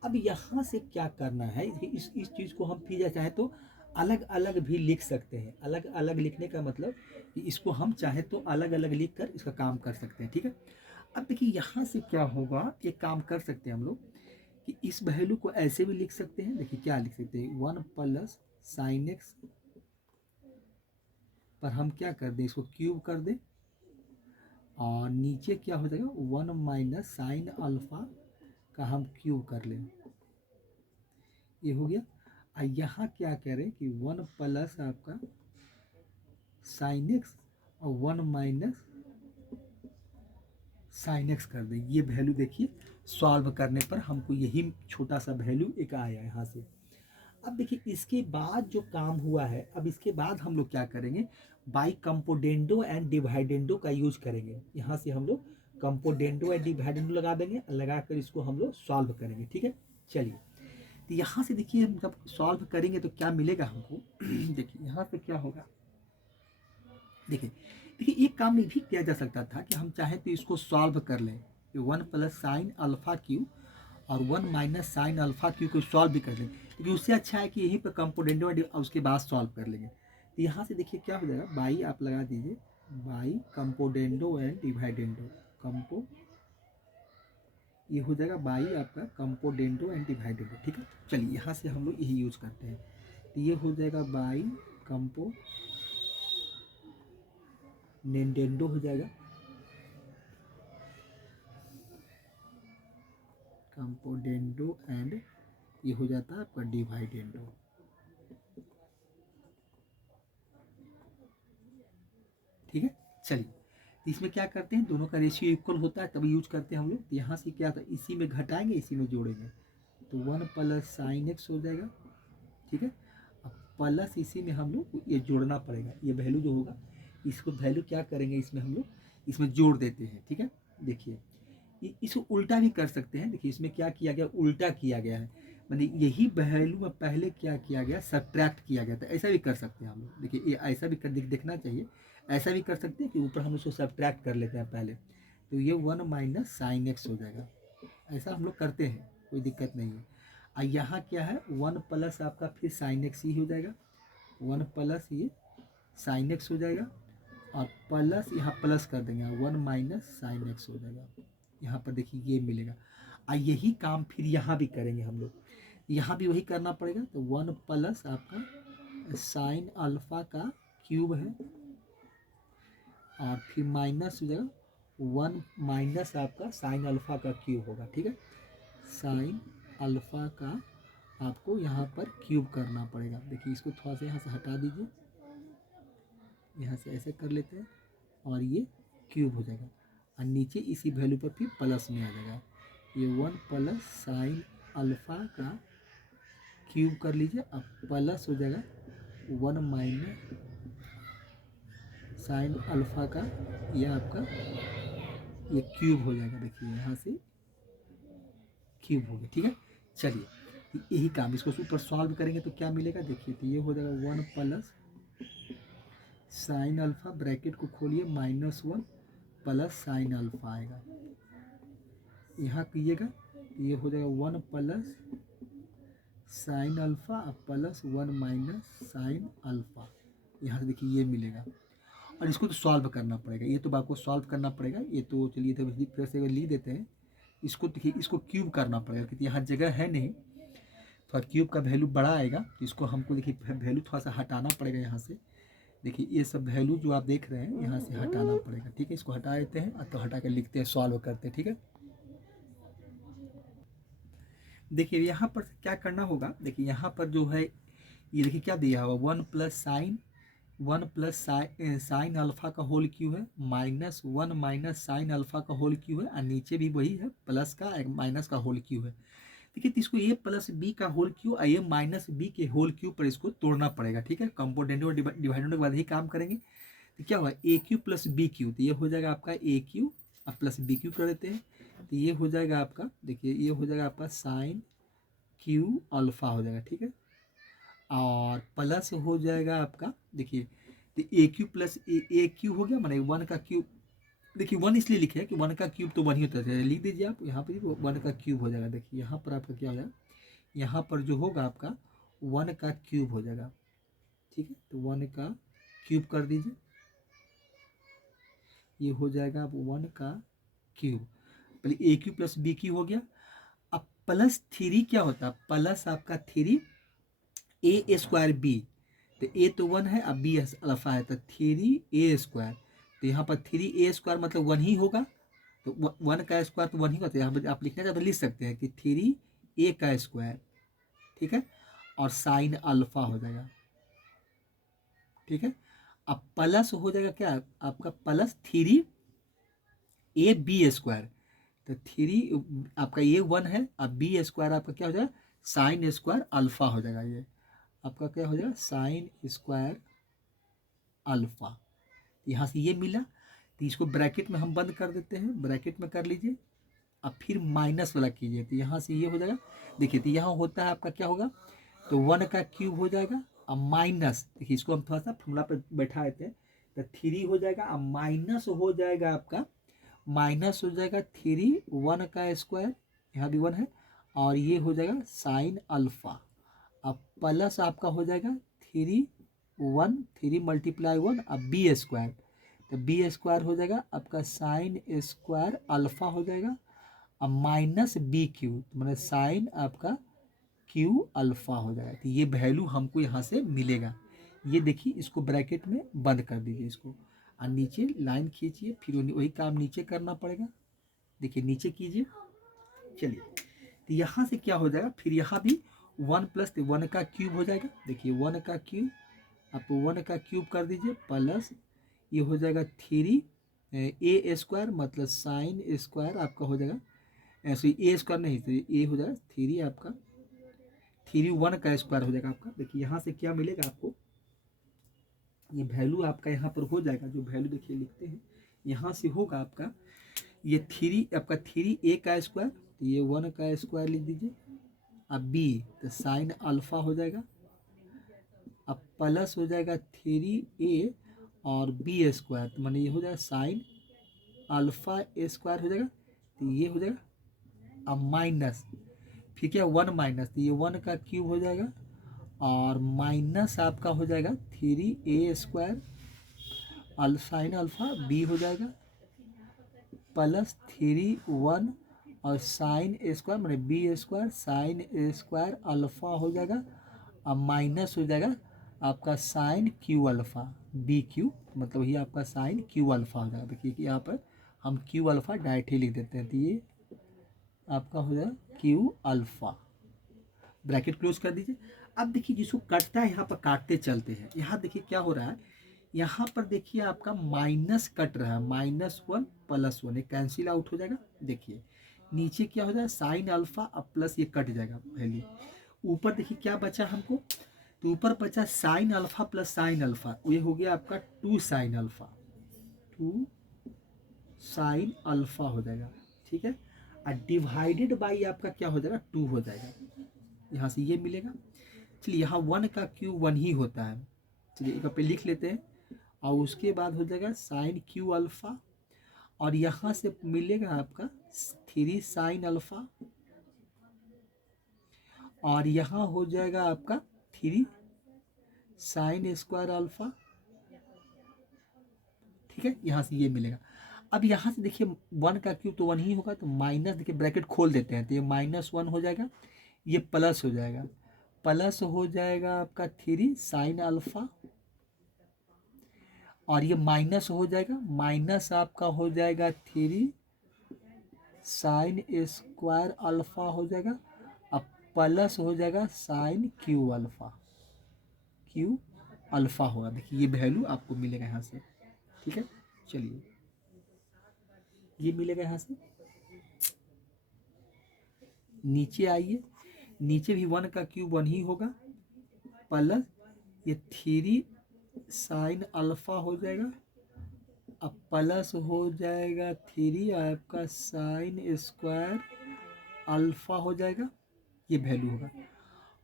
अब यहाँ से क्या करना है, इस चीज़ को हम फिर चाहे तो अलग अलग भी लिख सकते हैं, अलग अलग लिखने का मतलब कि इसको हम चाहे तो अलग अलग लिख कर इसका काम कर सकते हैं, ठीक है। अब देखिए यहाँ से क्या होगा, एक काम कर सकते हैं हम लोग कि इस वैल्यू को ऐसे भी लिख सकते हैं, देखिए क्या लिख सकते हैं 1 प्लस साइन एक्स, पर हम क्या कर दें इसको क्यूब कर दें और नीचे क्या हो जाएगा 1 माइनस साइन अल्फ़ा का हम क्यूब कर लें, ये हो गया। और यहाँ क्या कह रहे हैं कि 1 प्लस आपका साइन एक्स और 1 माइनस साइन एक्स कर दें, ये वैल्यू देखिए सॉल्व करने पर हमको यही छोटा सा वैल्यू एक आया यहाँ से। अब देखिए इसके बाद जो काम हुआ है, अब इसके बाद हम लोग क्या करेंगे, बाई कंपोडेंडो एंड डिवाइडेंडो का यूज करेंगे, यहाँ से हम लोग कंपोडेंडो एंड डिवाइडेंडो लगा देंगे, लगा कर इसको हम लोग सॉल्व करेंगे, ठीक है। चलिए तो यहाँ से देखिए हम जब सॉल्व करेंगे तो क्या मिलेगा हमको देखिए यहाँ पे क्या होगा, देखिए देखिए एक काम ये भी किया जा सकता था कि हम चाहें तो इसको सॉल्व कर लें, 1 प्लस साइन अल्फ़ा क्यू और 1 माइनस साइन अल्फ़ा क्यू को सॉल्व भी कर लें, लेकिन उससे अच्छा है कि यहीं पर कंपोनेंडो और उसके बाद सॉल्व कर लेंगे। तो यहाँ से देखिए क्या हो जाएगा, बाई आप लगा दीजिए, बाई कंपोनेंडो एंड डिवाइडेंडो, कंपो ये हो जाएगा बाई आपका कंपोनेंडो एंड डिवाइडेंडो, ठीक है। चलिए यहाँ से हम लोग यही यूज करते हैं, तो ये हो जाएगा बाई कंपो नेंडेंडो हो जाएगा, कंपोडेंडो एंड ये हो जाता है आपका डिवाइडेंडो, ठीक है। चलिए तो इसमें क्या करते हैं, दोनों का रेशियो इक्वल होता है तभी यूज करते हैं हम लोग, तो यहाँ से क्या था इसी में घटाएंगे इसी में जोड़ेंगे, तो 1 प्लस साइन एक्स हो जाएगा, ठीक है। अब प्लस इसी में हम लोग ये जोड़ना पड़ेगा, ये वैल्यू जो होगा इसको वैल्यू क्या करेंगे इसमें हम लोग इसमें जोड़ देते हैं, ठीक है। देखिए इसको उल्टा भी कर सकते हैं। देखिए इसमें क्या किया गया, उल्टा किया गया है, माने यही वैल्यू में पहले क्या किया गया, सब्ट्रैक्ट किया गया था। ऐसा भी कर सकते हैं हम लोग। देखिए ये ऐसा भी देखना चाहिए, ऐसा भी कर सकते हैं कि ऊपर हम उसको सब्ट्रैक्ट कर लेते हैं पहले, तो ये 1 माइनस साइन एक्स हो जाएगा। ऐसा हम लोग करते हैं, कोई दिक्कत नहीं है। और यहाँ क्या है, 1 प्लस आपका फिर साइन एक्स ही हो जाएगा, 1 प्लस ये साइन एक्स हो जाएगा, और प्लस यहाँ प्लस कर देंगे, 1 माइनस साइन एक्स हो जाएगा। यहाँ पर देखिए ये मिलेगा। और यही काम फिर यहाँ भी करेंगे हम लोग, यहाँ भी वही करना पड़ेगा। तो 1 प्लस आपका साइन अल्फा का क्यूब है, और फिर माइनस हो जाएगा 1 माइनस आपका साइन अल्फा का क्यूब होगा। ठीक है, साइन अल्फा का आपको यहाँ पर क्यूब करना पड़ेगा। देखिए इसको थोड़ा सा यहाँ से हटा दीजिए, यहाँ से ऐसे कर लेते हैं, और ये क्यूब हो जाएगा, और नीचे इसी वैल्यू पर फिर प्लस में आ जाएगा। ये 1 प्लस साइन अल्फा का क्यूब कर लीजिए, अब प्लस हो जाएगा 1 माइनस साइन अल्फा का, ये आपका ये क्यूब हो जाएगा। देखिए यहाँ से क्यूब हो गया। ठीक है, चलिए यही काम, इसको ऊपर सॉल्व करेंगे तो क्या मिलेगा, देखिए तो ये हो जाएगा 1 प्लस साइन अल्फा, ब्रैकेट को खोलिए, -1 प्लस साइन अल्फा आएगा। यहाँ कीजिएगा तो ये हो जाएगा 1 plus sign alpha plus 1 minus sine alpha. यहाँ से देखिए ये मिलेगा, और इसको तो सॉल्व करना पड़ेगा, ये तो आपको सॉल्व करना पड़ेगा। ये तो चलिए तो फिर से लिख देते हैं, इसको देखिए इसको क्यूब करना पड़ेगा, क्योंकि यहाँ जगह है नहीं, थोड़ा क्यूब का वैल्यू बड़ा आएगा, तो इसको हमको देखिए वैल्यू थोड़ा सा हटाना पड़ेगा यहाँ से। देखिए ये सब वैल्यू जो आप देख रहे हैं यहाँ से हटाना पड़ेगा। ठीक है, इसको हटा देते हैं, तो हटा कर लिखते हैं, सॉल्व करते हैं। ठीक है, देखिए यहाँ पर क्या करना होगा, देखिए यहाँ पर जो है ये देखिए क्या दिया हुआ, 1 प्लस साइन अल्फा का होल क्यू है, -1 माइनस साइन अल्फा का होल क्यू है, और नीचे भी वही है, प्लस का माइनस का होल क्यू है। देखिए तो इसको ए प्लस बी का होल क्यू और ए माइनस बी के होल क्यू पर इसको तोड़ना पड़ेगा। ठीक है, कंपोनेंट और डिवाइडेंड के बाद ही काम करेंगे। तो क्या हुआ, ए क्यू प्लस बी क्यू, तो ये हो जाएगा आपका ए क्यू और प्लस बी क्यू कर देते हैं, तो ये हो जाएगा आपका, देखिए ये हो जाएगा आपका साइन क्यू अल्फा हो जाएगा। ठीक है, और प्लस हो जाएगा आपका, देखिए तो ए क्यू प्लस ए क्यू हो गया, माने 1 का क्यूब। देखिए 1 इसलिए लिखे है कि 1 का क्यूब तो 1 ही होता है, लिख दीजिए आप यहाँ पर 1 का क्यूब हो जाएगा। देखिए यहाँ पर आपका क्या हो जाएगा, यहाँ पर जो होगा आपका 1 का क्यूब हो जाएगा। ठीक है, तो 1 का क्यूब कर दीजिए, ये हो जाएगा अब 1 का क्यूब, पहले ए क्यू प्लस बी क्यू हो गया। अब प्लस 3 क्या होता है, प्लस आपका 3 ए स्क्वायर बी, तो ए तो 1 है, अब बी अल्फा है, तो 3 ए स्क्वायर, तो यहाँ पर 3 ए स्क्वायर मतलब 1 ही होगा, तो 1 का स्क्वायर तो 1 ही होता है। यहाँ पर आप लिखना चाहते लिख सकते हैं कि 3 ए का स्क्वायर। ठीक है, और साइन अल्फा हो जाएगा। ठीक है, अब प्लस हो जाएगा क्या आपका, प्लस 3 ए बी स्क्वायर, तो 3 आपका ये 1 है, अब बी स्क्वायर आपका क्या हो जाएगा, साइन स्क्वायर अल्फा हो जाएगा। ये आपका क्या हो जाएगा, साइन स्क्वायर अल्फा। यहाँ से ये मिला, तो इसको ब्रैकेट में हम बंद कर देते हैं, ब्रैकेट में कर लीजिए, अब फिर माइनस वाला कीजिए, तो यहाँ से ये हो जाएगा। देखिए तो यहाँ होता है आपका क्या होगा, तो 1 का क्यूब हो जाएगा, अब माइनस, देखिए इसको हम थोड़ा सा फॉर्मूला पर बैठा देते हैं, तो 3 हो जाएगा, अब माइनस हो जाएगा आपका, माइनस हो जाएगा 3 1 का स्क्वायर, यहाँ भी 1 है, और ये हो जाएगा साइन अल्फा। अब प्लस आपका हो जाएगा 3 मल्टीप्लाई 1, अब बी स्क्वायर, तो बी स्क्वायर हो जाएगा आपका साइन स्क्वायर अल्फा हो जाएगा, अब माइनस बी क्यू, मतलब साइन आपका क्यू अल्फा हो जाएगा। तो ये वैल्यू हमको यहाँ से मिलेगा। ये देखिए इसको ब्रैकेट में बंद कर दीजिए इसको, और नीचे लाइन खींचिए, फिर वही काम नीचे करना पड़ेगा। देखिए नीचे कीजिए, चलिए तो यहाँ से क्या हो जाएगा, फिर यहाँ भी 1 प्लस 1 का क्यूब हो जाएगा। देखिए 1 का क्यूब, आप 1 का क्यूब कर दीजिए, प्लस ये हो जाएगा 3 ए स्क्वायर, मतलब साइन स्क्वायर आपका हो जाएगा, ऐसे ए स्क्वायर नहीं, तो ये हो जाएगा 3 आपका, 3 1 का स्क्वायर हो जाएगा आपका। देखिए यहाँ से क्या मिलेगा आपको, ये वैल्यू आपका यहाँ पर हो जाएगा, जो वैल्यू देखिए लिखते हैं यहाँ से होगा आपका ये 3 आपका 3a का स्क्वायर, तो ये 1 का स्क्वायर लिख दीजिए। अब b तो साइन अल्फा हो जाएगा, अब प्लस हो जाएगा 3a और b स्क्वायर, तो माने ये हो जाएगा साइन अल्फा ए स्क्वायर हो जाएगा, तो ये हो जाएगा। अब माइनस फिर क्या 1 माइनस, तो ये 1 का क्यूब हो जाएगा और माइनस आपका हो जाएगा 3a square sine alpha B हो जाएगा प्लस 3 1 और साइन ए स्क्वायर मैंने B square sine A square alpha हो जाएगा। अब माइनस हो जाएगा आपका sine Q alpha B Q, मतलब ये आपका साइन क्यू अल्फा हो जाएगा। देखिए कि यहाँ पर हम क्यू अल्फा डायरेक्ट ही लिख देते हैं, तो ये आपका हो जाएगा क्यू अल्फा, ब्रैकेट क्लोज कर दीजिए। अब देखिए जिसको कटता है यहाँ पर काटते चलते हैं, यहाँ देखिए क्या हो रहा है, यहाँ पर देखिए आपका माइनस कट रहा है, -1 +1 ये कैंसिल आउट हो जाएगा। देखिए नीचे क्या हो जाएगा साइन अल्फा अब प्लस ये कट जाएगा वैल्यू। ऊपर देखिए क्या बचा हमको, तो ऊपर बचा sign alpha plus sine alpha, ये हो गया आपका 2 साइन अल्फा, 2 साइन अल्फा हो जाएगा, ठीक है। और डिवाइडेड बाई आपका क्या हो जाएगा 2 हो जाएगा, यहाँ से ये मिलेगा। चलिए यहाँ 1 का क्यू 1 ही होता है, चलिए एक पे लिख लेते हैं। और उसके बाद हो जाएगा साइन क्यू अल्फा और यहाँ से मिलेगा आपका 3 साइन अल्फा और यहाँ हो जाएगा आपका 3 साइन स्क्वायर अल्फा, ठीक है। यहाँ से ये मिलेगा। अब यहाँ से देखिए 1 का क्यूब तो 1 ही होगा, तो माइनस देखिए ब्रैकेट खोल देते हैं, तो ये -1 हो जाएगा, ये प्लस हो जाएगा, प्लस हो जाएगा आपका 3 साइन अल्फा और ये माइनस हो जाएगा, माइनस आपका हो जाएगा 3 साइन स्क्वायर अल्फा हो जाएगा। अब प्लस हो जाएगा sine Q alpha, Q alpha होगा। देखिए ये वैल्यू आपको मिलेगा यहाँ से, ठीक है। चलिए ये मिलेगा यहाँ से, नीचे आइए, नीचे भी 1 का क्यूब 1 ही होगा प्लस ये 3 साइन अल्फा हो जाएगा, अब प्लस हो जाएगा 3 आपका साइन स्क्वायर अल्फा हो जाएगा, ये वैल्यू होगा।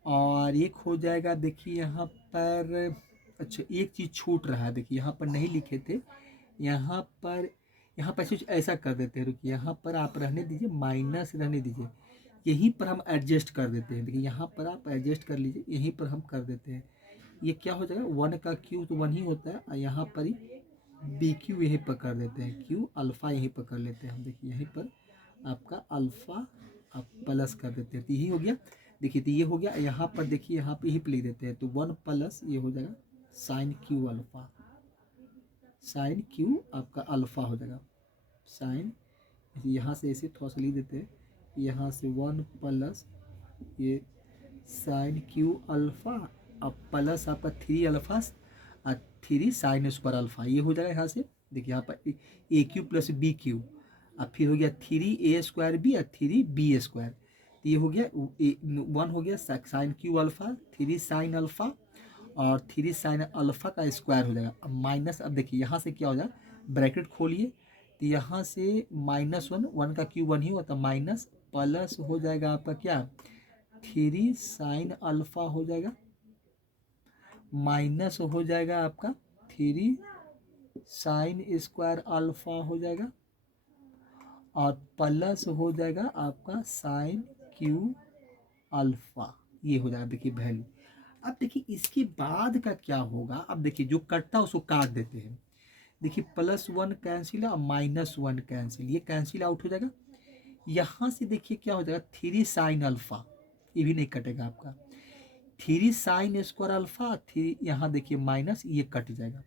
और एक हो जाएगा देखिए यहाँ पर, अच्छा एक चीज़ छूट रहा है, देखिए यहाँ पर नहीं लिखे थे, यहाँ पर कुछ ऐसा कर देते हैं, रुकिए यहाँ पर आप रहने दीजिए, माइनस रहने दीजिए, यहीं पर हम एडजस्ट कर देते हैं। देखिए यहाँ पर आप एडजस्ट कर लीजिए, यहीं पर हम कर देते हैं। ये क्या हो जाएगा 1 का क्यू तो 1 ही होता है और यहाँ पर ही बी क्यू यहीं पर कर देते हैं, क्यू अल्फ़ा यहीं पर कर लेते हैं हम। देखिए यहीं पर आपका अल्फ़ा आप प्लस कर देते हैं, तो यही हो गया। देखिए तो ये हो गया, यहाँ पर देखिए यहाँ पे ही लिख देते हैं, तो 1 प्लस ये हो जाएगा sine Q alpha, sine Q आपका अल्फ़ा हो जाएगा, साइन यहाँ से ऐसे थोड़ा सा लिख देते हैं, यहाँ से 1 प्लस ये साइन क्यू अल्फ़ा अब प्लस आपका 3 अल्फ़ा और 3 साइन स्क्वायर अल्फ़ा, ये हो जाएगा यहाँ से। देखिए यहाँ पर ए क्यू प्लस बी क्यू, अब फिर हो गया 3a स्क्वायर बी और 3b स्क्वायर, तो ये हो गया 1 हो गया sine Q alpha 3 sine alpha और 3 साइन अल्फ़ा का स्क्वायर हो जाएगा। अब माइनस, अब देखिए यहाँ से क्या हो जाएगा ब्रैकेट खोलिए, तो यहाँ से -1 1 का क्यूब 1 ही होता, माइनस प्लस हो जाएगा आपका क्या 3 साइन अल्फ़ा हो जाएगा, माइनस हो जाएगा आपका 3 साइन स्क्वायर अल्फ़ा हो जाएगा और प्लस हो जाएगा आपका साइन क्यू अल्फ़ा, ये हो जाएगा देखिए वैल्यू। अब देखिए इसके बाद का क्या होगा, अब देखिए जो कटता है उसको काट देते हैं। देखिए +1 कैंसिल और -1 कैंसिल, ये कैंसिल आउट हो जाएगा। यहाँ से देखिए क्या हो जाएगा 3 साइन अल्फ़ा, ये भी नहीं कटेगा आपका, 3 साइन स्क्वायर अल्फ़ा 3 यहाँ देखिए माइनस ये कट जाएगा।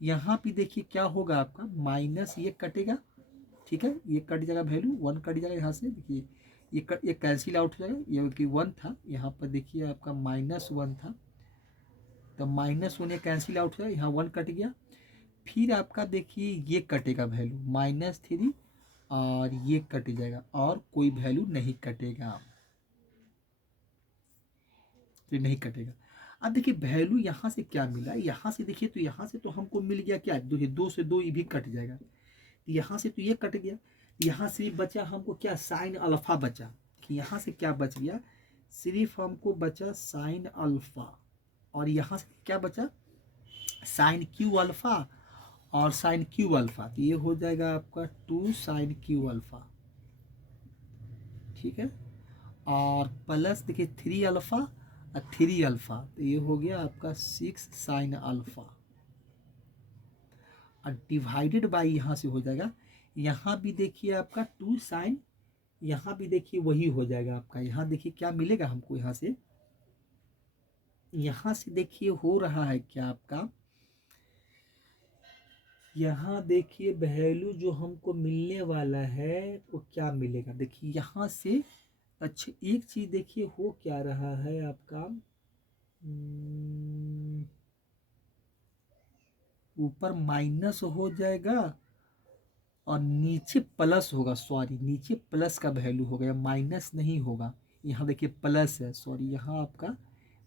यहाँ भी देखिए क्या होगा आपका माइनस ये कटेगा, ठीक है, ये कट जाएगा वैल्यू 1 कट जाएगा यहाँ से। देखिए ये कैंसिल आउट हो जाएगा, ये कि 1 था यहाँ पर देखिए आपका -1 था, तो -1 ये कैंसिल आउट हो जाएगा, यहाँ 1 कट गया। फिर आपका देखिए ये कटेगा वैल्यू -3 और ये कट जाएगा और कोई वैल्यू नहीं कटेगा, फिर नहीं कटेगा। अब देखिए वैल्यू यहाँ से क्या मिला, यहाँ से देखिए तो यहाँ से तो हमको मिल गया क्या, देखिए 2 से 2 ये भी कट जाएगा, यहाँ से तो ये कट गया, यहाँ से बचा हमको क्या, साइन अल्फा बचा, कि यहाँ से क्या बच गया, सिर्फ हमको बचा साइन अल्फा, और यहाँ से क्या बचा, साइन क्यू अल्फा और साइन क्यू अल्फा, तो ये हो जाएगा आपका 2 साइन क्यू अल्फा, ठीक है। और प्लस देखिए 3 अल्फा और 3 अल्फा, तो ये हो गया आपका 6 साइन अल्फा, और डिवाइडेड बाई यहाँ से हो जाएगा, यहाँ भी देखिए आपका 2 साइन, यहाँ भी देखिए वही हो जाएगा आपका, यहाँ देखिए क्या मिलेगा हमको, यहाँ से देखिए हो रहा है क्या आपका, यहाँ देखिए वैल्यू जो हमको मिलने वाला है वो क्या मिलेगा, देखिए यहाँ से, अच्छा एक चीज देखिए हो क्या रहा है आपका, ऊपर माइनस हो जाएगा और नीचे प्लस होगा, सॉरी नीचे प्लस का वैल्यू हो गया, माइनस नहीं होगा, यहाँ देखिए प्लस है, सॉरी यहाँ आपका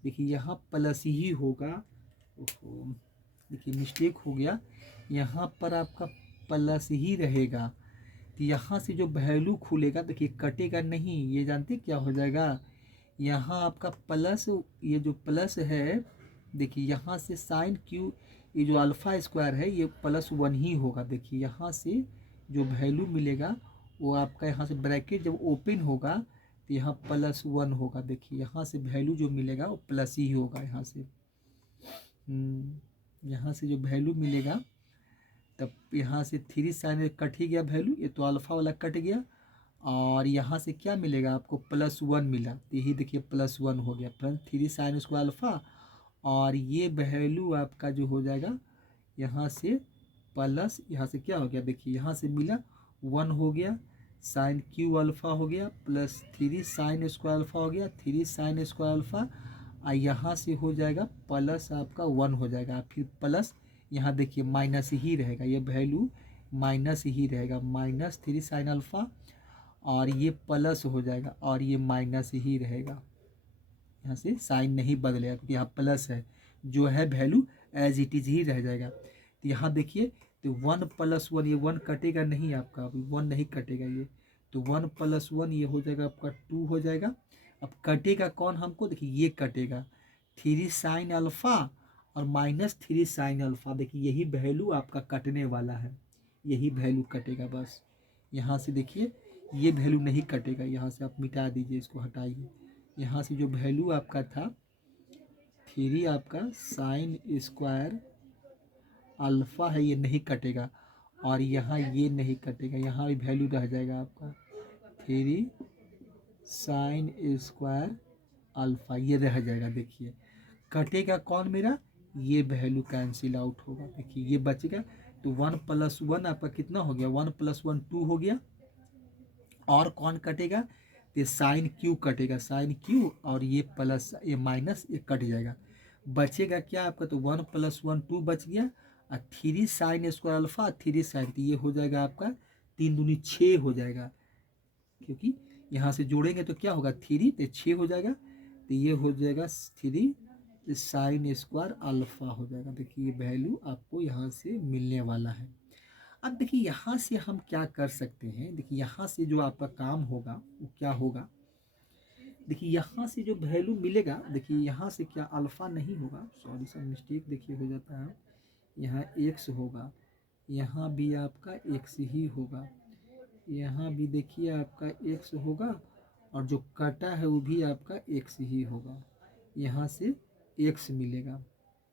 देखिए यहाँ प्लस ही होगा, देखिए मिस्टेक हो गया, यहाँ पर आपका प्लस ही रहेगा, तो यहाँ से जो वैल्यू खुलेगा देखिए कटेगा नहीं, ये जानते क्या हो जाएगा, यहाँ आपका प्लस, ये जो प्लस है देखिए यहाँ से साइन क्यू, ये जो अल्फ़ा स्क्वायर है ये +1 ही होगा, देखिए यहाँ से जो वैल्यू मिलेगा वो आपका यहाँ से ब्रैकेट जब ओपन होगा तो यहाँ +1 होगा, देखिए यहाँ से वैल्यू जो मिलेगा वो प्लस ही होगा, यहाँ से जो वैल्यू मिलेगा तब यहाँ से 3 साइन कट ही गया वैल्यू, ये तो अल्फ़ा वाला कट गया, और यहाँ से क्या मिलेगा आपको +1 मिला, तो यही देखिए +1 हो गया, प्लस 3 साइन स्क्वायर अल्फ़ा, और ये वैल्यू आपका जो हो जाएगा यहाँ से प्लस, यहाँ से क्या हो गया देखिए यहाँ से मिला 1 हो गया, साइन क्यू अल्फ़ा हो गया प्लस 3 साइन स्क्वायर अल्फ़ा हो गया, 3 साइन स्क्वायर अल्फ़ा, और यहाँ से हो जाएगा प्लस आपका 1 हो जाएगा, फिर प्लस यहाँ देखिए माइनस ही रहेगा, ये वैल्यू माइनस ही रहेगा, -3 साइन अल्फ़ा, और ये प्लस हो जाएगा और ये माइनस ही रहेगा, यहाँ से साइन नहीं बदलेगा क्योंकि यहाँ प्लस है, जो है वैल्यू एज इट इज़ ही रह जाएगा, तो यहाँ देखिए तो 1 + 1, ये 1 कटेगा नहीं आपका, अभी 1 नहीं कटेगा ये, तो 1 + 1 ये हो जाएगा आपका 2 हो जाएगा, अब कटेगा कौन हमको, देखिए ये कटेगा 3 साइन अल्फ़ा और -3 साइन अल्फ़ा, देखिए यही वैल्यू आपका कटने वाला है, यही वैल्यू कटेगा बस, यहाँ से देखिए ये वैल्यू नहीं कटेगा, यहाँ से आप मिटा दीजिए, इसको हटाइए, यहाँ से जो वैल्यू आपका था 3 आपका साइन स्क्वायर अल्फ़ा है ये नहीं कटेगा, और यहाँ ये नहीं कटेगा, यहाँ भी वैल्यू रह जाएगा आपका 3 साइन स्क्वायर अल्फ़ा, ये रह जाएगा, देखिए कटेगा कौन मेरा, ये वैल्यू कैंसिल आउट होगा, देखिए ये बचेगा, तो 1 + 1 आपका कितना हो गया, 1 + 1 2 हो गया, और कौन कटेगा, तो साइन क्यू कटेगा, साइन क्यू, और ये प्लस ये माइनस ये कट जाएगा, बचेगा क्या आपका, तो 1 + 1 2 बच गया, और 3 साइन स्क्वायर अल्फ़ा 3 साइन, तो ये हो जाएगा आपका 3 दूनी 6 हो जाएगा, क्योंकि यहाँ से जोड़ेंगे तो क्या होगा 3 तो 6 हो जाएगा, तो ये हो जाएगा 3 साइन स्क्वायर अल्फ़ा हो जाएगा, देखिए ये वैल्यू आपको यहाँ से मिलने वाला है। अब देखिए यहाँ से हम क्या कर सकते हैं, देखिए यहाँ से जो आपका काम होगा वो क्या होगा, देखिए यहाँ से जो वैल्यू मिलेगा, देखिए यहाँ से क्या अल्फ़ा नहीं होगा, सॉरी सर मिस्टेक देखिए हो जाता है, यहाँ x होगा, यहाँ भी आपका x ही होगा, यहाँ भी देखिए आपका x होगा, और जो कटा है वो भी आपका x ही होगा, यहाँ से x मिलेगा,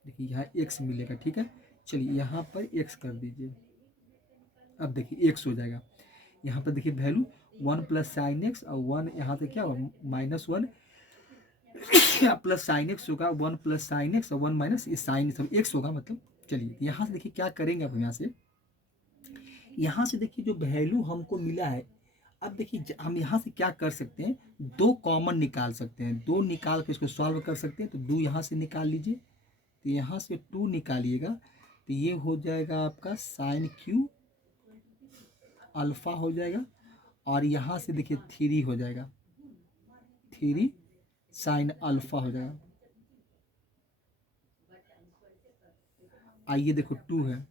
देखिए यहाँ x मिलेगा, ठीक है, चलिए यहाँ पर x कर दीजिए, अब देखिए x हो जाएगा, यहाँ पर देखिए वैल्यू 1 + साइन एक्स और 1 यहाँ पे क्या होगा -1 प्लस साइन एक्स होगा, 1 + साइन एक्स और 1 माइनस ये साइन सब एक्स होगा, मतलब चलिए यहाँ से देखिए क्या करेंगे, अब यहाँ से देखिए जो वैल्यू हमको मिला है, अब देखिए हम यहाँ से क्या कर सकते हैं, 2 कॉमन निकाल सकते हैं, 2 निकाल के इसको सॉल्व कर सकते हैं, तो 2 यहाँ से निकाल लीजिए, तो यहाँ से 2 निकालिएगा, तो ये हो जाएगा आपका साइन क्यू अल्फ़ा हो जाएगा, और यहाँ से देखिए 3 हो जाएगा, 3 साइन अल्फ़ा हो जाएगा, आइए देखो 2 है,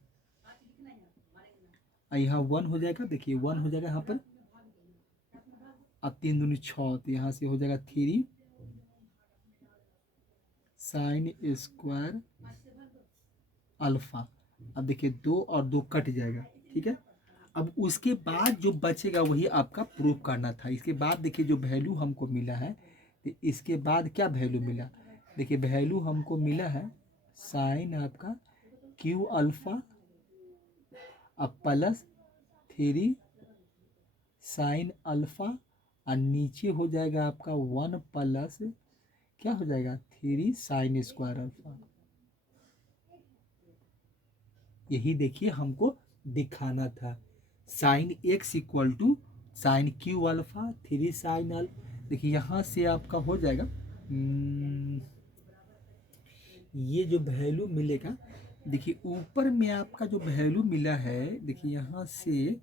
यहाँ 1 हो जाएगा, देखिए 1 हो जाएगा यहाँ पर। अब 3 दूनी 6, तो यहाँ से हो जाएगा 3 साइन स्क्वायर अल्फा। अब देखिए 2 और 2 कट जाएगा, ठीक है। अब उसके बाद जो बचेगा वही आपका प्रूफ करना था। इसके बाद देखिए जो वैल्यू हमको मिला है, तो इसके बाद क्या वैल्यू मिला, देखिए वैल्यू हमको मिला है साइन आपका क्यू अल्फा अब प्लस 3 साइन अल्फा, और नीचे हो जाएगा आपका 1 प्लस क्या हो जाएगा 3 साइन स्क्वायर अल्फा। यही देखिए हमको दिखाना था। Sine X equal to sine Q alpha 3 sine alpha. देखिए यहाँ से आपका हो जाएगा ये जो वैल्यू मिलेगा, देखिए ऊपर में आपका जो वैल्यू मिला है, देखिए यहाँ से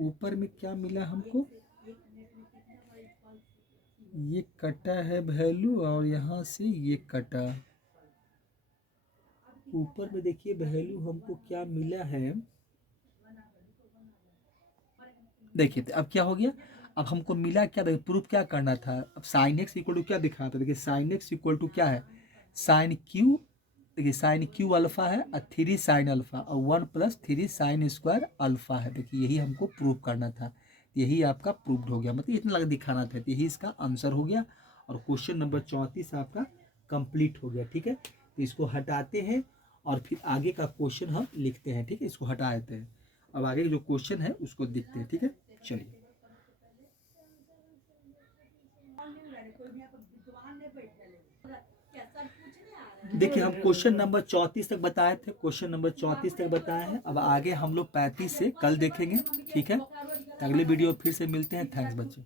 ऊपर में क्या मिला हमको, ये कटा है वैल्यू और यहाँ से ये कटा। ऊपर में देखिए वैल्यू हमको क्या मिला है, देखिए तो अब क्या हो गया, अब हमको मिला क्या, देखिए प्रूफ क्या करना था। अब साइन एक्स इक्वल टू क्या दिखा था, देखिए साइन एक्स इक्वल टू क्या है साइन क्यू, देखिए साइन क्यू अल्फा है और 3 साइन अल्फा और 1 प्लस 3 साइन स्क्वायर अल्फा है। देखिए यही हमको प्रूफ करना था, यही आपका प्रूफ्ड हो गया, मतलब इतना लगा दिखाना था, तो यही इसका आंसर हो गया। और क्वेश्चन नंबर 34 आपका कंप्लीट हो गया, ठीक है। तो इसको हटाते हैं और फिर आगे का क्वेश्चन हम लिखते हैं, ठीक है। इसको हटा देते हैं, अब आगे जो क्वेश्चन है उसको देखते हैं, ठीक है। चलिए देखिए हम क्वेश्चन नंबर 34 तक बताए थे, क्वेश्चन नंबर 34 तक बताए हैं। अब आगे हम लोग 35 से कल देखेंगे, ठीक है। अगले वीडियो फिर से मिलते हैं। थैंक्स बच्चे।